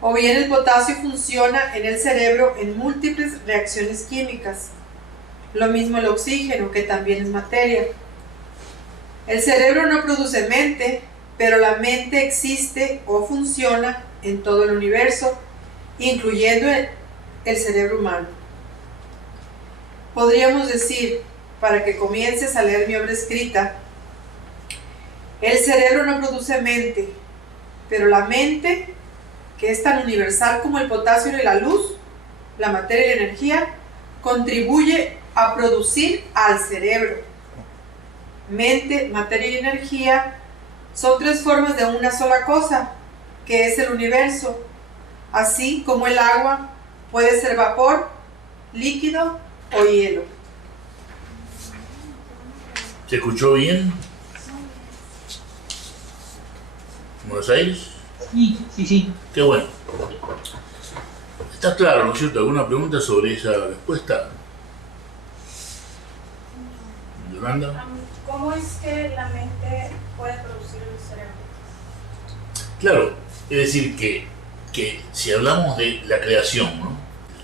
O bien el potasio funciona en el cerebro en múltiples reacciones químicas. Lo mismo el oxígeno, que también es materia. El cerebro no produce mente, pero la mente existe o funciona en todo el universo, incluyendo el cerebro humano. Podríamos decir, para que comiences a leer mi obra escrita, el cerebro no produce mente, pero la mente, que es tan universal como el potasio y la luz, la materia y la energía, contribuye a producir al cerebro. Mente, materia y energía son tres formas de una sola cosa, que es el universo, así como el agua puede ser vapor, líquido o hielo. ¿Se escuchó bien? ¿Buenos Aires? Sí. Qué bueno. ¿Está claro, no es cierto? ¿Alguna pregunta sobre esa respuesta? Yolanda. ¿Cómo es que la mente puede producir el cerebro? Claro, es decir, que si hablamos de la creación, ¿no?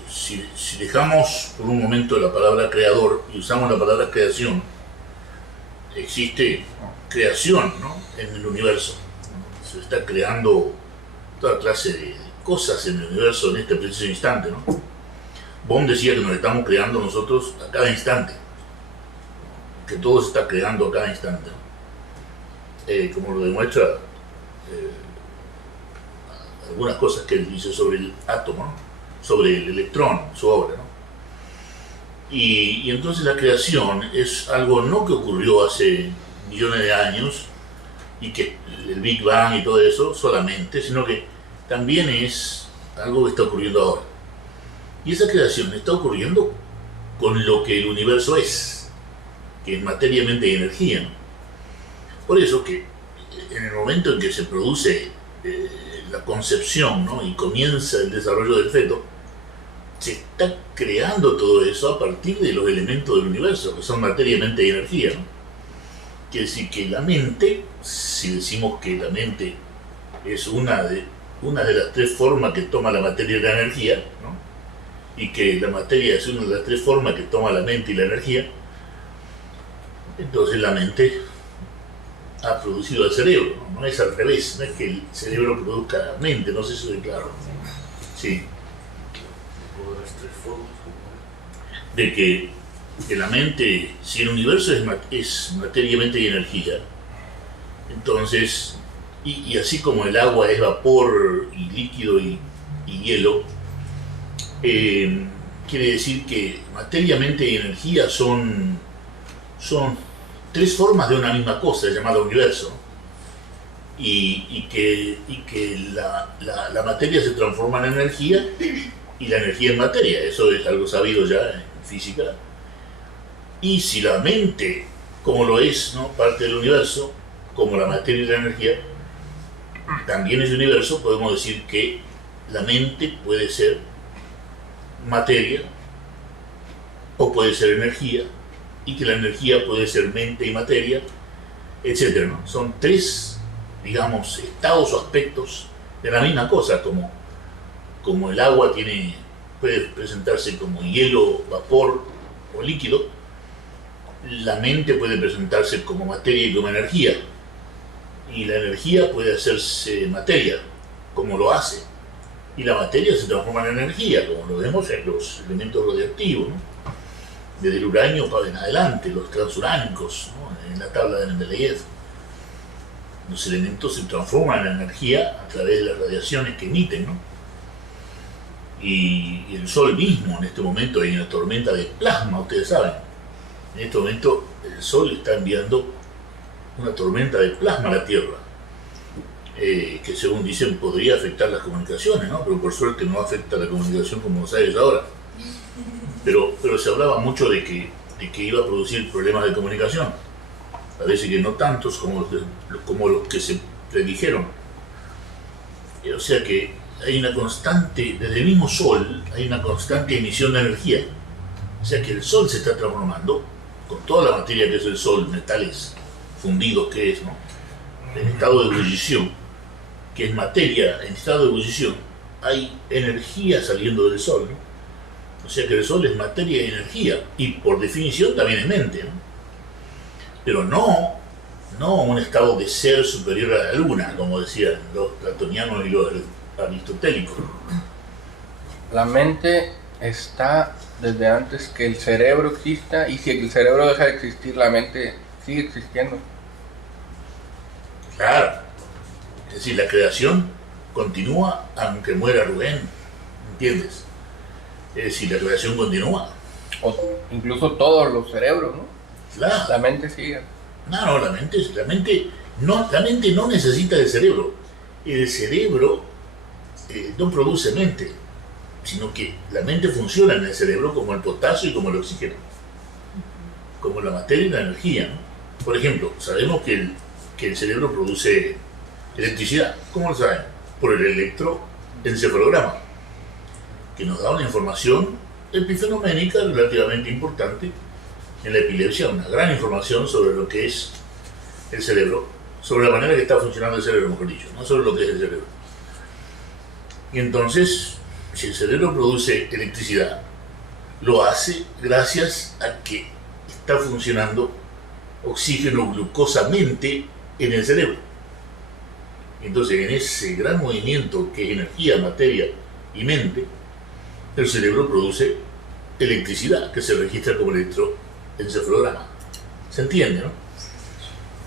Si dejamos por un momento la palabra creador y usamos la palabra creación, existe creación, ¿no? En el universo, ¿no? Se está creando toda clase de cosas en el universo en este preciso instante, ¿no? Bohm decía que nos estamos creando nosotros a cada instante, que todo se está creando a cada instante, ¿no? Como lo demuestra algunas cosas que él dice sobre el átomo, ¿no? Sobre el electrón, su obra, ¿no? Y entonces la creación es algo no que ocurrió hace millones de años y que el Big Bang y todo eso solamente, sino que también es algo que está ocurriendo ahora. Y esa creación está ocurriendo con lo que el universo es, que es materia, mente y energía, ¿no? Por eso que en el momento en que se produce la concepción, ¿no? Y comienza el desarrollo del feto, se está creando todo eso a partir de los elementos del universo, que son materia, mente y energía, ¿no? Quiere decir que la mente, si decimos que la mente es una de las tres formas que toma la materia y la energía, ¿no? Y que la materia es una de las tres formas que toma la mente y la energía, entonces la mente ha producido el cerebro, ¿no? No es al revés, no es que el cerebro produzca la mente, no sé si soy claro. Sí. De que la mente, si el universo es materia, mente y energía, entonces, y así como el agua es vapor y líquido y hielo, quiere decir que materia, mente y energía son tres formas de una misma cosa llamada universo, y que la materia se transforma en energía y la energía en materia. Eso es algo sabido ya en física. Y si la mente, como lo es, ¿no? Parte del universo, como la materia y la energía también es universo, podemos decir que la mente puede ser materia o puede ser energía, y que la energía puede ser mente y materia, etc., ¿no? Son tres, digamos, estados o aspectos de la misma cosa, como el agua puede presentarse como hielo, vapor o líquido. La mente puede presentarse como materia y como energía, y la energía puede hacerse materia, como lo hace, y la materia se transforma en energía, como lo vemos en los elementos radioactivos, ¿no? Desde el uranio para en adelante, los transuránicos, ¿no? En la tabla de Mendeleev. Los elementos se transforman en energía a través de las radiaciones que emiten, ¿no? Y el Sol mismo, en este momento hay una tormenta de plasma, ustedes saben. En este momento el Sol está enviando una tormenta de plasma a la Tierra, que según dicen podría afectar las comunicaciones, ¿no? Pero por suerte no afecta la comunicación como sabes ahora. Pero se hablaba mucho de que iba a producir problemas de comunicación. Parece que no tantos como los que se predijeron. O sea que hay una constante, desde el mismo Sol, hay una constante emisión de energía. O sea que el Sol se está transformando, con toda la materia que es el Sol, metales fundidos que es, ¿no? En estado de ebullición, que es materia en estado de ebullición, hay energía saliendo del Sol, ¿no? O sea que el Sol es materia y energía, y por definición también es mente, ¿no? Pero no un estado de ser superior a la Luna, como decían los platonianos y los aristotélicos. La mente está desde antes que el cerebro exista, y si el cerebro deja de existir, la mente sigue existiendo. Claro. Es decir, la creación continúa aunque muera Rubén, ¿entiendes? Es decir, la creación continúa. O incluso todos los cerebros, ¿no? Claro. La mente sigue. No, la mente no necesita del cerebro. El cerebro no produce mente, sino que la mente funciona en el cerebro como el potasio y como el oxígeno, como la materia y la energía, ¿no? Por ejemplo, sabemos que el cerebro produce electricidad. ¿Cómo lo saben? Por el electroencefalograma, que nos da una información epifenoménica relativamente importante en la epilepsia una gran información sobre lo que es el cerebro, sobre la manera que está funcionando el cerebro, mejor dicho, no sobre lo que es el cerebro. Y entonces, si el cerebro produce electricidad, lo hace gracias a que está funcionando oxígeno glucosamente en el cerebro. Entonces, en ese gran movimiento que es energía, materia y mente, el cerebro produce electricidad que se registra como electroencefalograma. ¿Se entiende, no?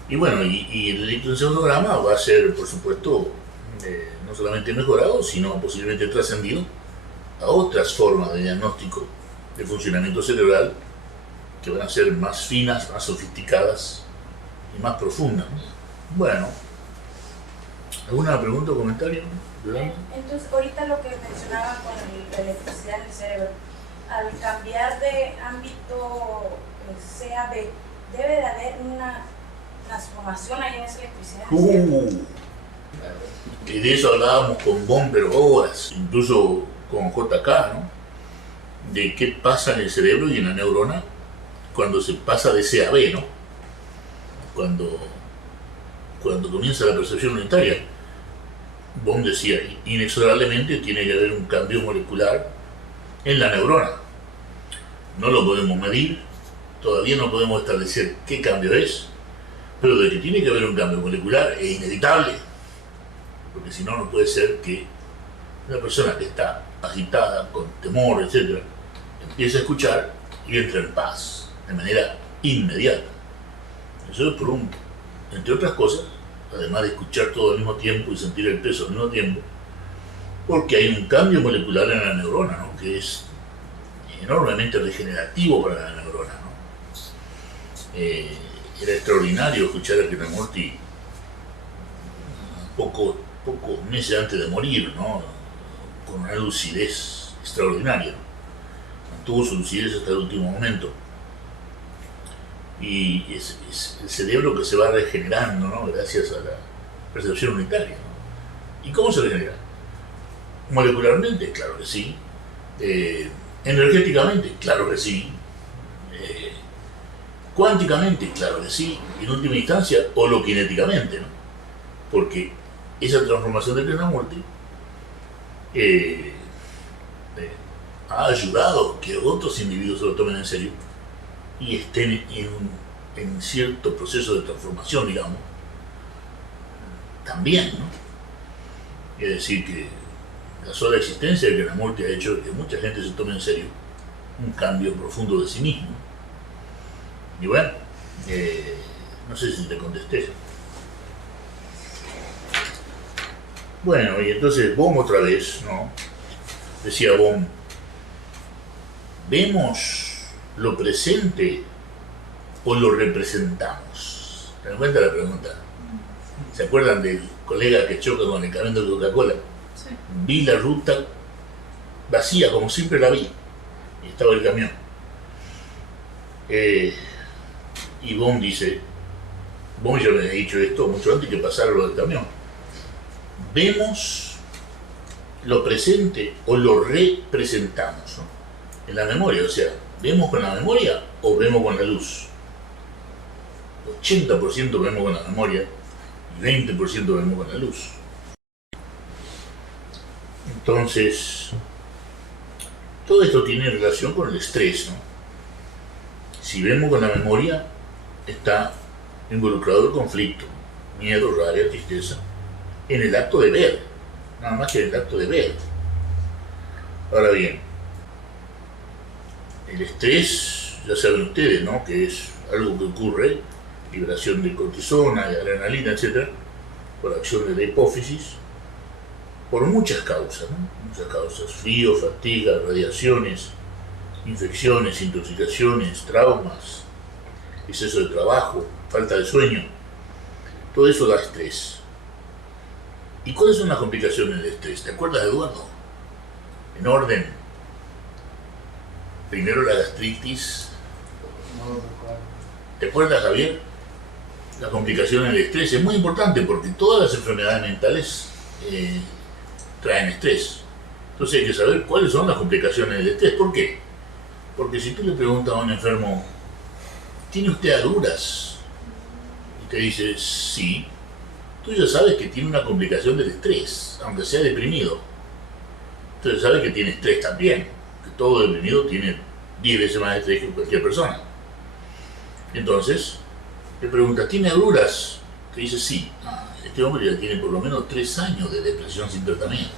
Y bueno, y el electroencefalograma va a ser, por supuesto, no solamente mejorado, sino posiblemente trascendido a otras formas de diagnóstico de funcionamiento cerebral que van a ser más finas, más sofisticadas y más profundas, ¿no? Bueno, ¿alguna pregunta o comentario? Entonces, ahorita lo que mencionaba con la electricidad en el cerebro, al cambiar de ámbito C a B, debe de haber una transformación ahí en esa electricidad en el cerebro. Y de eso hablábamos con Bohm, pero horas, incluso con JK, ¿no? De qué pasa en el cerebro y en la neurona cuando se pasa de C a B, ¿no? Cuando comienza la percepción unitaria. Bohm decía, inexorablemente tiene que haber un cambio molecular en la neurona. No lo podemos medir, todavía no podemos establecer qué cambio es, pero de que tiene que haber un cambio molecular es inevitable, porque si no, no puede ser que una persona que está agitada, con temor, etc., empiece a escuchar y entre en paz de manera inmediata. Eso es entre otras cosas, además de escuchar todo al mismo tiempo y sentir el peso al mismo tiempo, porque hay un cambio molecular en la neurona, ¿no? Que es enormemente regenerativo para la neurona, ¿no? Era extraordinario escuchar a Krishnamurti pocos meses antes de morir, ¿no? Con una lucidez extraordinaria. Mantuvo su lucidez hasta el último momento. Y es el cerebro que se va regenerando, ¿no? Gracias a la percepción unitaria, ¿no? ¿Y cómo se regenera? Molecularmente, claro que sí. Energéticamente, claro que sí. Cuánticamente, claro que sí. Y en última instancia, holokinéticamente, ¿no? Porque esa transformación de Krishnamurti ha ayudado que otros individuos se lo tomen en serio y estén en cierto proceso de transformación, digamos, también, ¿no? Es decir, que la sola existencia de Krishnamurti ha hecho que mucha gente se tome en serio un cambio profundo de sí mismo. Y bueno, no sé si te contesté. Bueno, y entonces Bohm otra vez, ¿no? Decía Bohm, ¿vemos lo presente o lo representamos? ¿Te das cuenta la pregunta? ¿Se acuerdan del colega que choca con el camión de Coca-Cola? Sí. Vi la ruta vacía, como siempre la vi, y estaba el camión. Y Bohm dice, Bohm ya me había dicho esto mucho antes que pasara lo del camión. ¿Vemos lo presente o lo representamos, ¿no? En la memoria, o sea, ¿vemos con la memoria o vemos con la luz? 80% vemos con la memoria y 20% vemos con la luz. Entonces, todo esto tiene relación con el estrés, ¿no? Si vemos con la memoria, está involucrado el conflicto, miedo, rabia, tristeza, en el acto de ver, nada más que en el acto de ver. Ahora bien, el estrés, ya saben ustedes, ¿no? Que es algo que ocurre, liberación de cortisona, de adrenalina, etc., por acción de la hipófisis, por muchas causas, ¿no? Muchas causas: frío, fatiga, radiaciones, infecciones, intoxicaciones, traumas, exceso de trabajo, falta de sueño. Todo eso da estrés. ¿Y cuáles son las complicaciones del estrés? ¿Te acuerdas, Eduardo? En orden. Primero la gastritis. No lo recuerdo. ¿Te acuerdas, Javier? Las complicaciones del estrés es muy importante porque todas las enfermedades mentales traen estrés. Entonces hay que saber cuáles son las complicaciones del estrés. ¿Por qué? Porque si tú le preguntas a un enfermo ¿tiene usted agruras? Y te dice, sí. Tú ya sabes que tiene una complicación del estrés, aunque sea deprimido. Tú ya sabes que tiene estrés también, que todo deprimido tiene 10 veces más estrés que cualquier persona. Entonces, te preguntas, ¿tiene agruras? Te dice, sí. Este hombre ya tiene por lo menos 3 años de depresión sin tratamiento.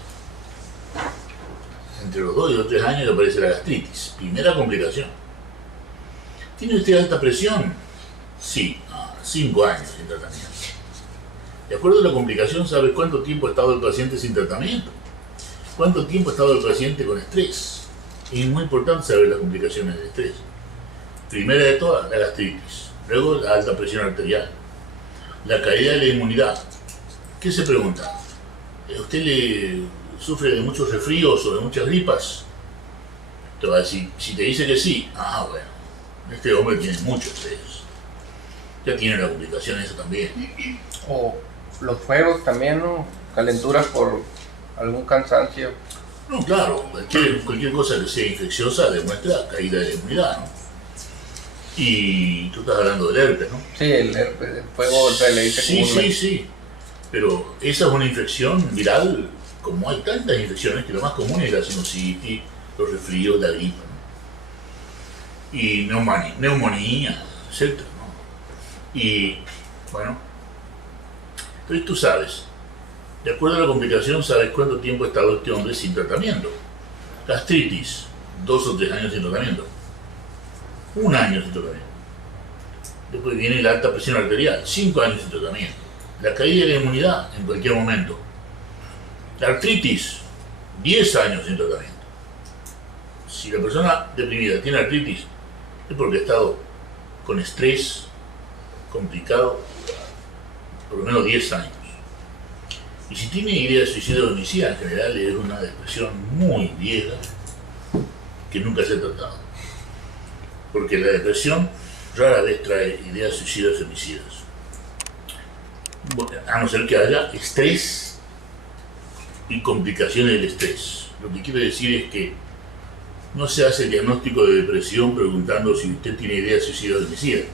Entre los 2 y los 3 años le aparece la gastritis, primera complicación. ¿Tiene usted alta presión? Sí, 5 años sin tratamiento. De acuerdo a la complicación, ¿sabes cuánto tiempo ha estado el paciente sin tratamiento? ¿Cuánto tiempo ha estado el paciente con estrés? Es muy importante saber las complicaciones del estrés. Primera de todas, la gastritis. Luego, la alta presión arterial. La caída de la inmunidad. ¿Qué se pregunta? ¿Usted sufre de muchos resfríos o de muchas gripas? Te va a decir, si te dice que sí, bueno, este hombre tiene mucho estrés. Ya tiene la complicación eso también. O los fuegos también, ¿no? Calenturas por algún cansancio. No, claro, cualquier cosa que sea infecciosa demuestra caída de la inmunidad, ¿no? Y tú estás hablando del herpes, ¿no? Sí, el herpes, el fuego le dice sí. Pero esa es una infección viral, como hay tantas infecciones, que lo más común es la sinusitis, los resfríos, la gripe, ¿no? Y neumonía, etc., ¿no? Y, bueno, entonces tú sabes, de acuerdo a la complicación, sabes cuánto tiempo ha estado este hombre sin tratamiento. Gastritis, 2 o 3 años sin tratamiento. 1 año sin tratamiento. Después viene la alta presión arterial, 5 años sin tratamiento. La caída de la inmunidad en cualquier momento. La artritis, 10 años sin tratamiento. Si la persona deprimida tiene artritis, es porque ha estado con estrés complicado por lo menos 10 años. Y si tiene idea de suicidio homicida, en general es una depresión muy vieja que nunca se ha tratado. Porque la depresión rara vez trae ideas suicidas homicidas. Bueno, a no ser que haya estrés y complicaciones del estrés. Lo que quiero decir es que no se hace diagnóstico de depresión preguntando si usted tiene ideas suicidas homicidas.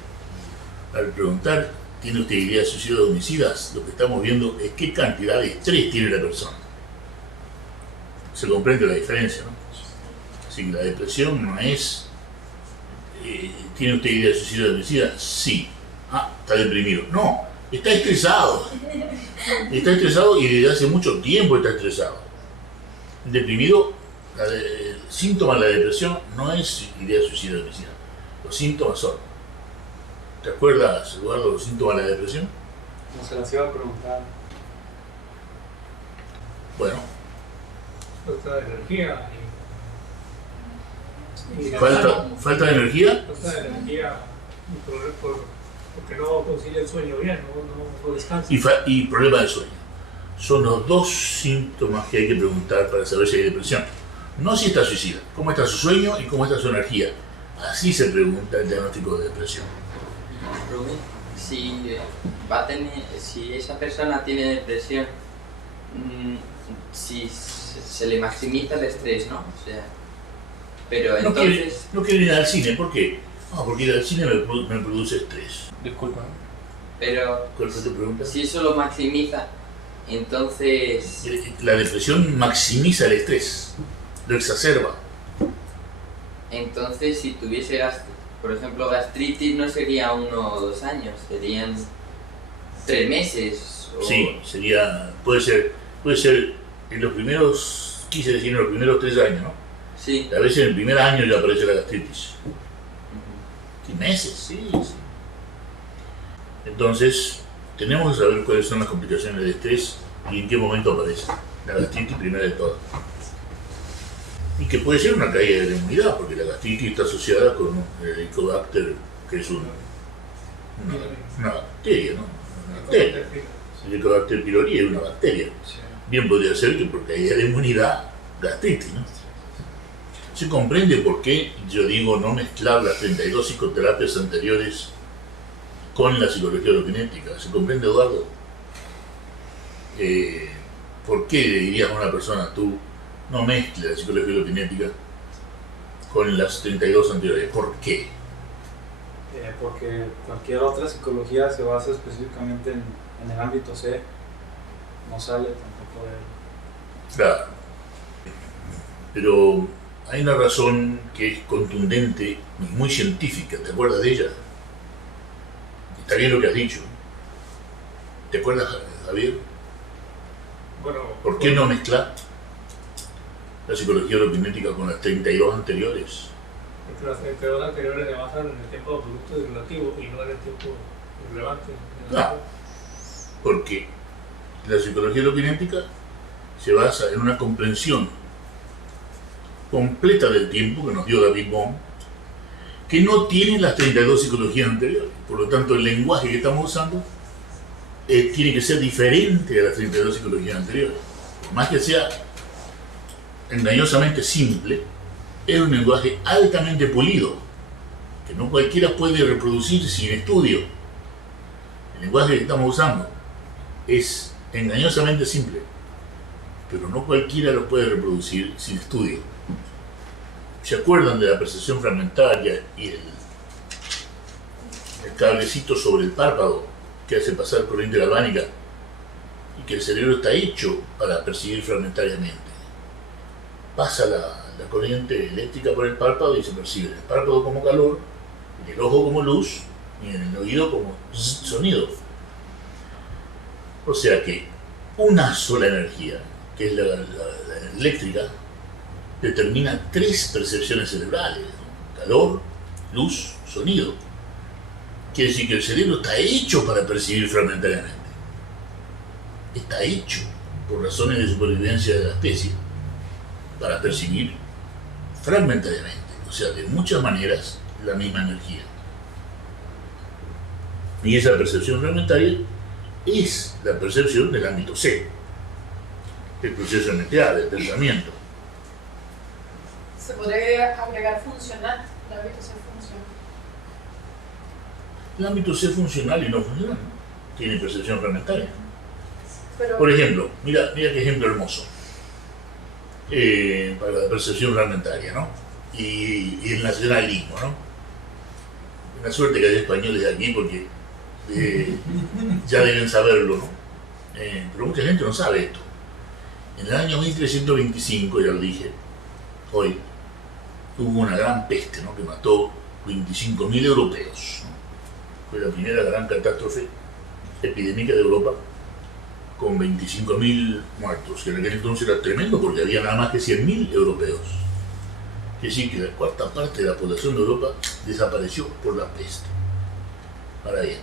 Al preguntar, ¿tiene usted ideas suicidas homicidas? Lo que estamos viendo es qué cantidad de estrés tiene la persona. Se comprende la diferencia, ¿no? Así que la depresión no es... ¿tiene usted ideas suicidas homicidas? Sí. Está deprimido. No, está estresado. Está estresado y desde hace mucho tiempo está estresado. El deprimido, el síntoma de la depresión no es idea suicida homicida. Los síntomas son... ¿Te acuerdas, Eduardo, los síntomas de la depresión? No se las iba a preguntar. Bueno. Falta de energía. ¿Falta de energía? Falta de energía porque no concilia el sueño bien, no descansa. Y problema de sueño. Son los 2 síntomas que hay que preguntar para saber si hay depresión. No si está suicida, cómo está su sueño y cómo está su energía. Así se pregunta el diagnóstico de depresión. Si esa persona tiene depresión, si se le maximiza el estrés, ¿no? O sea, pero entonces... No quiere ir al cine, ¿por qué? Porque ir al cine me produce estrés. Disculpa. Pero ¿Cuál fue tu pregunta? Si eso lo maximiza, entonces... La depresión maximiza el estrés, lo exacerba. Entonces, si tuviese, por ejemplo, gastritis, no sería 1 o 2 años, serían 3 meses. Sí, puede ser en los primeros, quise decir, en los primeros 3 años, ¿no? Sí. A veces en el primer año ya aparece la gastritis. ¿Qué meses? Sí. Entonces, tenemos que saber cuáles son las complicaciones del estrés y en qué momento aparece. La gastritis primera de todas. Y que puede ser una caída de la inmunidad, porque la gastritis está asociada con el Helicobacter, que es una bacteria, ¿no? Una bacteria. El Helicobacter pylori es una bacteria. Bien podría ser que por caída de la inmunidad, gastritis, ¿no? Se comprende por qué yo digo no mezclar las 32 psicoterapias anteriores con la psicología hologenética. ¿Se comprende, Eduardo? ¿Por qué le dirías a una persona, tú no mezcles la psicología hologenética con las 32 anteriores? ¿Por qué? porque cualquier otra psicología se basa específicamente en el ámbito C, no sale tampoco de él. Claro. Pero hay una razón que es contundente y muy científica, ¿te acuerdas de ella? Está bien lo que has dicho. ¿Te acuerdas, Javier? Bueno, ¿Por qué no mezclar la psicología oroquinética con las 32 anteriores? porque las 32 anteriores se basan en el tiempo absoluto y relativo y no en el tiempo irrelevante. Claro, porque la psicología oroquinética se basa en una comprensión completa del tiempo que nos dio David Bohm, que no tiene las 32 psicologías anteriores. Por lo tanto, el lenguaje que estamos usando tiene que ser diferente a las 32 psicologías anteriores. Por más que sea engañosamente simple, es un lenguaje altamente pulido, que no cualquiera puede reproducir sin estudio. El lenguaje que estamos usando es engañosamente simple, pero no cualquiera lo puede reproducir sin estudio. ¿Se acuerdan de la percepción fragmentaria y el cablecito sobre el párpado que hace pasar corriente galvánica y que el cerebro está hecho para percibir fragmentariamente? Pasa la corriente eléctrica por el párpado y se percibe en el párpado como calor, en el ojo como luz y en el oído como sonido. O sea que una sola energía, que es la eléctrica, determina 3 percepciones cerebrales, ¿no? Calor, luz, sonido. Quiere decir que el cerebro está hecho para percibir fragmentariamente. Está hecho, por razones de supervivencia de la especie, para percibir fragmentariamente, o sea, de muchas maneras, la misma energía. Y esa percepción fragmentaria es la percepción del ámbito C, del proceso mental, del pensamiento. Se podría agregar funcional, el ámbito C funcional. El ámbito C funcional y no funcional, ¿no? Tiene percepción fragmentaria. Pero, Por ejemplo, mira qué ejemplo hermoso. Para la percepción fragmentaria, ¿no? Y el nacionalismo, ¿no? Una suerte que hay españoles aquí porque ya deben saberlo, ¿no? Pero mucha gente no sabe esto. En el año 1325, ya lo dije, hoy, hubo una gran peste, ¿no? Que mató 25.000 europeos, ¿no? Fue la primera gran catástrofe epidémica de Europa, con 25.000 muertos, que en aquel entonces era tremendo porque había nada más que 100.000 europeos. Es decir, que la cuarta parte de la población de Europa desapareció por la peste. Ahora bien,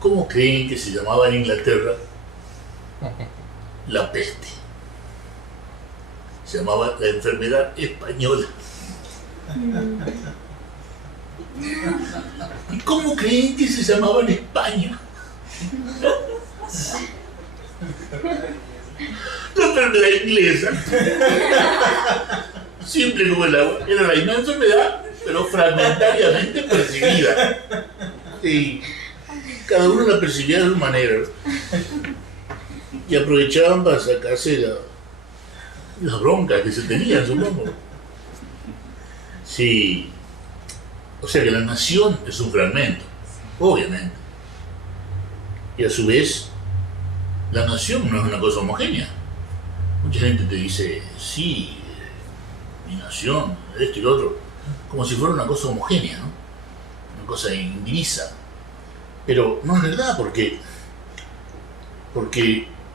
¿cómo creen que se llamaba en Inglaterra la peste? Se llamaba la enfermedad española. ¿Y cómo creen que se llamaba en España? La enfermedad inglesa. Simple como el agua. Era la misma enfermedad, pero fragmentariamente percibida. Y cada uno la percibía de su manera. Y aprovechaban para sacarse las broncas que se tenían, supongo. Sí. O sea que la nación es un fragmento, obviamente. Y a su vez, la nación no es una cosa homogénea. Mucha gente te dice, sí, mi nación, esto y lo otro, como si fuera una cosa homogénea, ¿no? Una cosa indivisa. Pero no es verdad, porque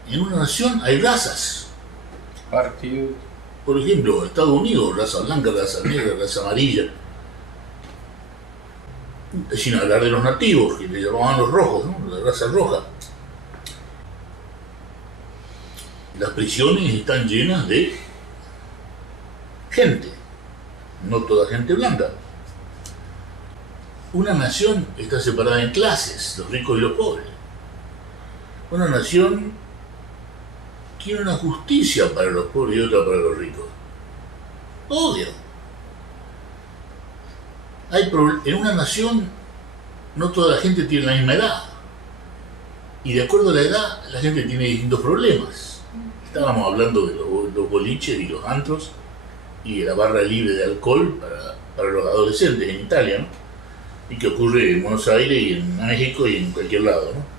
en una nación hay razas. Partidos. Por ejemplo, Estados Unidos, raza blanca, raza negra, raza amarilla. Sin hablar de los nativos, que le llamaban los rojos, ¿no? La raza roja. Las prisiones están llenas de gente, no toda gente blanca. Una nación está separada en clases, los ricos y los pobres. Una nación quiere una justicia para los pobres y otra para los ricos. Obvio. En una nación no toda la gente tiene la misma edad. Y de acuerdo a la edad, la gente tiene distintos problemas. Estábamos hablando de los boliches y los antros y de la barra libre de alcohol para para los adolescentes en Italia, ¿no? Y que ocurre en Buenos Aires y en México y en cualquier lado, ¿no?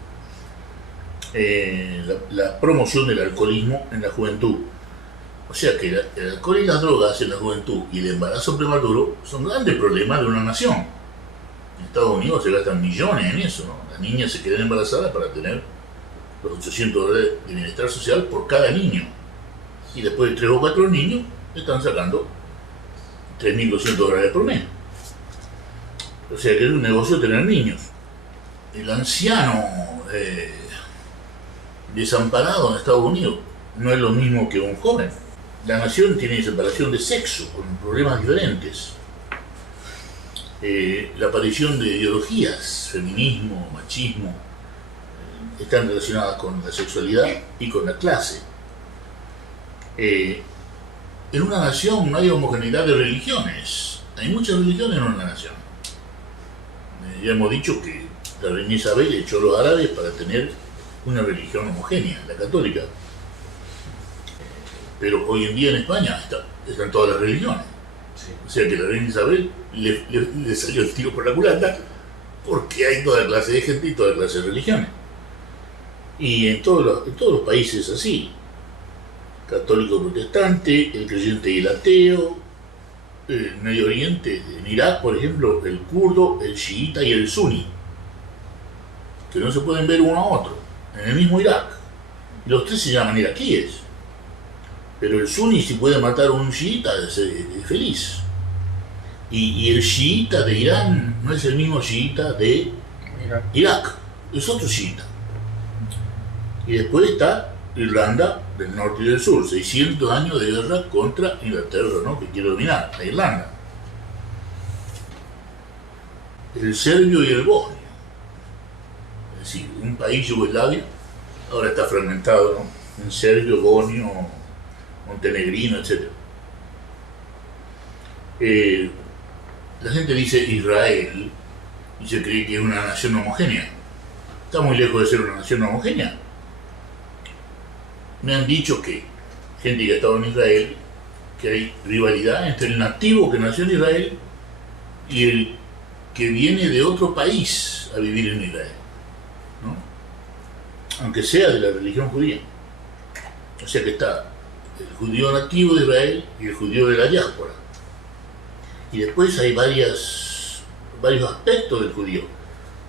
La promoción del alcoholismo en la juventud. O sea que el alcohol y las drogas en la juventud y el embarazo prematuro son grandes problemas de una nación. En Estados Unidos se gastan millones en eso, ¿no? Las niñas se quedan embarazadas para tener los $800 de bienestar social por cada niño. Y después de 3 o 4 niños, le están sacando $3.200 por mes. O sea que es un negocio tener niños. El anciano desamparado en Estados Unidos no es lo mismo que un joven. La nación tiene separación de sexo, con problemas diferentes. La aparición de ideologías, feminismo, machismo, están relacionadas con la sexualidad y con la clase. En una nación no hay homogeneidad de religiones. Hay muchas religiones en una nación. Ya hemos dicho que la reina Isabel echó a los árabes para tener una religión homogénea, la católica. Pero hoy en día en España están todas las religiones. Sí. O sea que la reina Isabel le salió el tiro por la culata porque hay toda clase de gente y toda clase de religiones. Y en todos los países así. Católico protestante, el creyente y el ateo, el Medio Oriente, en Irak, por ejemplo, el kurdo, el chiita y el suní, que no se pueden ver uno a otro, en el mismo Irak. Y los tres se llaman iraquíes. Pero el suní, si puede matar a un chiita, es feliz. Y el chiita de Irán no es el mismo chiita de Irak, es otro chiita. Y después está Irlanda del norte y del sur, 600 años de guerra contra Inglaterra, ¿no? Que quiere dominar a Irlanda. El serbio y el bosnio. Es decir, un país Yugoslavia ahora está fragmentado, ¿no? En serbio, bosnio, montenegrino, etc. La gente dice Israel y se cree que es una nación homogénea. Está muy lejos de ser una nación homogénea. Me han dicho que gente que ha estado en Israel, que hay rivalidad entre el nativo que nació en Israel y el que viene de otro país a vivir en Israel, ¿no? Aunque sea de la religión judía. O sea que está el judío nativo de Israel y el judío de la diáspora. Y después hay varios aspectos del judío: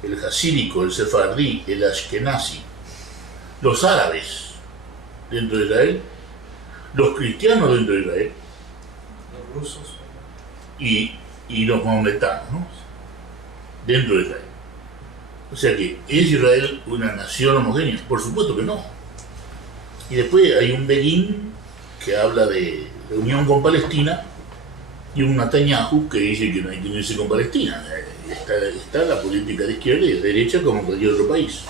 el hasídico, el sefardí, el ashkenazi, los árabes dentro de Israel, los cristianos dentro de Israel, los rusos y los maometanos, ¿no? Dentro de Israel. O sea que, ¿es Israel una nación homogénea? Por supuesto que no. Y después hay un Begin que habla de la unión con Palestina y un Netanyahu que dice que no hay que unirse con Palestina. Está la política de izquierda y de derecha como en cualquier otro país.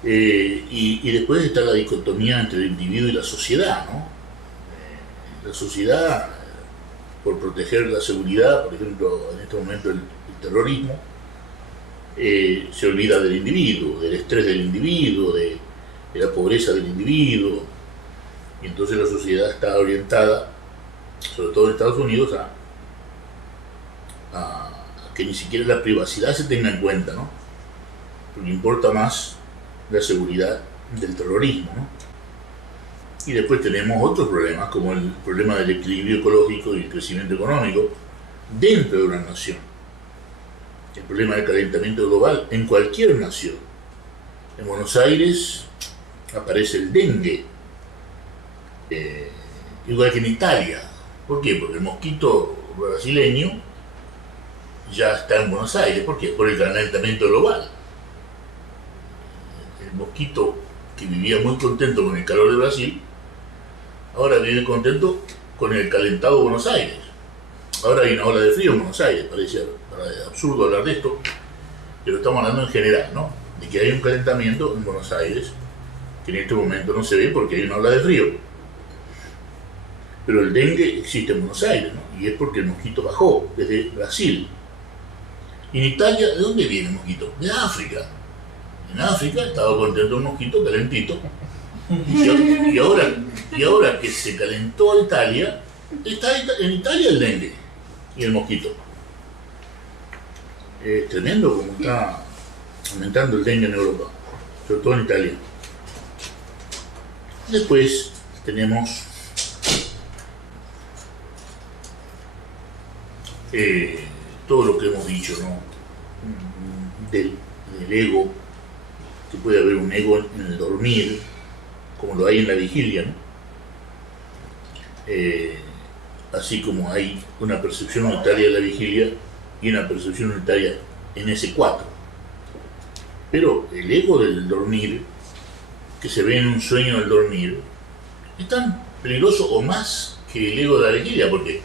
Y después está la dicotomía entre el individuo y la sociedad, ¿no? La sociedad, por proteger la seguridad, por ejemplo, en este momento el terrorismo, se olvida del individuo, del estrés del individuo, de la pobreza del individuo, y entonces la sociedad está orientada, sobre todo en Estados Unidos, a que ni siquiera la privacidad se tenga en cuenta, ¿no? Porque importa más la seguridad del terrorismo, ¿no? Y después tenemos otros problemas, como el problema del equilibrio ecológico y el crecimiento económico dentro de una nación. El problema del calentamiento global en cualquier nación. En Buenos Aires aparece el dengue, igual que en Italia. ¿Por qué? Porque el mosquito brasileño ya está en Buenos Aires. ¿Por qué? Por el calentamiento global. El mosquito que vivía muy contento con el calor de Brasil, ahora vive contento con el calentado Buenos Aires. Ahora hay una ola de frío en Buenos Aires, parece absurdo hablar de esto, pero estamos hablando en general, ¿no? De que hay un calentamiento en Buenos Aires, que en este momento no se ve porque hay una ola de frío. Pero el dengue existe en Buenos Aires, ¿no? Y es porque el mosquito bajó desde Brasil. Y en Italia, ¿de dónde viene el mosquito? De África. En África estaba contento un mosquito calentito. Y ahora que se calentó Italia, Está en Italia el dengue y el mosquito. Es tremendo como está aumentando el dengue en Europa, sobre todo en Italia. Después tenemos todo lo que hemos dicho, ¿no? Del ego, que puede haber un ego en el dormir, como lo hay en la vigilia, ¿no? Así como hay una percepción unitaria de la vigilia y una percepción unitaria en ese 4. Pero el ego del dormir, que se ve en un sueño del dormir, es tan peligroso o más que el ego de la vigilia, porque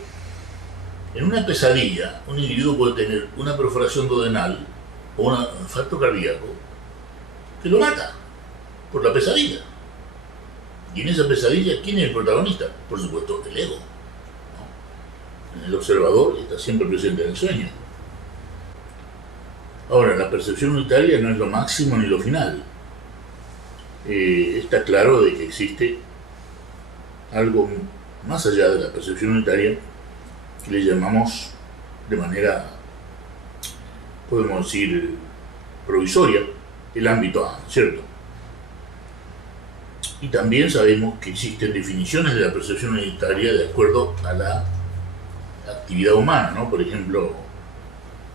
en una pesadilla un individuo puede tener una perforación duodenal o un infarto cardíaco que lo mata por la pesadilla. Y en esa pesadilla, ¿quién es el protagonista? Por supuesto, el ego, ¿no? El observador está siempre presente en el sueño. Ahora, la percepción unitaria no es lo máximo ni lo final. Está claro de que existe algo más allá de la percepción unitaria que le llamamos de manera, podemos decir, provisoria, el ámbito A, ¿cierto? Y también sabemos que existen definiciones de la percepción unitaria de acuerdo a la actividad humana, ¿no? Por ejemplo,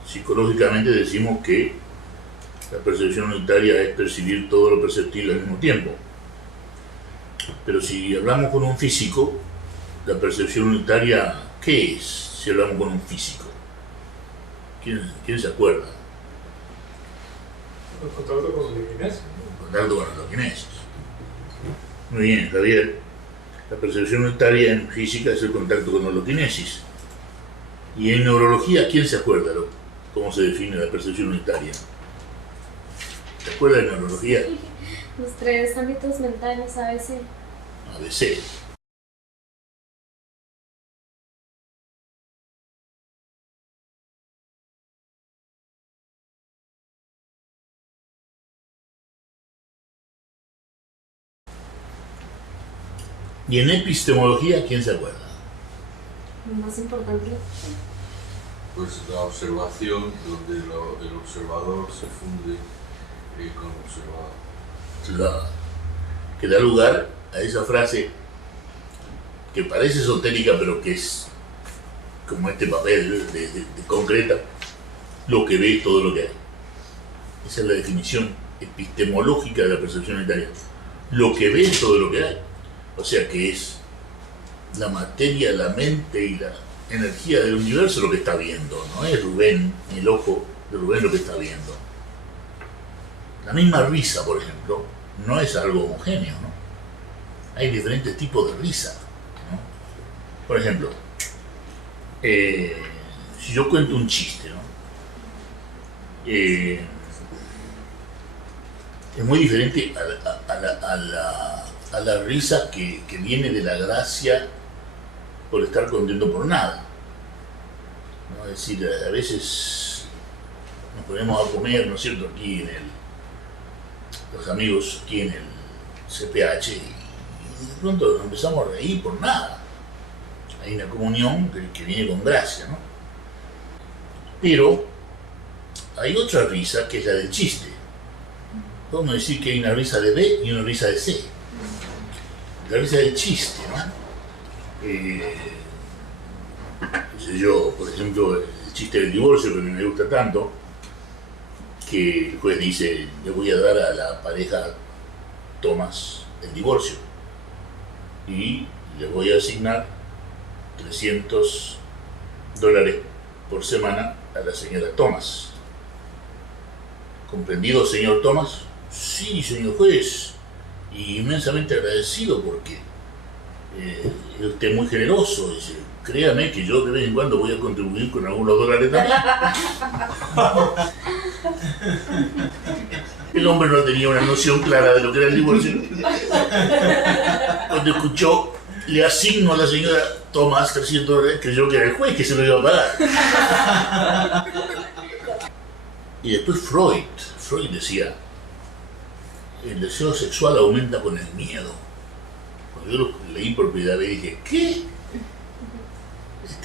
psicológicamente decimos que la percepción unitaria es percibir todo lo perceptible al mismo tiempo. Pero si hablamos con un físico, la percepción unitaria, ¿qué es si hablamos con un físico? ¿Quién se acuerda? El contacto con los telequinesis. Contacto con los telequinesis. Muy bien, Javier. La percepción unitaria en física es el contacto con la holoquinesis. Y en neurología, ¿quién se acuerda cómo se define la percepción unitaria? ¿Se acuerda de neurología? Los 3 ámbitos mentales, ABC. ABC. Y en epistemología, ¿quién se acuerda? Lo más importante. Pues la observación, donde el observador se funde con el observado. Claro. Que da lugar a esa frase que parece esotérica, pero que es como este papel de concreta: lo que ve es todo lo que hay. Esa es la definición epistemológica de la percepción unitaria. Lo que ve es todo lo que hay. O sea que es la materia, la mente y la energía del universo lo que está viendo. No es Rubén, ni el ojo de Rubén lo que está viendo. La misma risa, por ejemplo, no es algo homogéneo, ¿no? Hay diferentes tipos de risa, ¿no? Por ejemplo, si yo cuento un chiste, ¿no? Es muy diferente a la risa que viene de la gracia por estar contento por nada, ¿no? Es decir, a veces nos ponemos a comer, ¿no es cierto?, aquí los amigos aquí en el CPH, y de pronto nos empezamos a reír por nada. Hay una comunión que viene con gracia, ¿no? Pero hay otra risa que es la del chiste. Podemos decir que hay una risa de B y una risa de C. La risa del chiste, ¿no? Qué sé yo, por ejemplo, el chiste del divorcio, que a mí me gusta tanto, que el juez dice: le voy a dar a la pareja Thomas el divorcio y le voy a asignar $300 por semana a la señora Thomas. ¿Comprendido, señor Thomas? Sí, señor juez, y inmensamente agradecido porque es usted muy generoso. Dice: créame que yo de vez en cuando voy a contribuir con algunos dólares también. El hombre no tenía una noción clara de lo que era el divorcio. Cuando escuchó: le asigno a la señora Thomas $300, creyó que era el juez que se lo iba a pagar. Y después Freud decía: el deseo sexual aumenta con el miedo. Cuando yo lo leí por primera vez dije: ¿qué?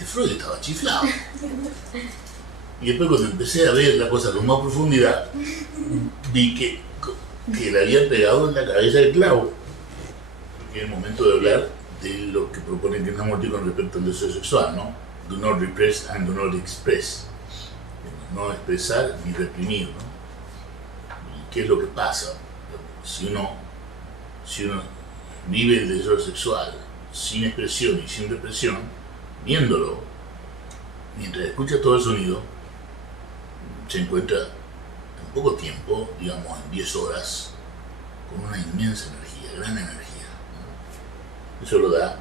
Freud estaba chiflado. Y después cuando empecé a ver la cosa con más profundidad, vi que le había pegado en la cabeza el clavo. Y es el momento de hablar de lo que propone Krishnamurti con respecto al deseo sexual, ¿no? Do not repress and do not express. No expresar ni reprimir, ¿no? ¿Y qué es lo que pasa? Si uno vive el deseo sexual sin expresión y sin represión, viéndolo, mientras escucha todo el sonido, se encuentra en poco tiempo, digamos en 10 horas, con una inmensa energía, gran energía. Eso lo da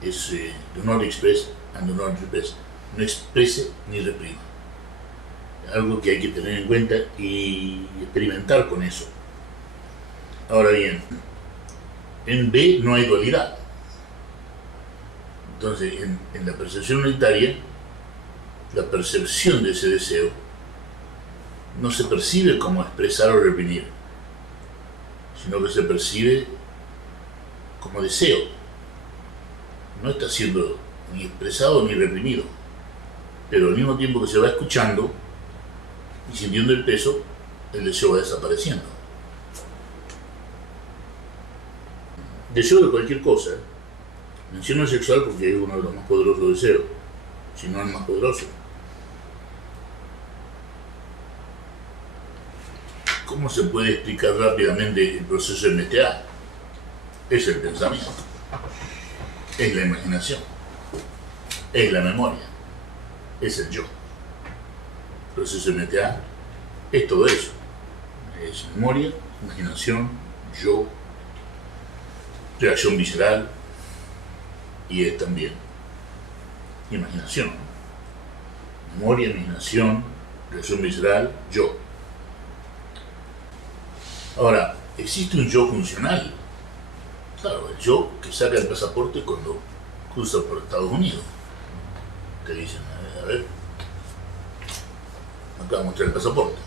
ese do not express and do not repress. No exprese ni reprima. Algo que hay que tener en cuenta y experimentar con eso. Ahora bien, en B no hay dualidad. Entonces, en la percepción unitaria, la percepción de ese deseo no se percibe como expresar o reprimir, sino que se percibe como deseo. No está siendo ni expresado ni reprimido, pero al mismo tiempo que se va escuchando y sintiendo el peso, el deseo va desapareciendo. Deseo de cualquier cosa. Menciono el sexual porque es uno de los más poderosos deseos, si no el más poderoso. ¿Cómo se puede explicar rápidamente el proceso de MTA? Es el pensamiento, es la imaginación, es la memoria, es el yo. El proceso de MTA es todo eso. Es memoria, imaginación, yo, reacción visceral, y es también imaginación. Memoria, imaginación, reacción visceral, yo. Ahora, existe un yo funcional. Claro, el yo que saca el pasaporte cuando cruza por Estados Unidos. Te dicen, a ver, acá mostrar el pasaporte.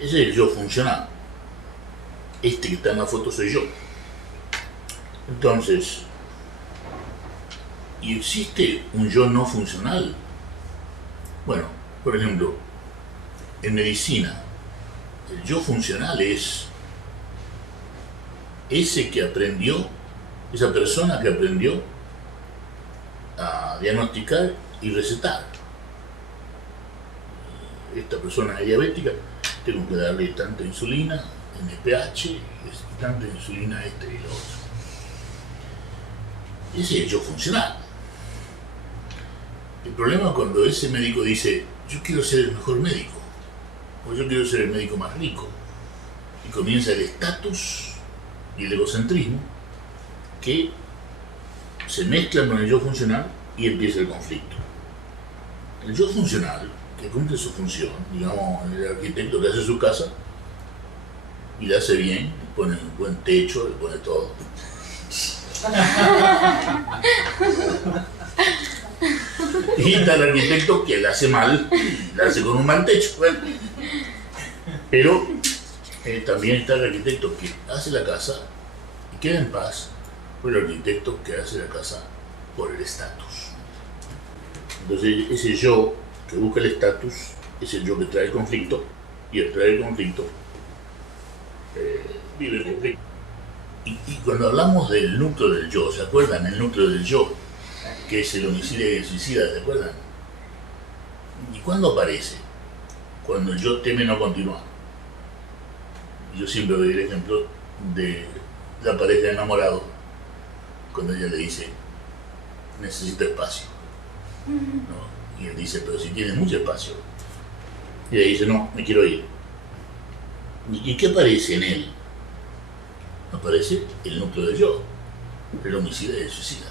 Ese es el yo funcional. Este que está en la foto soy yo. Entonces, ¿y existe un yo no funcional? Bueno, por ejemplo, en medicina, el yo funcional es ese que aprendió, esa persona que aprendió a diagnosticar y recetar. Esta persona es diabética, tengo que darle tanta insulina, NPH, tanta insulina y lo otro. Ese es el yo funcional. El problema es cuando ese médico dice, yo quiero ser el mejor médico, o yo quiero ser el médico más rico, y comienza el estatus y el egocentrismo que se mezclan con el yo funcional y empieza el conflicto. El yo funcional, que cumple su función, digamos, el arquitecto que hace su casa y la hace bien, le pone un buen techo, le pone todo. Y está el arquitecto que la hace mal, la hace con un mal techo. Bueno, pero también está el arquitecto que hace la casa y queda en paz, por el arquitecto que hace la casa por el estatus. Entonces ese yo que busca el estatus es el yo que trae el conflicto, y al traer el conflicto vive el conflicto. Y cuando hablamos del núcleo del yo, ¿se acuerdan? El núcleo del yo, que es el homicida y el suicida, ¿se acuerdan? ¿Y cuándo aparece? Cuando el yo teme no continuar. Yo siempre doy el ejemplo de la pareja de enamorados, cuando ella le dice, necesito espacio. ¿No? Y él dice, pero si tienes mucho espacio. Y ella dice, no, me quiero ir. ¿Y qué aparece en él? Aparece el núcleo del yo, el homicida y el suicida.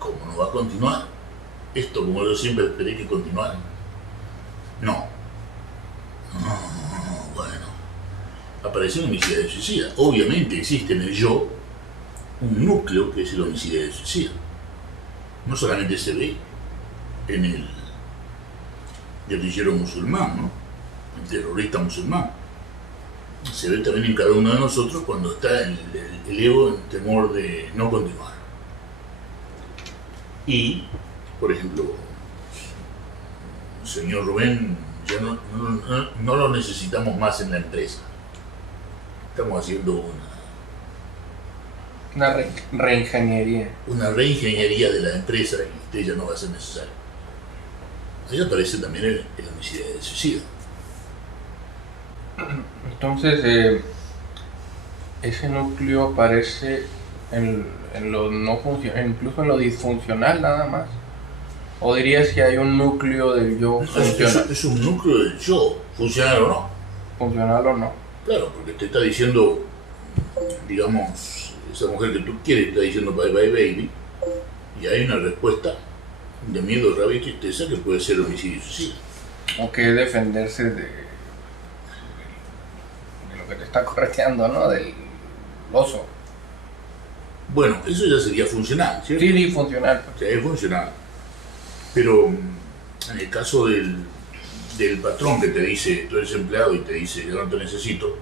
¿Cómo no va a continuar? Esto, como yo siempre esperé que continuara. No. Bueno. Aparece el homicida y el suicida. Obviamente existe en el yo un núcleo que es el homicida y el suicida. No solamente se ve en el guerrillero musulmán, ¿no? El terrorista musulmán. se ve también en cada uno de nosotros cuando está el ego en temor de no continuar. Y, por ejemplo, señor Rubén, ya no lo necesitamos más en la empresa. Estamos haciendo una reingeniería. Una reingeniería de la empresa y usted ya no va a ser necesario. Ahí aparece también el homicidio del suicidio. Entonces, ese núcleo aparece en lo no incluso en lo disfuncional nada más. ¿O dirías que hay un núcleo del yo funcional? Es un núcleo del yo, funcional o no. Funcional o no. Claro, porque te está diciendo, digamos, esa mujer que tú quieres está diciendo bye bye baby, y hay una respuesta de miedo, rabia y tristeza que puede ser homicidio y suicidio. O que defenderse de lo que te está correteando, ¿no? Del oso. Bueno, eso ya sería funcional, ¿cierto? Sí, funcional. Sí, es funcional. Pero en el caso del patrón que te dice, tú eres empleado y te dice, yo no te necesito,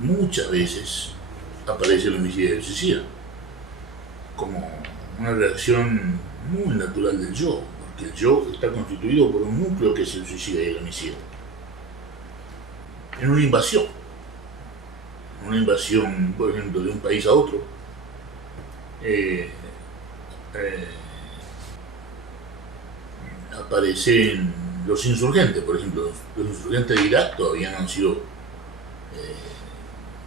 muchas veces aparece el homicidio del suicida como una reacción muy natural del yo, porque el yo está constituido por un núcleo que es el suicida y el homicida. En una invasión, por ejemplo, de un país a otro, aparecen los insurgentes, por ejemplo, los insurgentes de Irak todavía no han sido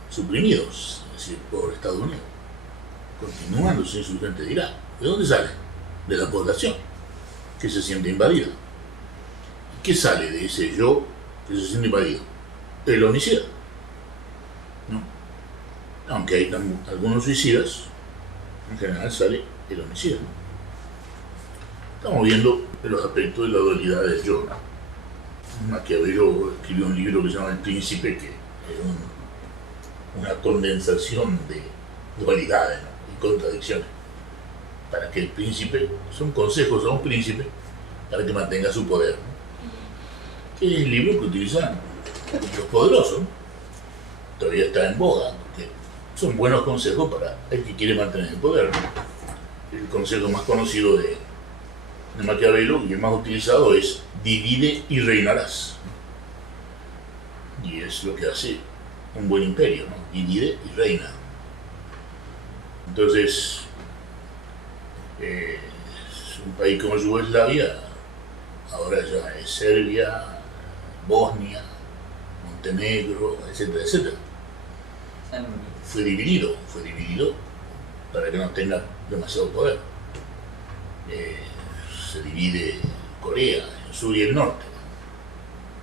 suprimidos, es decir, por Estados Unidos. Continúan los insurgentes de Irak. ¿De dónde salen? De la población, que se siente invadida. ¿Qué sale de ese yo que se siente invadido? El homicida. ¿No? Aunque hay algunos suicidas, en general sale el homicida. Estamos viendo los aspectos de la dualidad del yo. Maquiavelo escribió un libro que se llama El Príncipe, que es una condensación de dualidades, ¿no? Y contradicciones, para que el príncipe, son consejos a un príncipe para que mantenga su poder, ¿no? Que es el libro que utilizan los poderosos, ¿no? Todavía está en boga, porque son buenos consejos para el que quiere mantener el poder, ¿no? El consejo más conocido de Maquiavelo y el más utilizado es divide y reinarás, y es lo que hace un buen imperio, ¿no? Divide y reina. Entonces, un país como Yugoslavia ahora ya es Serbia, Bosnia, Montenegro, etcétera, etcétera. Fue dividido para que no tenga demasiado poder. Se divide Corea en sur y el norte.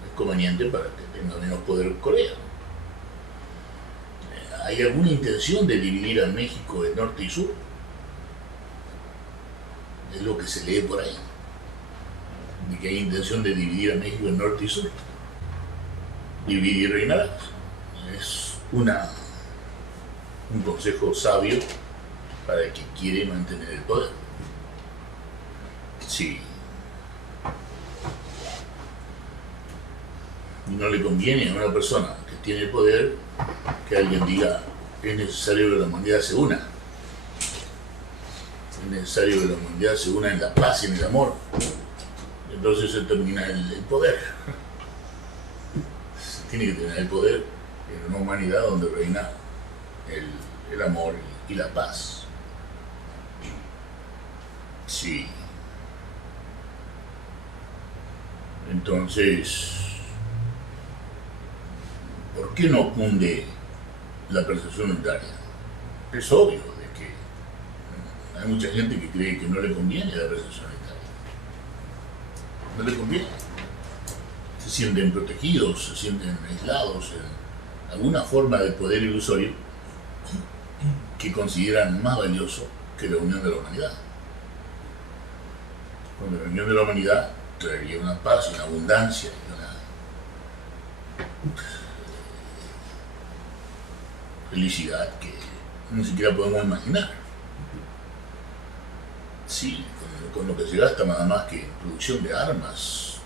Es conveniente para que tenga menos poder Corea. ¿Hay alguna intención de dividir a México en norte y sur? Es lo que se lee por ahí, de que hay intención de dividir a México en norte y sur. Dividir y reinarás. Es un consejo sabio para el que quiere mantener el poder. Sí. Y no le conviene a una persona que tiene el poder que alguien diga que es necesario que la humanidad se una. Es necesario que la humanidad se una en la paz y en el amor. Entonces se termina el poder. Se tiene que tener el poder en una humanidad donde reina el amor y la paz. Sí. Entonces, ¿por qué no cunde la percepción unitaria? Es obvio de que hay mucha gente que cree que no le conviene la percepción unitaria. No le conviene. Se sienten protegidos, se sienten aislados en alguna forma de poder ilusorio que consideran más valioso que la unión de la humanidad. Cuando la unión de la humanidad traería una paz, una abundancia y una felicidad que ni siquiera podemos imaginar. Sí, con lo que se gasta nada más que en producción de armas,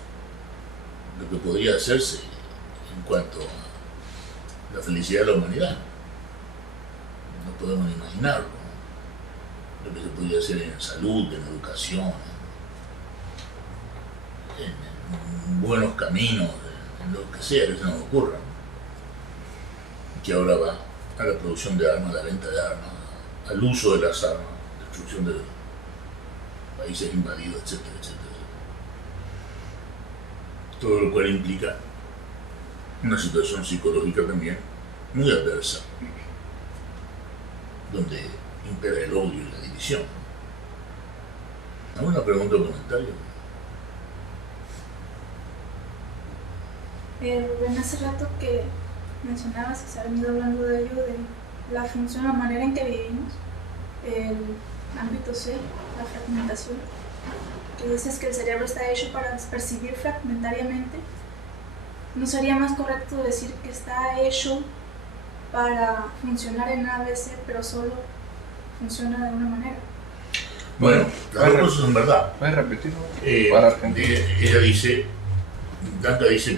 lo que podría hacerse en cuanto a la la felicidad de la humanidad. No podemos ni imaginarlo, ¿no? Lo que se podría hacer en salud, en educación, en buenos caminos, en lo que sea que se nos ocurra, ¿no? Que ahora va a la producción de armas, a la venta de armas, al uso de las armas, destrucción de países invadidos, etcétera, etcétera. Todo lo cual implica una situación psicológica también muy adversa, donde impera el odio y la división. ¿Alguna pregunta o comentario? Rubén, hace rato que mencionabas y se ha venido hablando de ello, de la función, la manera en que vivimos, el ámbito C, la fragmentación, que dices que el cerebro está hecho para percibir fragmentariamente. ¿No sería más correcto decir que está hecho para funcionar en ABC, pero solo funciona de una manera? Bueno, las dos cosas son verdad. ¿Puedes repetirlo? Ella dice, Danta dice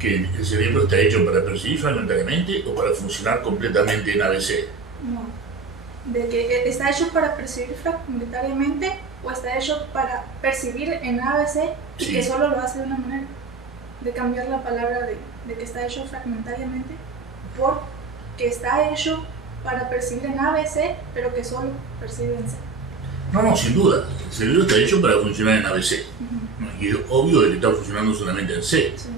que el cerebro está hecho para percibir fragmentariamente o para funcionar completamente en ABC. No, de que está hecho para percibir fragmentariamente o está hecho para percibir en ABC y Sí. que solo lo hace de una manera. De cambiar la palabra de que está hecho fragmentariamente por que está hecho para percibir en ABC, pero que solo percibe en C. No, sin duda. El cerebro está hecho para funcionar en ABC. ¿No? Y es obvio de que está funcionando solamente en C. Sí.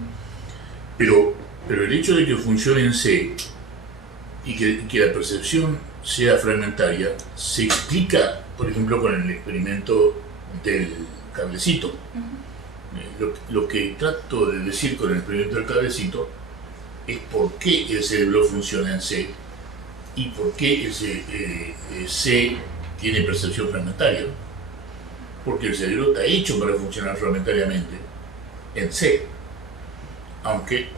Pero el hecho de que funcione en C y que la percepción sea fragmentaria se explica, por ejemplo, con el experimento del cablecito. Lo que trato de decir con el experimento del cablecito es por qué el cerebro funciona en C y por qué ese C tiene percepción fragmentaria. Porque el cerebro está hecho para funcionar fragmentariamente en C, aunque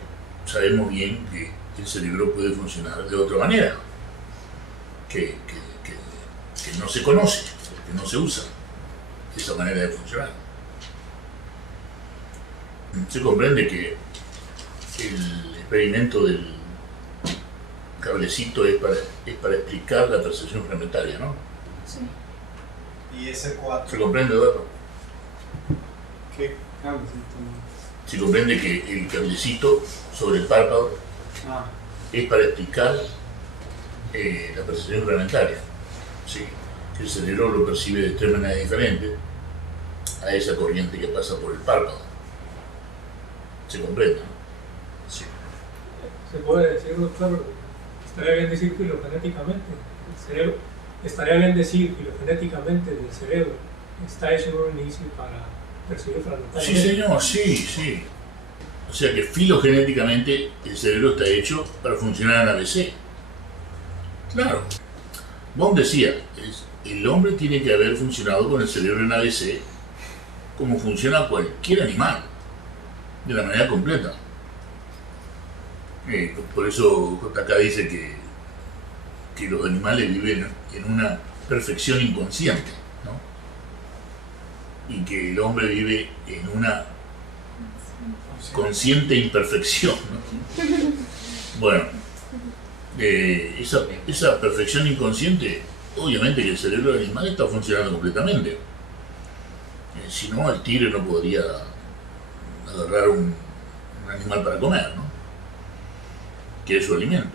sabemos bien que el cerebro puede funcionar de otra manera, que no se conoce, que no se usa esa manera de funcionar. Se comprende que el experimento del cablecito es para explicar la percepción fragmentaria, ¿no? Sí. ¿Y ese 4? ¿Se comprende, Eduardo? ¿Qué cablecito? Se comprende que el cablecito sobre el párpado es para explicar la percepción fragmentaria. ¿Sí? Que el cerebro lo percibe de tres maneras diferentes a esa corriente que pasa por el párpado. ¿Se comprende? ¿No? Sí. Se puede decir, doctor, estaría bien decir filogenéticamente. El cerebro, estaría bien decir filogenéticamente del cerebro está hecho en un inicio para percibir fragmentariamente. Sí, señor, sí. O sea que filogenéticamente el cerebro está hecho para funcionar en ABC. Claro. Bohm decía, el hombre tiene que haber funcionado con el cerebro en ABC como funciona cualquier animal, de la manera completa. Por eso JK dice que los animales viven en una perfección inconsciente, ¿no? Y que el hombre vive en una consciente imperfección, ¿no? Bueno, esa perfección inconsciente, obviamente que el cerebro del animal está funcionando completamente. Si no, el tigre no podría agarrar un animal para comer, ¿no? Que es su alimento.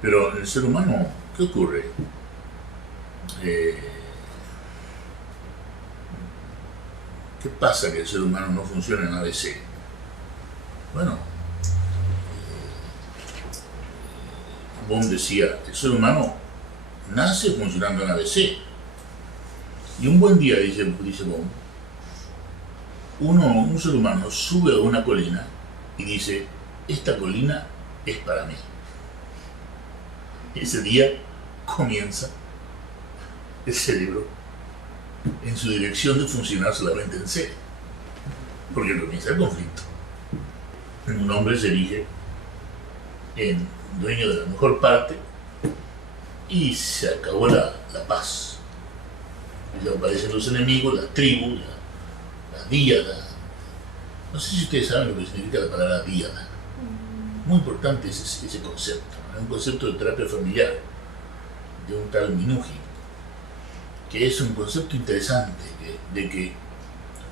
Pero en el ser humano, ¿qué ocurre? ¿Qué pasa que el ser humano no funciona en ABC? Bueno, Bohm decía, el ser humano nace funcionando en ABC. Y un buen día, dice Bohm, un ser humano sube a una colina y dice, esta colina es para mí. Ese día comienza el cerebro en su dirección de funcionar solamente en C, porque comienza el conflicto. Un hombre se erige en dueño de la mejor parte y se acabó la paz. Y aparecen los enemigos, las tribus, las díadas. No sé si ustedes saben lo que significa la palabra díada. muy importante ese concepto, ¿no? Es un concepto de terapia familiar, de un tal Minuji, que es un concepto interesante, de que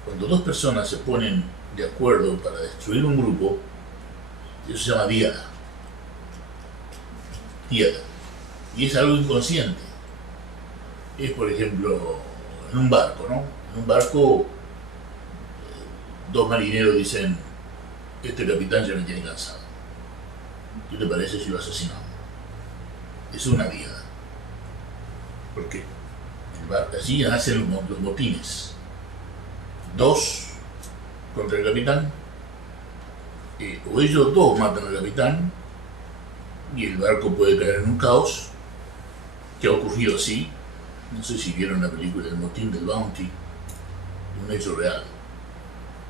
cuando dos personas se ponen de acuerdo para destruir un grupo, eso se llama diada. Diada. Y es algo inconsciente. Es, por ejemplo, en un barco, ¿no? En un barco, dos marineros dicen, este capitán ya me tiene cansado. ¿Qué te parece si lo asesinamos? Es una diada. ¿Por qué? Allí nacen los motines. Dos contra el capitán, o ellos dos matan al capitán y el barco puede caer en un caos, que ha ocurrido así. No sé si vieron la película El motín del Bounty, un hecho real,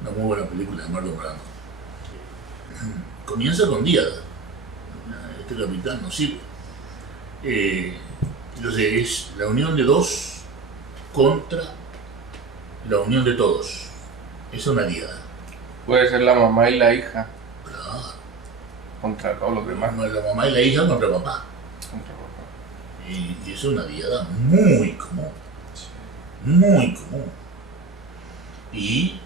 una muy buena película de Marlon Brando. Comienza con diada, este capitán no sirve. Entonces es la unión de dos contra la unión de todos. Es una diada. Puede ser la mamá y la hija. Claro. Contra todos los demás. La mamá y la hija contra papá. Contra papá. Y es una diada muy común. Muy común. Y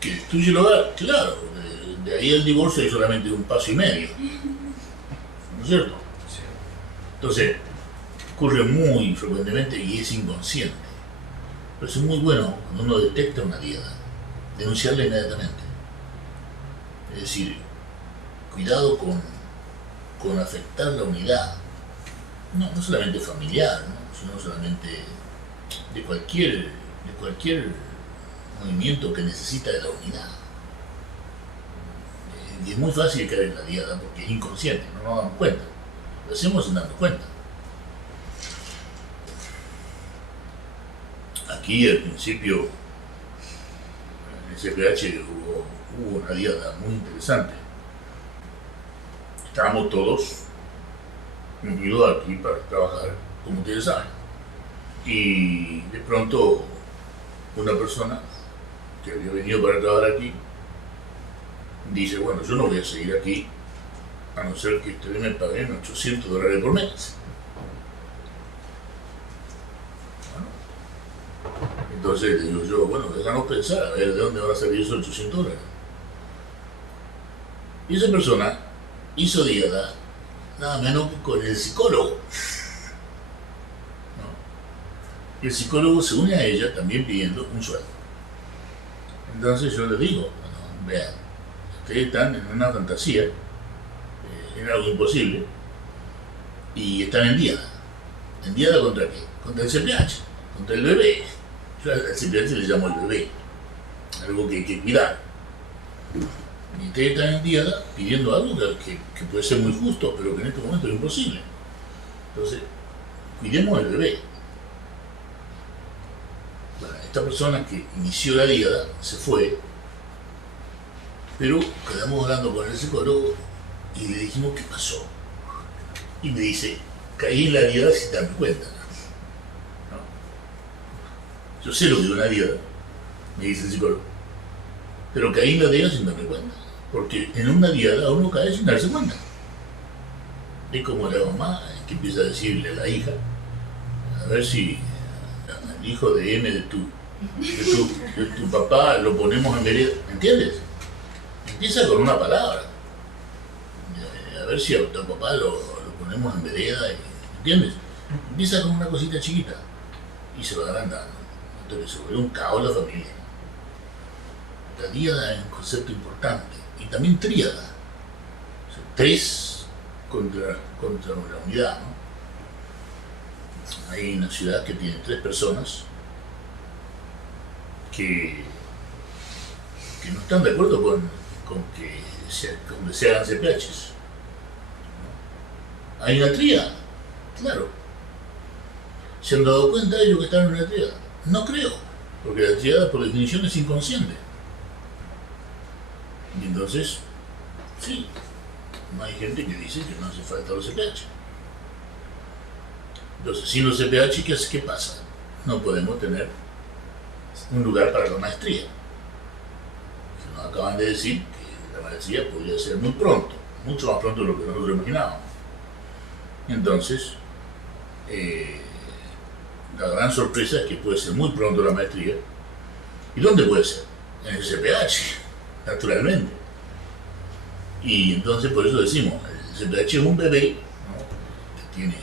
que destruye el hogar, claro. De ahí el divorcio es solamente un paso y medio. ¿No es cierto? Sí. Entonces, ocurre muy frecuentemente y es inconsciente. Pero es muy bueno cuando uno detecta una diada, denunciarla inmediatamente. Es decir, cuidado con afectar la unidad, no solamente familiar, ¿no? Sino solamente de cualquier movimiento que necesita de la unidad. Y es muy fácil caer en la diada porque es inconsciente, no nos damos cuenta. Lo hacemos sin darnos cuenta. Aquí al principio en el CPH hubo una diada muy interesante. Estábamos todos unidos aquí para trabajar, como ustedes saben. Y de pronto una persona que había venido para trabajar aquí dice, bueno, yo no voy a seguir aquí a no ser que ustedes me paguen $800 por mes. Entonces le digo yo, bueno, déjanos pensar, a ver de dónde van a salir esos $800. Y esa persona hizo diada nada menos que con el psicólogo. ¿No? El psicólogo se une a ella también pidiendo un sueldo. Entonces yo le digo, bueno, vean, ustedes están en una fantasía, en algo imposible, y están en diada. ¿En diada contra qué? Contra el CPH, contra el bebé. Yo al CPH le llamo el bebé, algo que hay que cuidar. Y ustedes están en diada pidiendo algo que puede ser muy justo, pero que en este momento es imposible. Entonces, cuidemos al bebé. Bueno, esta persona que inició la diada se fue, pero quedamos hablando con el psicólogo y le dijimos qué pasó. Y me dice, caí en la diada sin darme cuenta. Yo sé lo que es una diada, me dice el psicólogo, pero caí en la diada sin darme cuenta, porque en una diada uno cae sin darse cuenta. Es como la mamá que empieza a decirle a la hija, a ver si al hijo de M de tu papá lo ponemos en vereda, ¿entiendes? Empieza con una palabra, a ver si a tu papá lo ponemos en vereda, ¿entiendes? Empieza con una cosita chiquita y se va agrandando. Entonces se vuelve un caos la familia. La díada es un concepto importante. Y también tríada. O sea, tres contra la unidad, ¿no? Hay una ciudad que tiene 3 personas que no están de acuerdo con que se hagan CPHs. ¿No? Hay una tríada, claro. ¿Se han dado cuenta ellos que están en una tríada? No creo, porque la tríada por definición es inconsciente. Y entonces, sí, hay gente que dice que no hace falta los CPH. Entonces, sin los CPH, ¿qué pasa? No podemos tener un lugar para la maestría. Nos acaban de decir que la maestría podría ser muy pronto, mucho más pronto de lo que nosotros imaginábamos. Entonces, la gran sorpresa es que puede ser muy pronto la maestría. ¿Y dónde puede ser? En el CPH, naturalmente. Y entonces por eso decimos, el CPH es un bebé, ¿no?, que tiene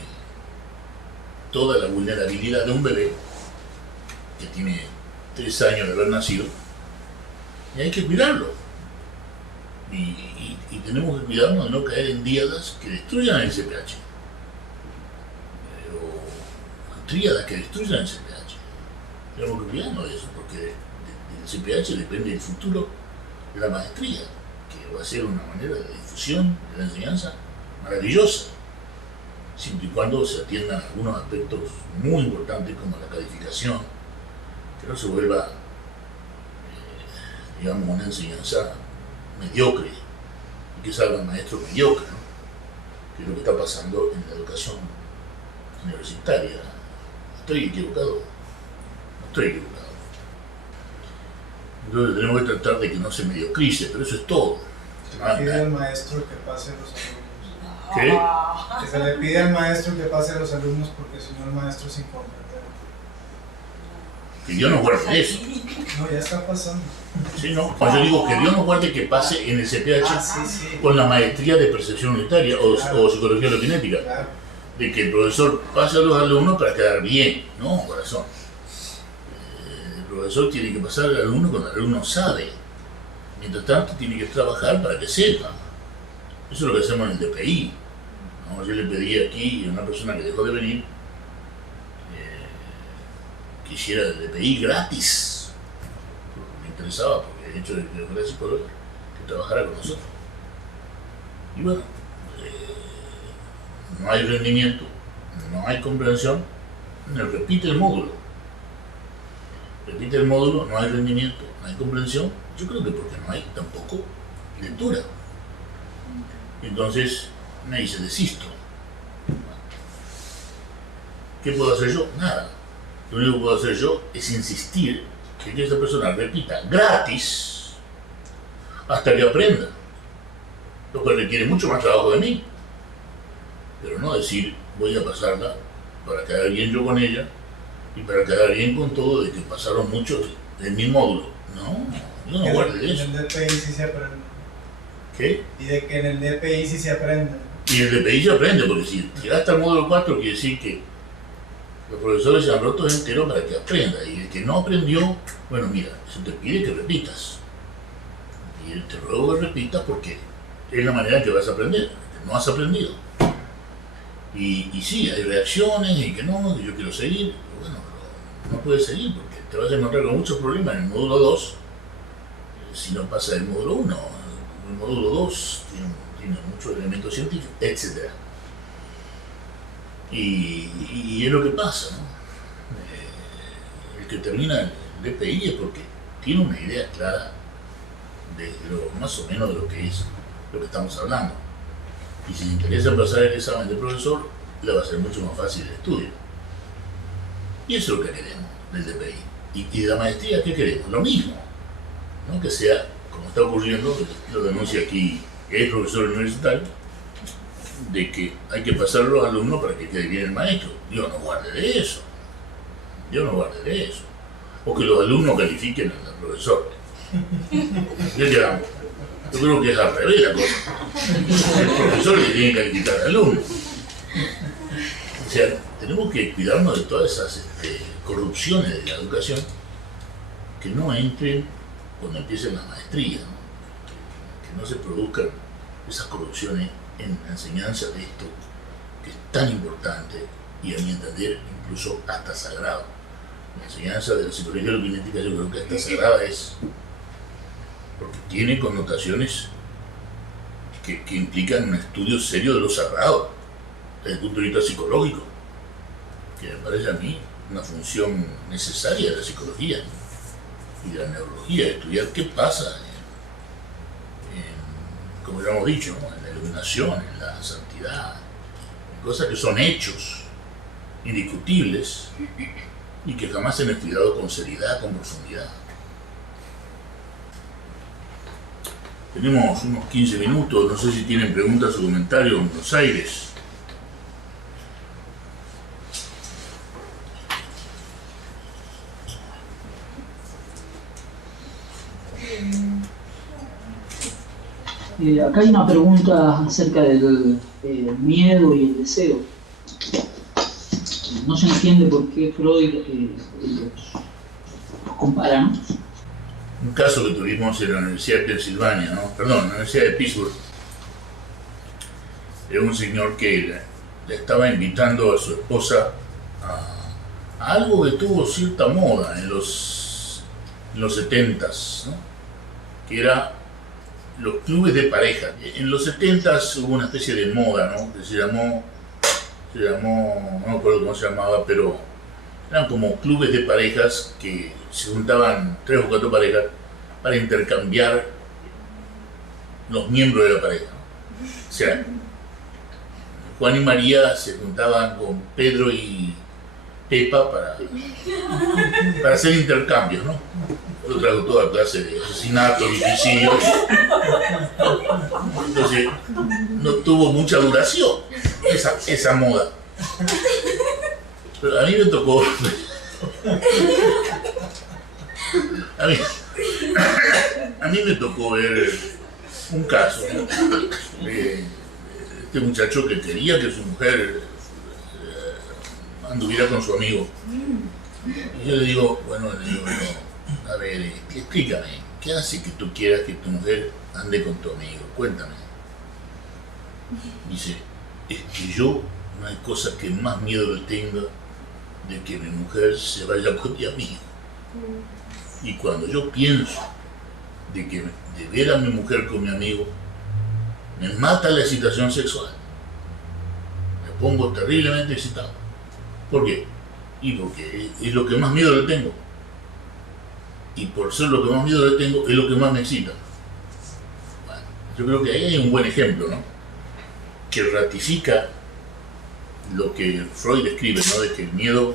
toda la vulnerabilidad de un bebé, que tiene 3 años de haber nacido, y hay que cuidarlo. Y tenemos que cuidarnos de no caer en díadas que destruyan el CPH. O tríadas que destruyan el CPH. Tenemos que cuidarnos de eso, porque del CPH depende el futuro de la maestría, que va a ser una manera de difusión de la enseñanza maravillosa, siempre y cuando se atiendan algunos aspectos muy importantes como la calificación, que no se vuelva, digamos, una enseñanza mediocre y que salgan maestros mediocres, ¿no?, que es lo que está pasando en la educación universitaria. ¿Estoy equivocado? No estoy equivocado. Entonces tenemos que tratar de que no se mediocrice, pero eso es todo. Se le pide al maestro que pase a los alumnos. ¿Qué? Que se le pide al maestro que pase a los alumnos porque si no el maestro es incompetente. Que Dios nos guarde eso. No, ya está pasando. Sí, no. Cuando yo digo que Dios nos guarde que pase en el CPH con la maestría de percepción unitaria o psicología loginética. Claro. De que el profesor pase a los alumnos para quedar bien. No, corazón. El profesor tiene que pasar al alumno cuando el alumno sabe. Mientras tanto, tiene que trabajar para que sepa. Eso es lo que hacemos en el DPI. ¿No? Yo le pedí aquí a una persona que dejó de venir que hiciera el DPI gratis. Me interesaba, porque el hecho de que fuera psicólogo, que trabajara con nosotros. Y bueno, no hay rendimiento, no hay comprensión, repite el módulo. Repite el módulo, no hay rendimiento, no hay comprensión. Yo creo que porque no hay tampoco lectura. Entonces me dice, desisto. ¿Qué puedo hacer yo? Nada. Lo único que puedo hacer yo es insistir que esa persona repita gratis hasta que aprenda. Lo que requiere mucho más trabajo de mí. Pero no decir, voy a pasarla para quedar bien yo con ella y para quedar bien con todo de que pasaron muchos en mi módulo. No, yo no guarde de eso. En el DPI sí se aprende. ¿Qué? Y de que en el DPI sí se aprende. Y en el DPI se aprende, porque si llegaste al módulo 4 quiere decir que los profesores se han roto entero para que aprenda. Y el que no aprendió, bueno, mira, eso te pide que repitas. Y te ruego que repitas porque es la manera en que vas a aprender. Que no has aprendido. Y sí, hay reacciones y que no, que yo quiero seguir. Pero bueno, pero no puedes seguir porque te vas a encontrar con muchos problemas en el módulo 2 si no pasa el módulo 1. El módulo 2 tiene muchos elementos científicos, etc. Y es lo que pasa, ¿no? El que termina el DPI es porque tiene una idea clara de lo más o menos de lo que es lo que estamos hablando. Y si le interesa pasar el examen de profesor, le va a ser mucho más fácil el estudio. Y eso es lo que queremos del DPI. Y de la maestría, ¿qué queremos? Lo mismo. ¿No? Que sea, como está ocurriendo, lo denuncia aquí el profesor universitario, de que hay que pasar a los alumnos para que quede bien el maestro. Yo no guarde de eso. Yo no guarde de eso. O que los alumnos califiquen al profesor. ¿Qué quedamos? Yo creo que es al revés la cosa. El profesor le tiene que calificar al alumno. O sea, tenemos que cuidarnos de todas esas corrupciones de la educación que no entren cuando empiecen las maestrías, ¿no? Que no se produzcan esas corrupciones en la enseñanza de esto que es tan importante y a mi entender incluso hasta sagrado. La enseñanza de la psicología loginética yo creo que hasta sagrada es, porque tiene connotaciones que implican un estudio serio de lo sagrado desde el punto de vista psicológico, que me parece a mí una función necesaria de la psicología y de la neurología, estudiar qué pasa como ya hemos dicho, ¿no? En la iluminación, en la santidad, en cosas que son hechos indiscutibles y que jamás se han estudiado con seriedad, con profundidad. Tenemos unos 15 minutos, no sé si tienen preguntas o comentarios en Buenos Aires. Acá hay una pregunta acerca del miedo y el deseo. No se entiende por qué Freud los compara, ¿no? Un caso que tuvimos en la Universidad de Pensilvania, ¿no? Perdón, en la Universidad de Pittsburgh. Era un señor que le estaba invitando a su esposa a algo que tuvo cierta moda en los 70s, ¿no? Que era los clubes de pareja. En los 70s hubo una especie de moda, ¿no? Que se llamó, no me acuerdo cómo se llamaba, pero eran como clubes de parejas que se juntaban 3 o 4 parejas para intercambiar los miembros de la pareja, ¿no? O sea, Juan y María se juntaban con Pedro y Pepa para hacer intercambios, ¿no? Yo trajo toda clase de asesinatos y suicidios. Entonces, no tuvo mucha duración esa moda. Pero a mí me tocó. A mí me tocó ver un caso, ¿no? De este muchacho que quería que su mujer anduviera con su amigo. Y yo le digo, a ver, explícame, ¿qué hace que tú quieras que tu mujer ande con tu amigo? Cuéntame. Dice, es que yo no hay cosa que más miedo le tenga de que mi mujer se vaya con mi amigo. Y cuando yo pienso de ver a mi mujer con mi amigo, me mata la excitación sexual. Me pongo terriblemente excitado. ¿Por qué? Y porque es lo que más miedo le tengo. Y por ser lo que más miedo le tengo, es lo que más me excita. Bueno, yo creo que ahí hay un buen ejemplo, ¿no? Que ratifica lo que Freud describe, ¿no? De que el miedo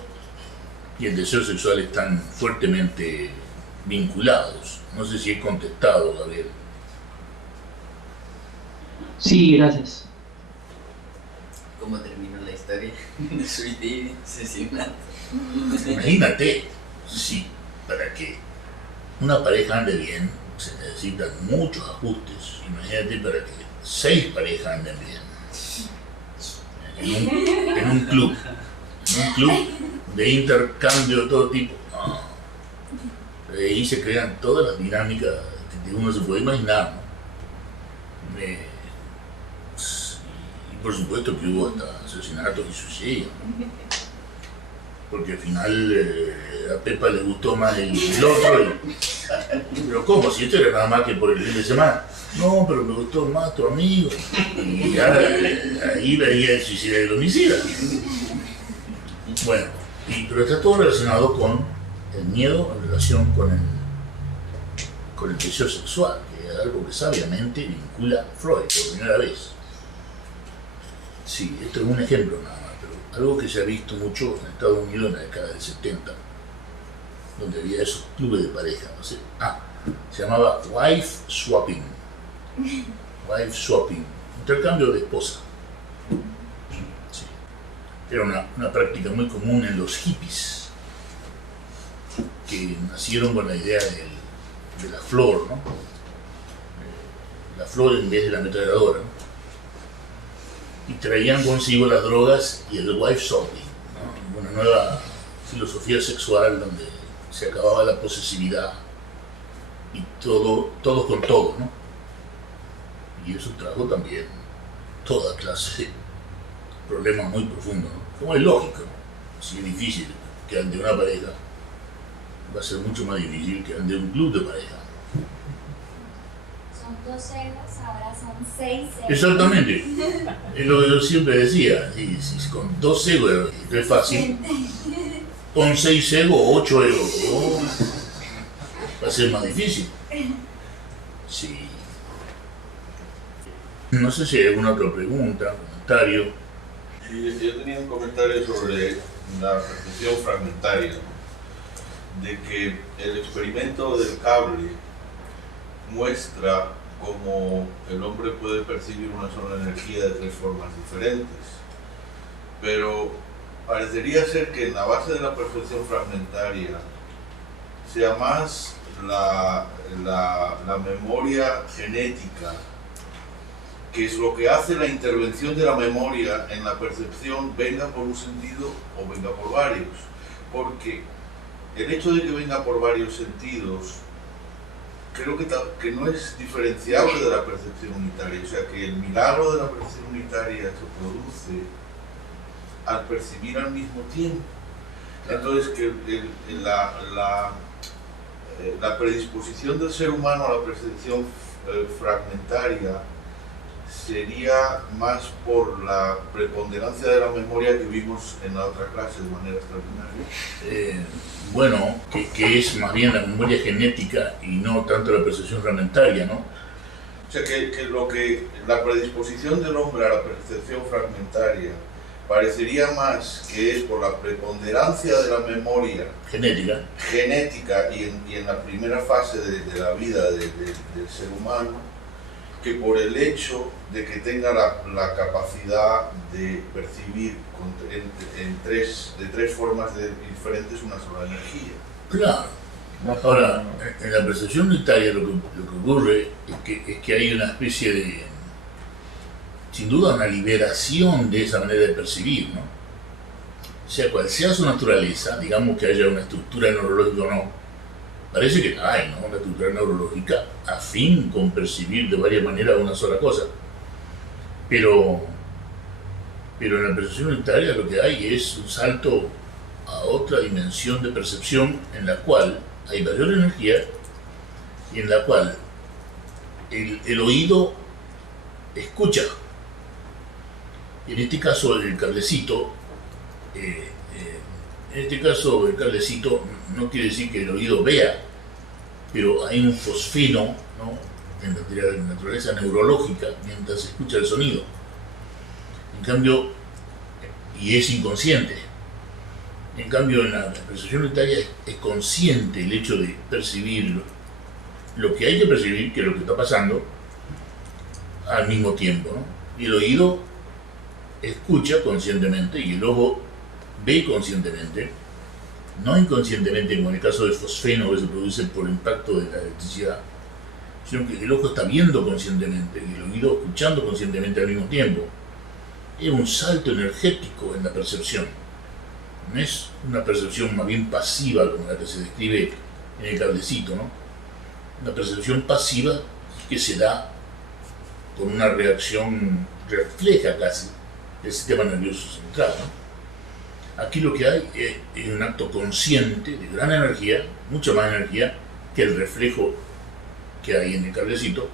y el deseo sexual están fuertemente vinculados. No sé si he contestado, Gabriel. Sí, gracias. ¿Cómo terminó la historia? Sweetie, asesinato. Imagínate, sí, para que una pareja ande bien, se necesitan muchos ajustes. Imagínate para que 6 parejas anden bien. En un club de intercambio de todo tipo. Ahí se crean todas las dinámicas que uno se puede imaginar, ¿no? Y por supuesto que hubo hasta asesinatos y suicidios, ¿no? Porque al final a Pepa le gustó más el otro. Pero ¿cómo? Si esto era nada más que por el fin de semana. No, pero me gustó más tu amigo. Y ahora ahí veía el suicidio del homicida. Bueno, pero está todo relacionado con el miedo en relación con el deseo sexual, que es algo que sabiamente vincula Freud por primera vez. Sí, esto es un ejemplo nada más, pero algo que se ha visto mucho en Estados Unidos en la década del 70, donde había esos clubes de pareja, no sé. Se llamaba wife swapping. Wife swapping, intercambio de esposa. Sí. Era una práctica muy común en los hippies, que nacieron con la idea de la flor, ¿no? La flor en vez de la ametralladora, ¿no? Y traían consigo las drogas y el wife swapping, ¿no? Una nueva filosofía sexual donde se acababa la posesividad y todos con todo, ¿no? Y eso trajo también toda clase de problemas muy profundos, ¿no? Como es lógico, ¿no? Si es difícil que ande una pareja, va a ser mucho más difícil que ande un club de pareja. Son 2 egos, ahora son 6 egos. Exactamente. Es lo que yo siempre decía. Si con 2 egos es fácil, con 6 egos, 8 egos, va a ser más difícil. Sí. No sé si hay alguna otra pregunta, comentario. Yo tenía un comentario sobre la percepción fragmentaria, ¿no? De que el experimento del cable muestra como el hombre puede percibir una sola energía de 3 formas diferentes, pero parecería ser que en la base de la percepción fragmentaria sea más la memoria genética, que es lo que hace la intervención de la memoria en la percepción, venga por un sentido o venga por varios, porque el hecho de que venga por varios sentidos creo que no es diferenciable de la percepción unitaria, o sea que el milagro de la percepción unitaria se produce al percibir al mismo tiempo. Entonces que la predisposición del ser humano a la percepción fragmentaria sería más por la preponderancia de la memoria que vimos en la otra clase de manera extraordinaria. Bueno, que es más bien la memoria genética y no tanto la percepción fragmentaria, ¿no? O sea que la predisposición del hombre a la percepción fragmentaria parecería más que es por la preponderancia de la memoria genética y en la primera fase de la vida del ser humano, que por el hecho de que tenga la capacidad de percibir de 3 formas diferentes una sola energía. Claro. Ahora, en la percepción unitaria lo que ocurre es que hay una especie de, sin duda, una liberación de esa manera de percibir, ¿no? O sea, cual sea su naturaleza, digamos que haya una estructura neurológica o no, parece que hay, ¿no?, una estructura neurológica afín con percibir de varias maneras una sola cosa. Pero en la percepción unitaria lo que hay es un salto a otra dimensión de percepción en la cual hay mayor energía y en la cual el oído escucha. En este caso el cablecito, no quiere decir que el oído vea, pero hay un fosfeno, ¿no?, en la naturaleza neurológica mientras se escucha el sonido. En cambio, y es inconsciente. En cambio, en la percepción unitaria es consciente el hecho de percibir lo que hay que percibir, que es lo que está pasando, al mismo tiempo, ¿no? Y el oído escucha conscientemente y el ojo ve conscientemente, no inconscientemente como en el caso del fosfeno que se produce por impacto de la electricidad, sino que el ojo está viendo conscientemente y el oído escuchando conscientemente al mismo tiempo. Es un salto energético en la percepción. No es una percepción más bien pasiva como la que se describe en el cablecito, ¿no? Una percepción pasiva que se da con una reacción refleja casi del sistema nervioso central, ¿no? Aquí lo que hay es un acto consciente de gran energía, mucha más energía que el reflejo que hay en el cablecito.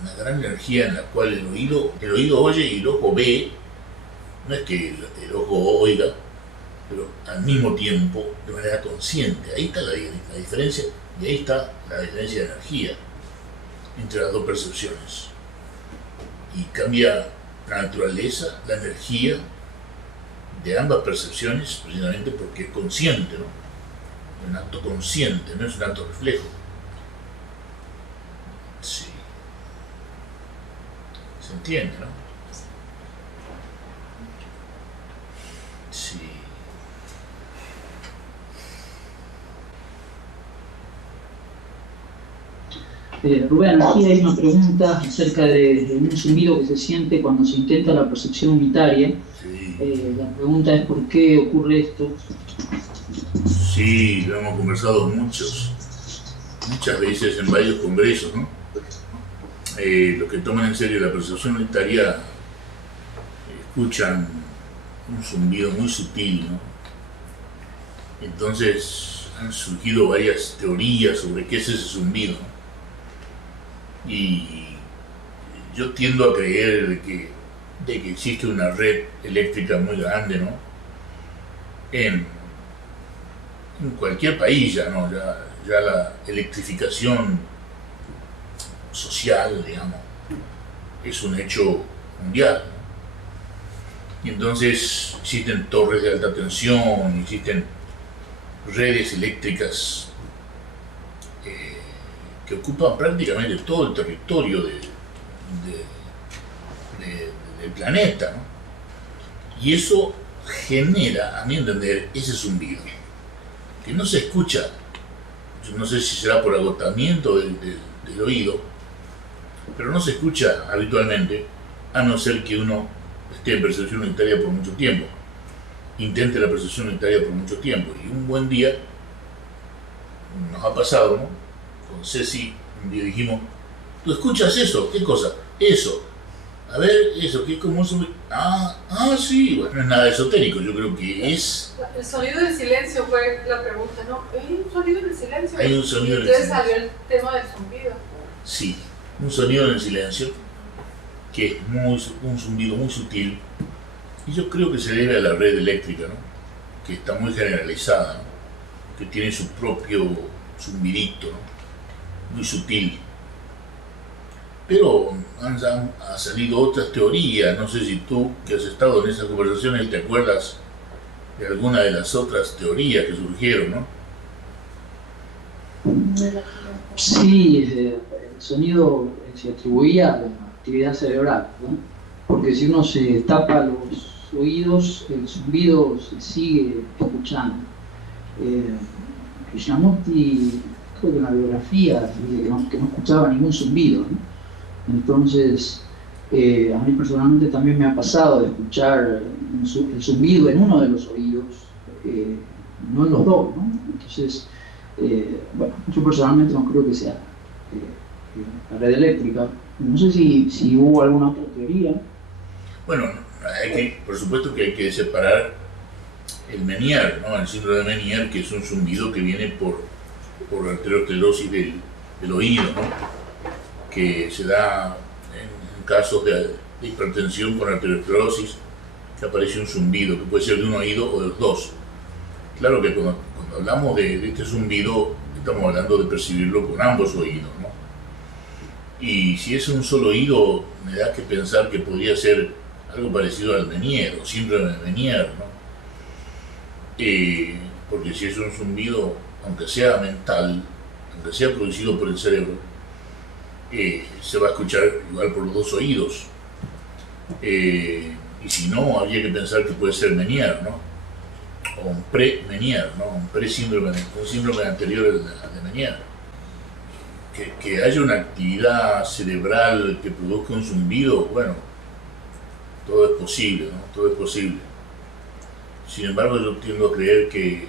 Una gran energía en la cual el oído oye y el ojo ve. No es que el ojo oiga, pero al mismo tiempo de manera consciente. Ahí está la diferencia, y ahí está la diferencia de energía entre las dos percepciones. Y cambia la naturaleza, la energía de ambas percepciones, precisamente porque es consciente, ¿no? Es un acto consciente, no es un acto reflejo. Sí. ¿Se entiende, no? Sí. Rubén, aquí hay una pregunta acerca de un zumbido que se siente cuando se intenta la percepción unitaria. Sí. La pregunta es ¿por qué ocurre esto? Sí, lo hemos conversado muchas veces en varios congresos, ¿no? Los que toman en serio la percepción unitaria escuchan un zumbido muy sutil, ¿no? Entonces han surgido varias teorías sobre qué es ese zumbido, ¿no? Y yo tiendo a creer de que existe una red eléctrica muy grande, ¿no? En cualquier país ya, ¿no? Ya la electrificación social, digamos, es un hecho mundial, ¿no? Y entonces existen torres de alta tensión, existen redes eléctricas que que ocupan prácticamente todo el territorio del planeta, ¿no? Y eso genera, a mi entender, ese zumbido, que no se escucha. Yo no sé si será por agotamiento del oído, pero no se escucha habitualmente, a no ser que uno esté en percepción unitaria por mucho tiempo, intente la percepción unitaria por mucho tiempo. Y un buen día nos ha pasado, ¿no? Con Ceci, un día dijimos, ¿tú escuchas eso? ¿Qué cosa? Eso. A ver, eso, ¿qué? ¿Cómo eso? Sí, bueno, no es nada esotérico, yo creo que es... El sonido del silencio fue la pregunta, ¿no? ¿Hay un sonido en el silencio? Hay un sonido en el silencio. Entonces silencio. salió el tema del zumbido. Sí, un sonido en el silencio, que es un zumbido muy sutil, y yo creo que se debe a la red eléctrica, ¿no? Que está muy generalizada, ¿no? Que tiene su propio zumbidito, ¿no? Muy sutil. Pero han salido otras teorías, no sé si tú, que has estado en esas conversaciones, te acuerdas de alguna de las otras teorías que surgieron, ¿no? Sí, el sonido se atribuía a la actividad cerebral, ¿no? Porque si uno se tapa los oídos, el zumbido se sigue escuchando. Krishnamurti, creo que en la biografía, dice que no escuchaba ningún zumbido, ¿no? Entonces, a mí personalmente también me ha pasado de escuchar el zumbido en uno de los oídos, no en los dos, ¿no? Entonces, bueno, yo personalmente no creo que sea la red eléctrica. No sé si hubo alguna otra teoría. Bueno, por supuesto que hay que separar el Meniere, ¿no? El síndrome de Meniere, que es un zumbido que viene por arteriosclerosis del oído, ¿no? Que se da en casos de hipertensión con arteriosclerosis, que aparece un zumbido, que puede ser de un oído o de los dos. Claro que cuando hablamos de este zumbido, estamos hablando de percibirlo con ambos oídos, ¿no? Y si es un solo oído, me da que pensar que podría ser algo parecido al Meniere, o síndrome de Meniere, ¿no? Porque si es un zumbido, aunque sea mental, aunque sea producido por el cerebro, se va a escuchar igual por los dos oídos. Y si no, habría que pensar que puede ser Meniere, ¿no? O un pre-Meniere, ¿no? Un síndrome anterior de Meniere. Que haya una actividad cerebral que produzca un zumbido, bueno, todo es posible, ¿no? Todo es posible. Sin embargo, yo tiendo a creer que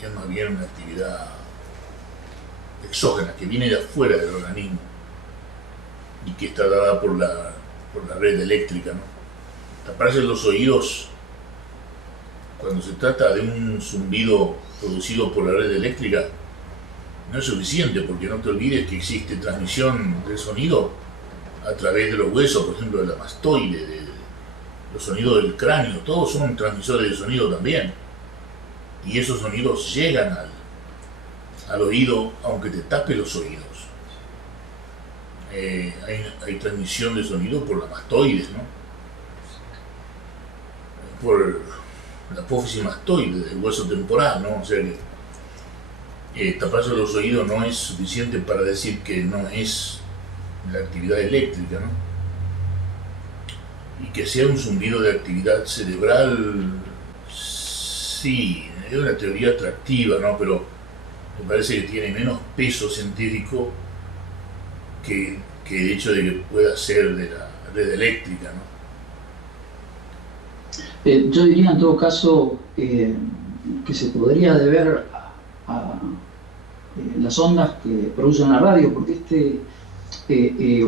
es más bien una actividad exógena, que viene de afuera del organismo y que está dada por la red eléctrica, ¿no? Taparse los oídos cuando se trata de un zumbido producido por la red eléctrica no es suficiente, porque no te olvides que existe transmisión del sonido a través de los huesos, por ejemplo de la mastoide, de los sonidos del cráneo, todos son transmisores de sonido también, y esos sonidos llegan al oído aunque te tape los oídos. Hay transmisión de sonido por la mastoides, ¿no? Por la apófisis mastoide del hueso temporal, ¿no? O sea que taparse los oídos no es suficiente para decir que no es la actividad eléctrica, ¿no? Y que sea un zumbido de actividad cerebral, sí, es una teoría atractiva, ¿no? Pero me parece que tiene menos peso científico que el hecho de que pueda ser de la red eléctrica, ¿no? Yo diría en todo caso que se podría deber a las ondas que producen la radio, porque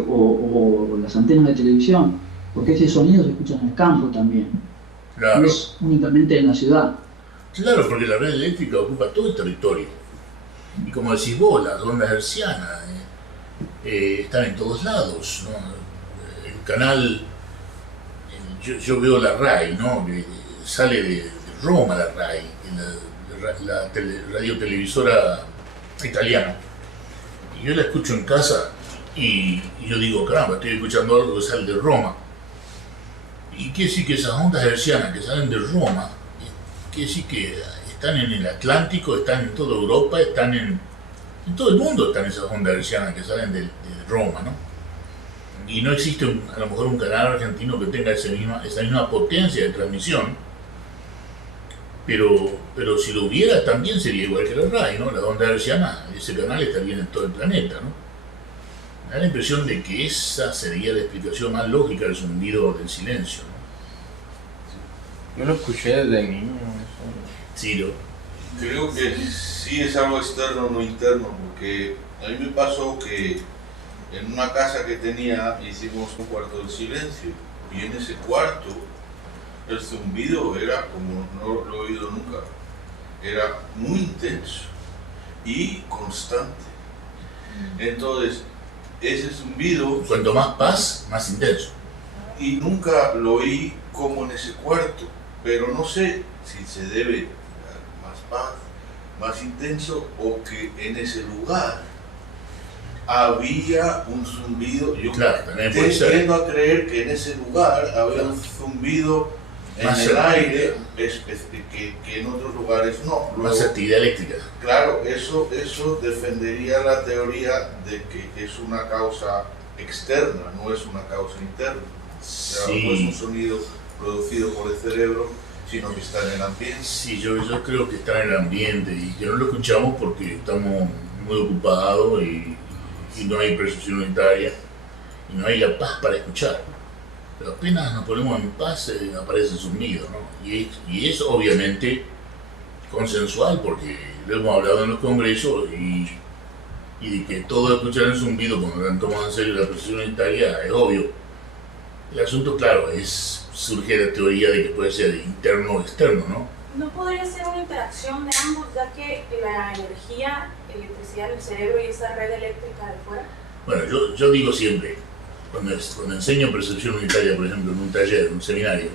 o las antenas de televisión, porque este sonido se escucha en el campo también, claro. No es únicamente en la ciudad. Claro, porque la red eléctrica ocupa todo el territorio. Y como decís vos, las ondas hertzianas están en todos lados, ¿no? El canal, yo veo la RAI, ¿no? Que sale de Roma la RAI, la radiotelevisora italiana. Y yo la escucho en casa y yo digo, caramba, estoy escuchando algo que sale de Roma. Y quiere decir que esas ondas hertzianas que salen de Roma, quiere decir que están en el Atlántico, están en toda Europa, están en En todo el mundo están esas ondas hertzianas que salen de Roma, ¿no? Y no existe a lo mejor un canal argentino que tenga esa misma potencia de transmisión, pero si lo hubiera también sería igual que la RAI, ¿no? La onda hertziana, ese canal estaría en todo el planeta, ¿no? Me da la impresión de que esa sería la explicación más lógica del zumbido del silencio, ¿no? Yo lo escuché desde niño. Sí, creo que sí es algo externo, no interno, porque a mí me pasó que en una casa que tenía hicimos un cuarto del silencio y en ese cuarto el zumbido era como no lo he oído nunca, era muy intenso y constante. Entonces, ese zumbido... Cuanto más paz, más intenso. Y nunca lo oí como en ese cuarto, pero no sé si se debe a más paz, más intenso, o que en ese lugar había un zumbido. Yo tiendo a creer que en ese lugar había un zumbido en más el aire que en otros lugares no. Luego, más actividad eléctrica. Claro, eso defendería la teoría de que es una causa externa, no es una causa interna. O sea, sí. No es un sonido producido por el cerebro, sino que está en el ambiente. Sí, yo creo que está en el ambiente y que no lo escuchamos porque estamos muy ocupados y no hay percepción unitaria y no hay la paz para escuchar. Pero apenas nos ponemos en paz aparece el zumbido, ¿no? Y es obviamente consensual porque lo hemos hablado en los congresos y de que todos escuchan el zumbido cuando han tomado en serio la percepción unitaria es obvio. El asunto, claro, surge la teoría de que puede ser interno o externo, ¿no? ¿No podría ser una interacción de ambos, ya que la energía, electricidad del cerebro y esa red eléctrica de fuera? Bueno, yo digo siempre, cuando enseño percepción unitaria, por ejemplo, en un taller, en un seminario,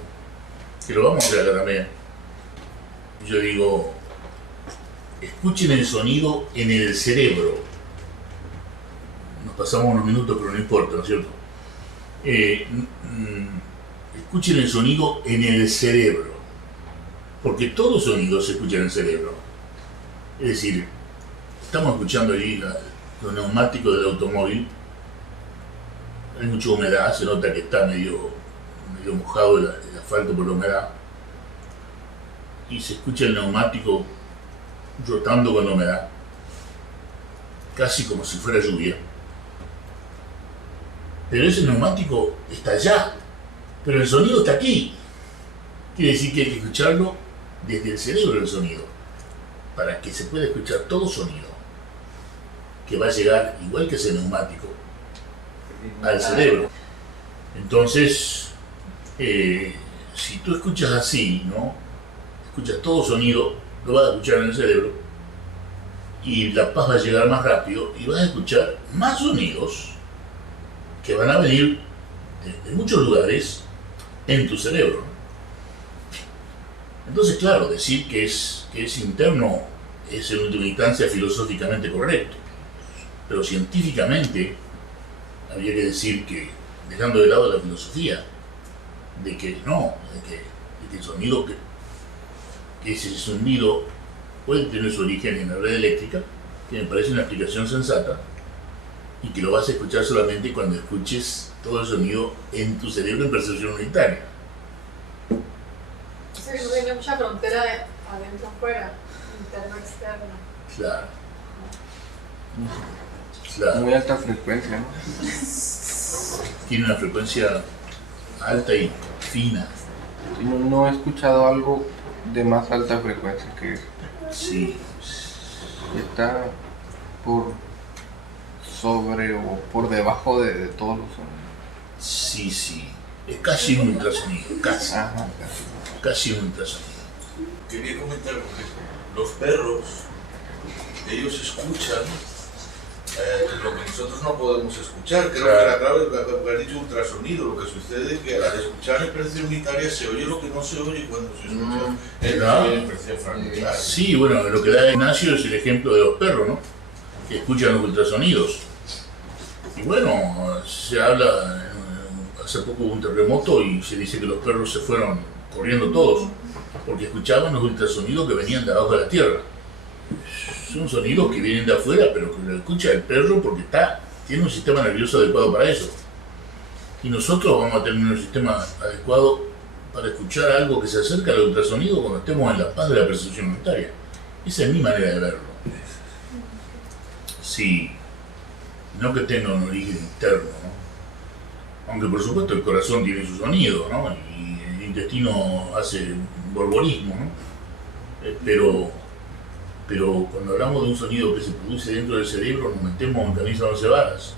que lo vamos a hacer acá también, yo digo, escuchen el sonido en el cerebro. Nos pasamos unos minutos, pero no importa, ¿no es cierto? Escuchen el sonido en el cerebro, porque todo sonido se escucha en el cerebro. Es decir, estamos escuchando allí los neumáticos del automóvil, hay mucha humedad, se nota que está medio mojado el asfalto por la humedad, y se escucha el neumático rotando con la humedad, casi como si fuera lluvia. Pero ese neumático está allá, pero el sonido está aquí. Quiere decir que hay que escucharlo desde el cerebro el sonido, para que se pueda escuchar todo sonido, que va a llegar, igual que ese neumático, al cerebro. Entonces, si tú escuchas así, ¿no? Escuchas todo sonido, lo vas a escuchar en el cerebro, y la paz va a llegar más rápido, y vas a escuchar más sonidos que van a venir de muchos lugares en tu cerebro. Entonces, claro, decir que es interno es en última instancia filosóficamente correcto, pero científicamente habría que decir que, dejando de lado la filosofía, de que no, de que el sonido, que ese zumbido puede tener su origen en la red eléctrica, que me parece una explicación sensata, y que lo vas a escuchar solamente cuando escuches todo el sonido en tu cerebro en percepción unitaria. Sí, no tiene mucha frontera de adentro afuera, interno externo. Claro. Muy alta frecuencia, ¿no? Tiene una frecuencia alta y fina. No he escuchado algo de más alta frecuencia que eso. Sí. Está por sobre o por debajo de todos los sonidos. Sí. Es casi un ultrasonido, casi. Ajá. Casi un ultrasonido. Quería comentar porque los perros, ellos escuchan lo que nosotros no podemos escuchar. Creo que era clave lo que ha dicho ultrasonido. Lo que sucede es que al escuchar en percepción unitaria se oye lo que no se oye cuando se escucha en percepción fragmentaria. Sí, bueno, lo que da Ignacio es el ejemplo de los perros, ¿no? Que escuchan los ultrasonidos. Y bueno, se habla, hace poco hubo un terremoto y se dice que los perros se fueron corriendo todos, porque escuchaban los ultrasonidos que venían de abajo de la tierra. son sonidos que vienen de afuera, pero que lo escucha el perro porque tiene un sistema nervioso adecuado para eso. Y nosotros vamos a tener un sistema adecuado para escuchar algo que se acerca al ultrasonido cuando estemos en la paz de la percepción unitaria. Esa es mi manera de verlo. Sí, no que tenga un origen interno, ¿no? Aunque por supuesto el corazón tiene su sonido, ¿no? Y el intestino hace borborismo, ¿no? Pero cuando hablamos de un sonido que se produce dentro del cerebro, nos metemos en camisa de 11 varas.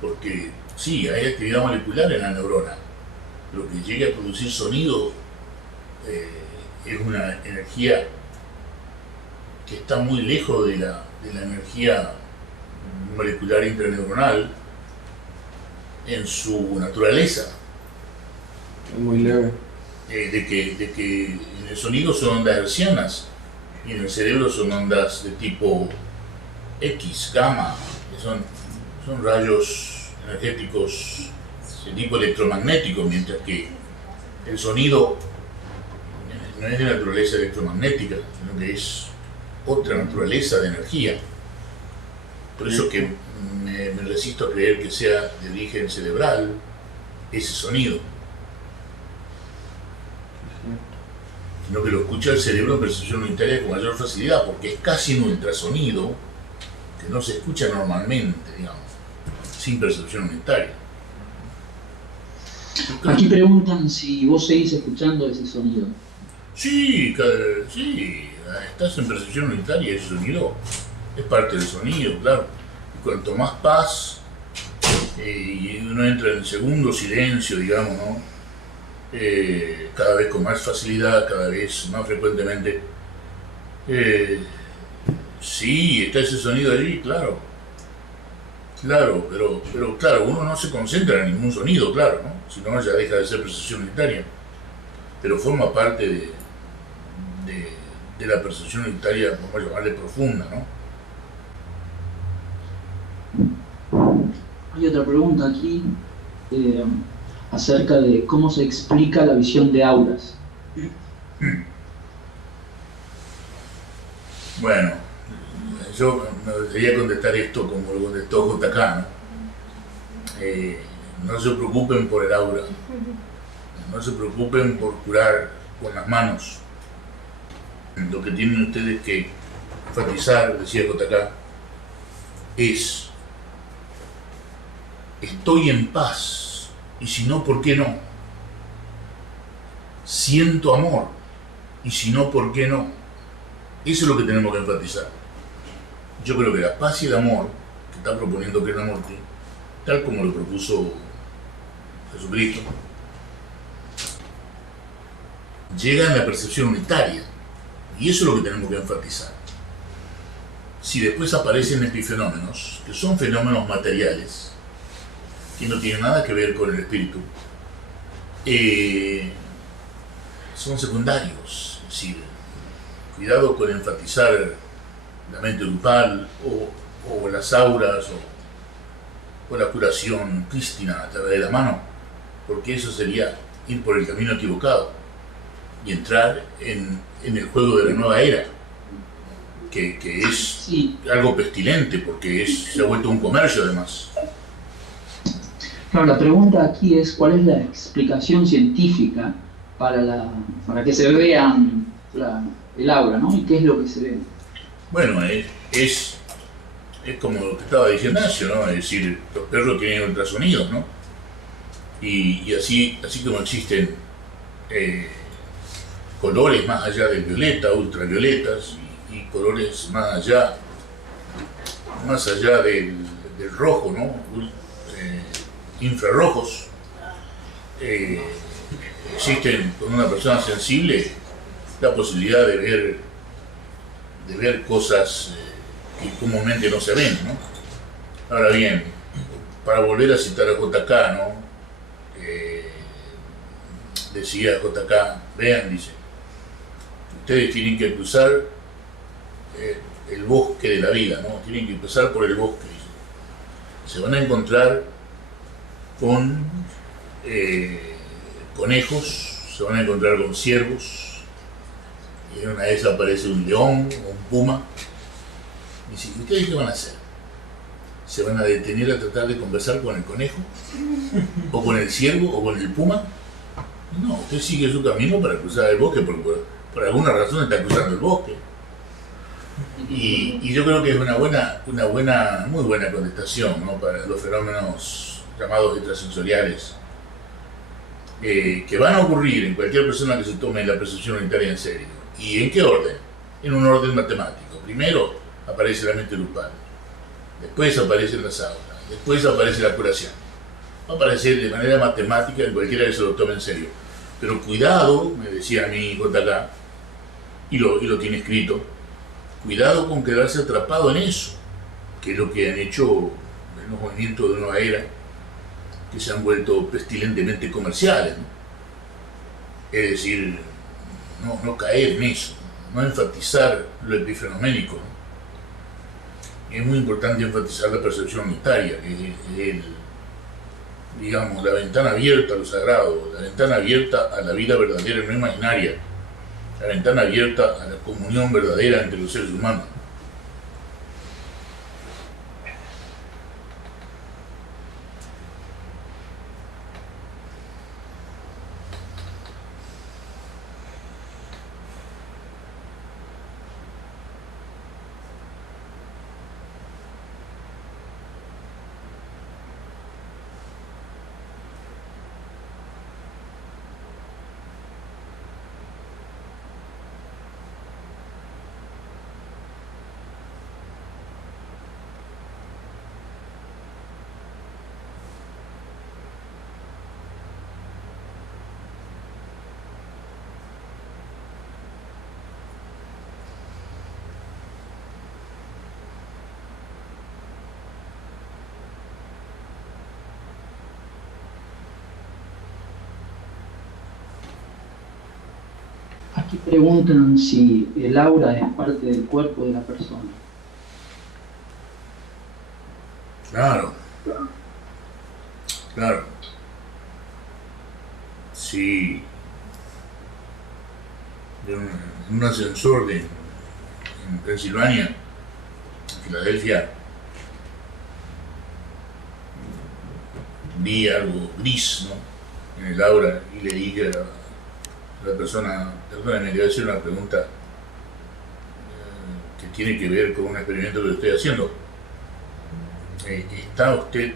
Porque sí, hay actividad molecular en la neurona. Lo que llegue a producir sonido es una energía que está muy lejos de la energía molecular intraneuronal en su naturaleza. Es muy leve. De que en el sonido son ondas hertzianas y en el cerebro son ondas de tipo X, gamma, que son rayos energéticos de tipo electromagnético, mientras que el sonido no es de naturaleza electromagnética, sino que es otra naturaleza de energía. Por eso que me resisto a creer que sea de origen cerebral ese sonido, sino que lo escucha el cerebro en percepción unitaria con mayor facilidad, porque es casi un ultrasonido que no se escucha normalmente, digamos, sin percepción unitaria. Aquí preguntan si vos seguís escuchando ese sonido. Sí, sí, estás en percepción unitaria y ese sonido es parte del sonido, claro. Y cuanto más paz, y uno entra en el segundo silencio, digamos, ¿no? Cada vez con más facilidad, cada vez más frecuentemente. Sí, está ese sonido allí, claro. Claro, pero claro, uno no se concentra en ningún sonido, claro, ¿no? Si no, ya deja de ser percepción unitaria. Pero forma parte de la percepción unitaria, vamos a llamarle profunda, ¿no? Hay otra pregunta aquí acerca de cómo se explica la visión de auras. Bueno, yo me gustaría contestar esto como lo contestó JK, ¿no? No se preocupen por el aura, no se preocupen por curar con las manos. Lo que tienen ustedes que enfatizar, decía JK, es: estoy en paz, y si no, ¿por qué no? Siento amor, y si no, ¿por qué no? Eso es lo que tenemos que enfatizar. Yo creo que la paz y el amor que está proponiendo Krishnamurti, tal como lo propuso Jesucristo, llega a la percepción unitaria, y eso es lo que tenemos que enfatizar. Si después aparecen epifenómenos, que son fenómenos materiales, que no tienen nada que ver con el espíritu, son secundarios. Es decir, cuidado con enfatizar la mente grupal o las auras o la curación prístina a través de la mano, porque eso sería ir por el camino equivocado y entrar en el juego de la nueva era, que es algo pestilente, porque se ha vuelto un comercio además. Claro, la pregunta aquí es ¿cuál es la explicación científica para que se vean el aura, ¿no? ¿Y qué es lo que se ve? Bueno, es como lo que estaba diciendo Ignacio, ¿no? Es decir, los perros tienen ultrasonidos, ¿no? Y así como existen colores más allá del violeta, ultravioletas, y colores más allá del rojo, ¿no? Infrarrojos. Existen con una persona sensible la posibilidad de ver cosas que comúnmente no se ven, ¿no? Ahora bien, para volver a citar a JK, ¿no? Decía JK, vean, dice, ustedes tienen que cruzar el bosque de la vida, ¿no? Tienen que pasar por el bosque, dice. Se van a encontrar con conejos, se van a encontrar con ciervos, y en una de esas aparece un león o un puma, dice, ¿ustedes qué van a hacer? ¿Se van a detener a tratar de conversar con el conejo? ¿O con el ciervo? ¿O con el puma? No, usted sigue su camino para cruzar el bosque, porque por alguna razón está cruzando el bosque. Y yo creo que es una muy buena contestación, ¿no?, para los fenómenos llamados extrasensoriales, que van a ocurrir en cualquier persona que se tome la percepción unitaria en serio. ¿Y en qué orden? En un orden matemático. Primero aparece la mente grupal, después aparecen las aulas, después aparece la curación. Va a aparecer de manera matemática en cualquiera que se lo tome en serio. Pero cuidado, me decía mi JK, y lo tiene escrito, cuidado con quedarse atrapado en eso, que es lo que han hecho en los movimientos de nueva era, que se han vuelto pestilentemente comerciales, ¿no? Es decir, no caer en eso, no enfatizar lo epifenoménico, ¿no? Es muy importante enfatizar la percepción unitaria, digamos, la ventana abierta a lo sagrado, la ventana abierta a la vida verdadera, no imaginaria, la ventana abierta a la comunión verdadera entre los seres humanos. Aquí preguntan si el aura es parte del cuerpo de la persona. Claro. Sí. En un ascensor en Pensilvania, en Filadelfia, vi algo gris, ¿no?, en el aura, y le dije a la persona, perdóname, le voy a hacer una pregunta que tiene que ver con un experimento que estoy haciendo. ¿Está usted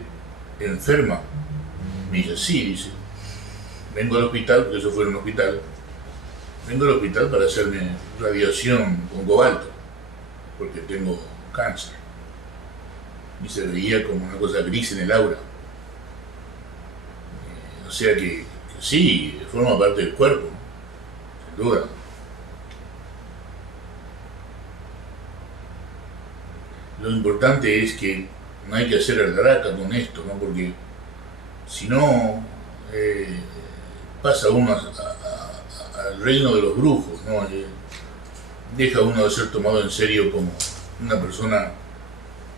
enferma? Me dice, sí, dice. Vengo al hospital, porque eso fue en un hospital. Vengo al hospital para hacerme radiación con cobalto, porque tengo cáncer. Y se veía como una cosa gris en el aura. O sea que sí, forma parte del cuerpo, sin duda. Lo importante es que no hay que hacer algaraca con esto, ¿no?, porque si no, pasa uno al reino de los brujos, ¿no? Deja uno de ser tomado en serio como una persona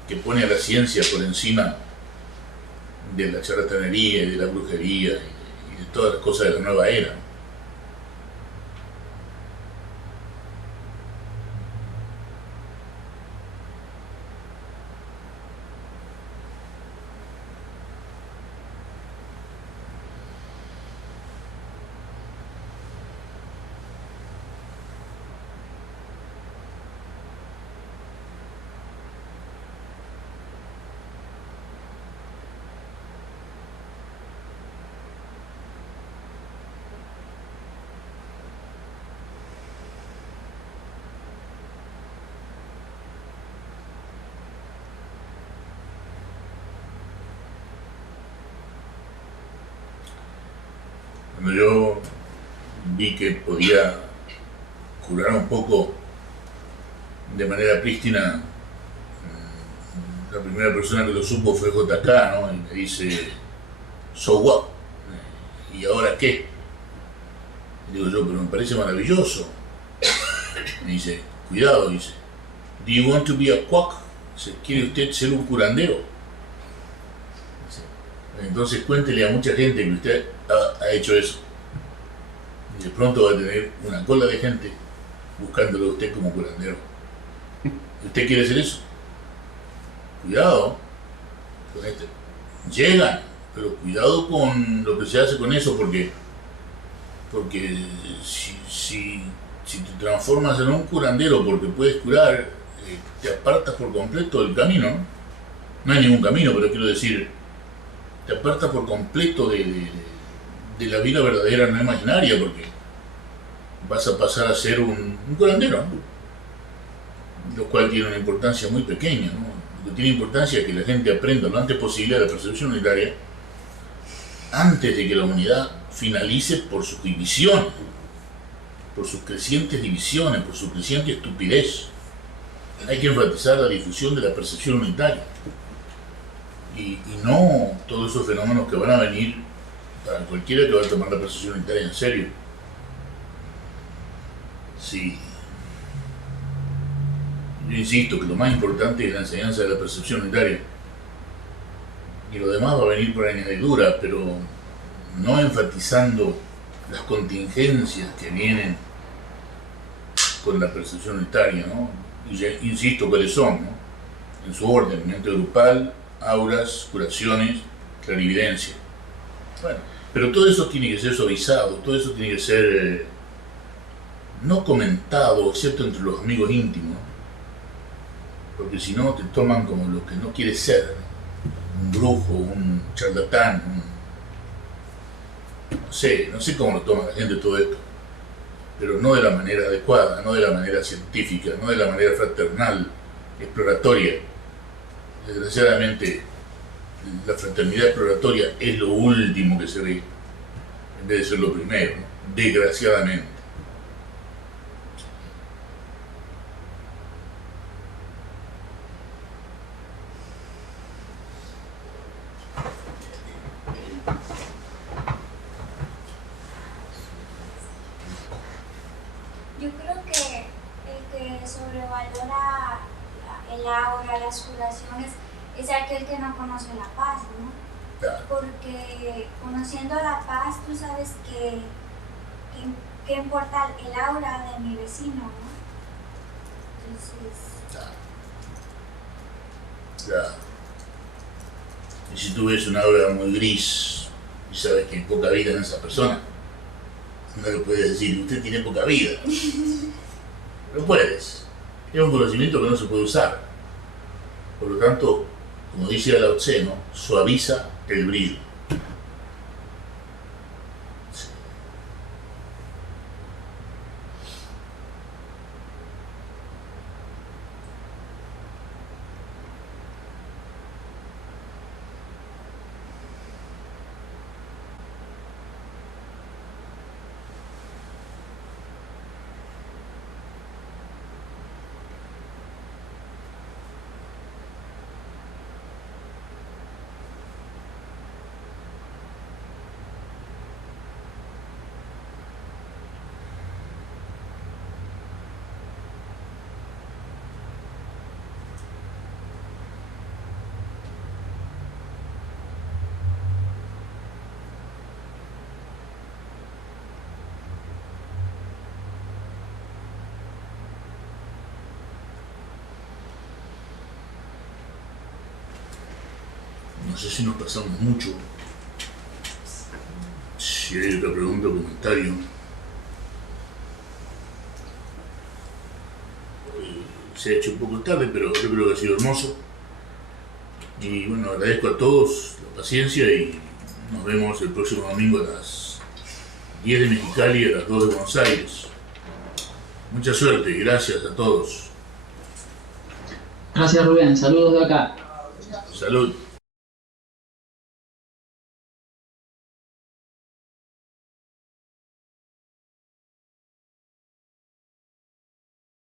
que pone a la ciencia por encima de la charlatanería y de la brujería y de todas las cosas de la nueva era. Cuando yo vi que podía curar un poco de manera prístina, la primera persona que lo supo fue JK, ¿no? Y me dice, so what? ¿Y ahora qué? Y digo yo, pero me parece maravilloso. Me dice, cuidado, dice, do you want to be a quack? Dice, ¿quiere usted ser un curandero? Entonces cuéntele a mucha gente que usted ha hecho eso. Y de pronto va a tener una cola de gente buscándolo a usted como curandero. ¿Usted quiere hacer eso? cuidado con este. Llegan, pero cuidado con lo que se hace con eso, porque si te transformas en un curandero porque puedes curar, te apartas por completo del camino, ¿no? No hay ningún camino, pero quiero decir, te apartas por completo de la vida verdadera, no imaginaria, porque vas a pasar a ser un curandero, ¿no? Lo cual tiene una importancia muy pequeña, ¿no? Lo que tiene importancia es que la gente aprenda lo antes posible a la percepción unitaria, antes de que la humanidad finalice por sus divisiones, por sus crecientes divisiones, por su creciente estupidez. Hay que enfatizar la difusión de la percepción unitaria y no todos esos fenómenos que van a venir para cualquiera que va a tomar la percepción unitaria en serio. Sí. Yo insisto que lo más importante es la enseñanza de la percepción unitaria. Y lo demás va a venir por añadidura, pero no enfatizando las contingencias que vienen con la percepción unitaria, ¿no? Y ya insisto cuáles son, ¿no? En su orden: mente grupal, auras, curaciones, clarividencia. Bueno, pero todo eso tiene que ser suavizado, todo eso tiene que ser no comentado, excepto entre los amigos íntimos, ¿no? Porque si no te toman como lo que no quieres ser, ¿no? Un brujo, un charlatán, no sé cómo lo toma la gente todo esto, pero no de la manera adecuada, no de la manera científica, no de la manera fraternal, exploratoria. Desgraciadamente, la fraternidad exploratoria es lo último que se ve, en vez de ser lo primero, ¿no? Desgraciadamente. Yo creo que el que sobrevalora el aura, las curaciones, es aquel que no conoce la paz, ¿no? Claro. Porque conociendo la paz, tú sabes que importa el aura de mi vecino, ¿no? Entonces... Claro. Y si tú ves una aura muy gris y sabes que hay poca vida en esa persona, no le puedes decir, usted tiene poca vida. No puedes. Es un conocimiento que no se puede usar. Por lo tanto, como dice Lao Tse, ¿no? Suaviza el brillo. No sé si nos pasamos mucho. Si hay otra pregunta o comentario. Se ha hecho un poco tarde, pero yo creo que ha sido hermoso. Y bueno, agradezco a todos la paciencia y nos vemos el próximo domingo a las 10 de Mexicali y a las 2 de Buenos Aires. Mucha suerte y gracias a todos. Gracias, Rubén. Saludos de acá. Salud.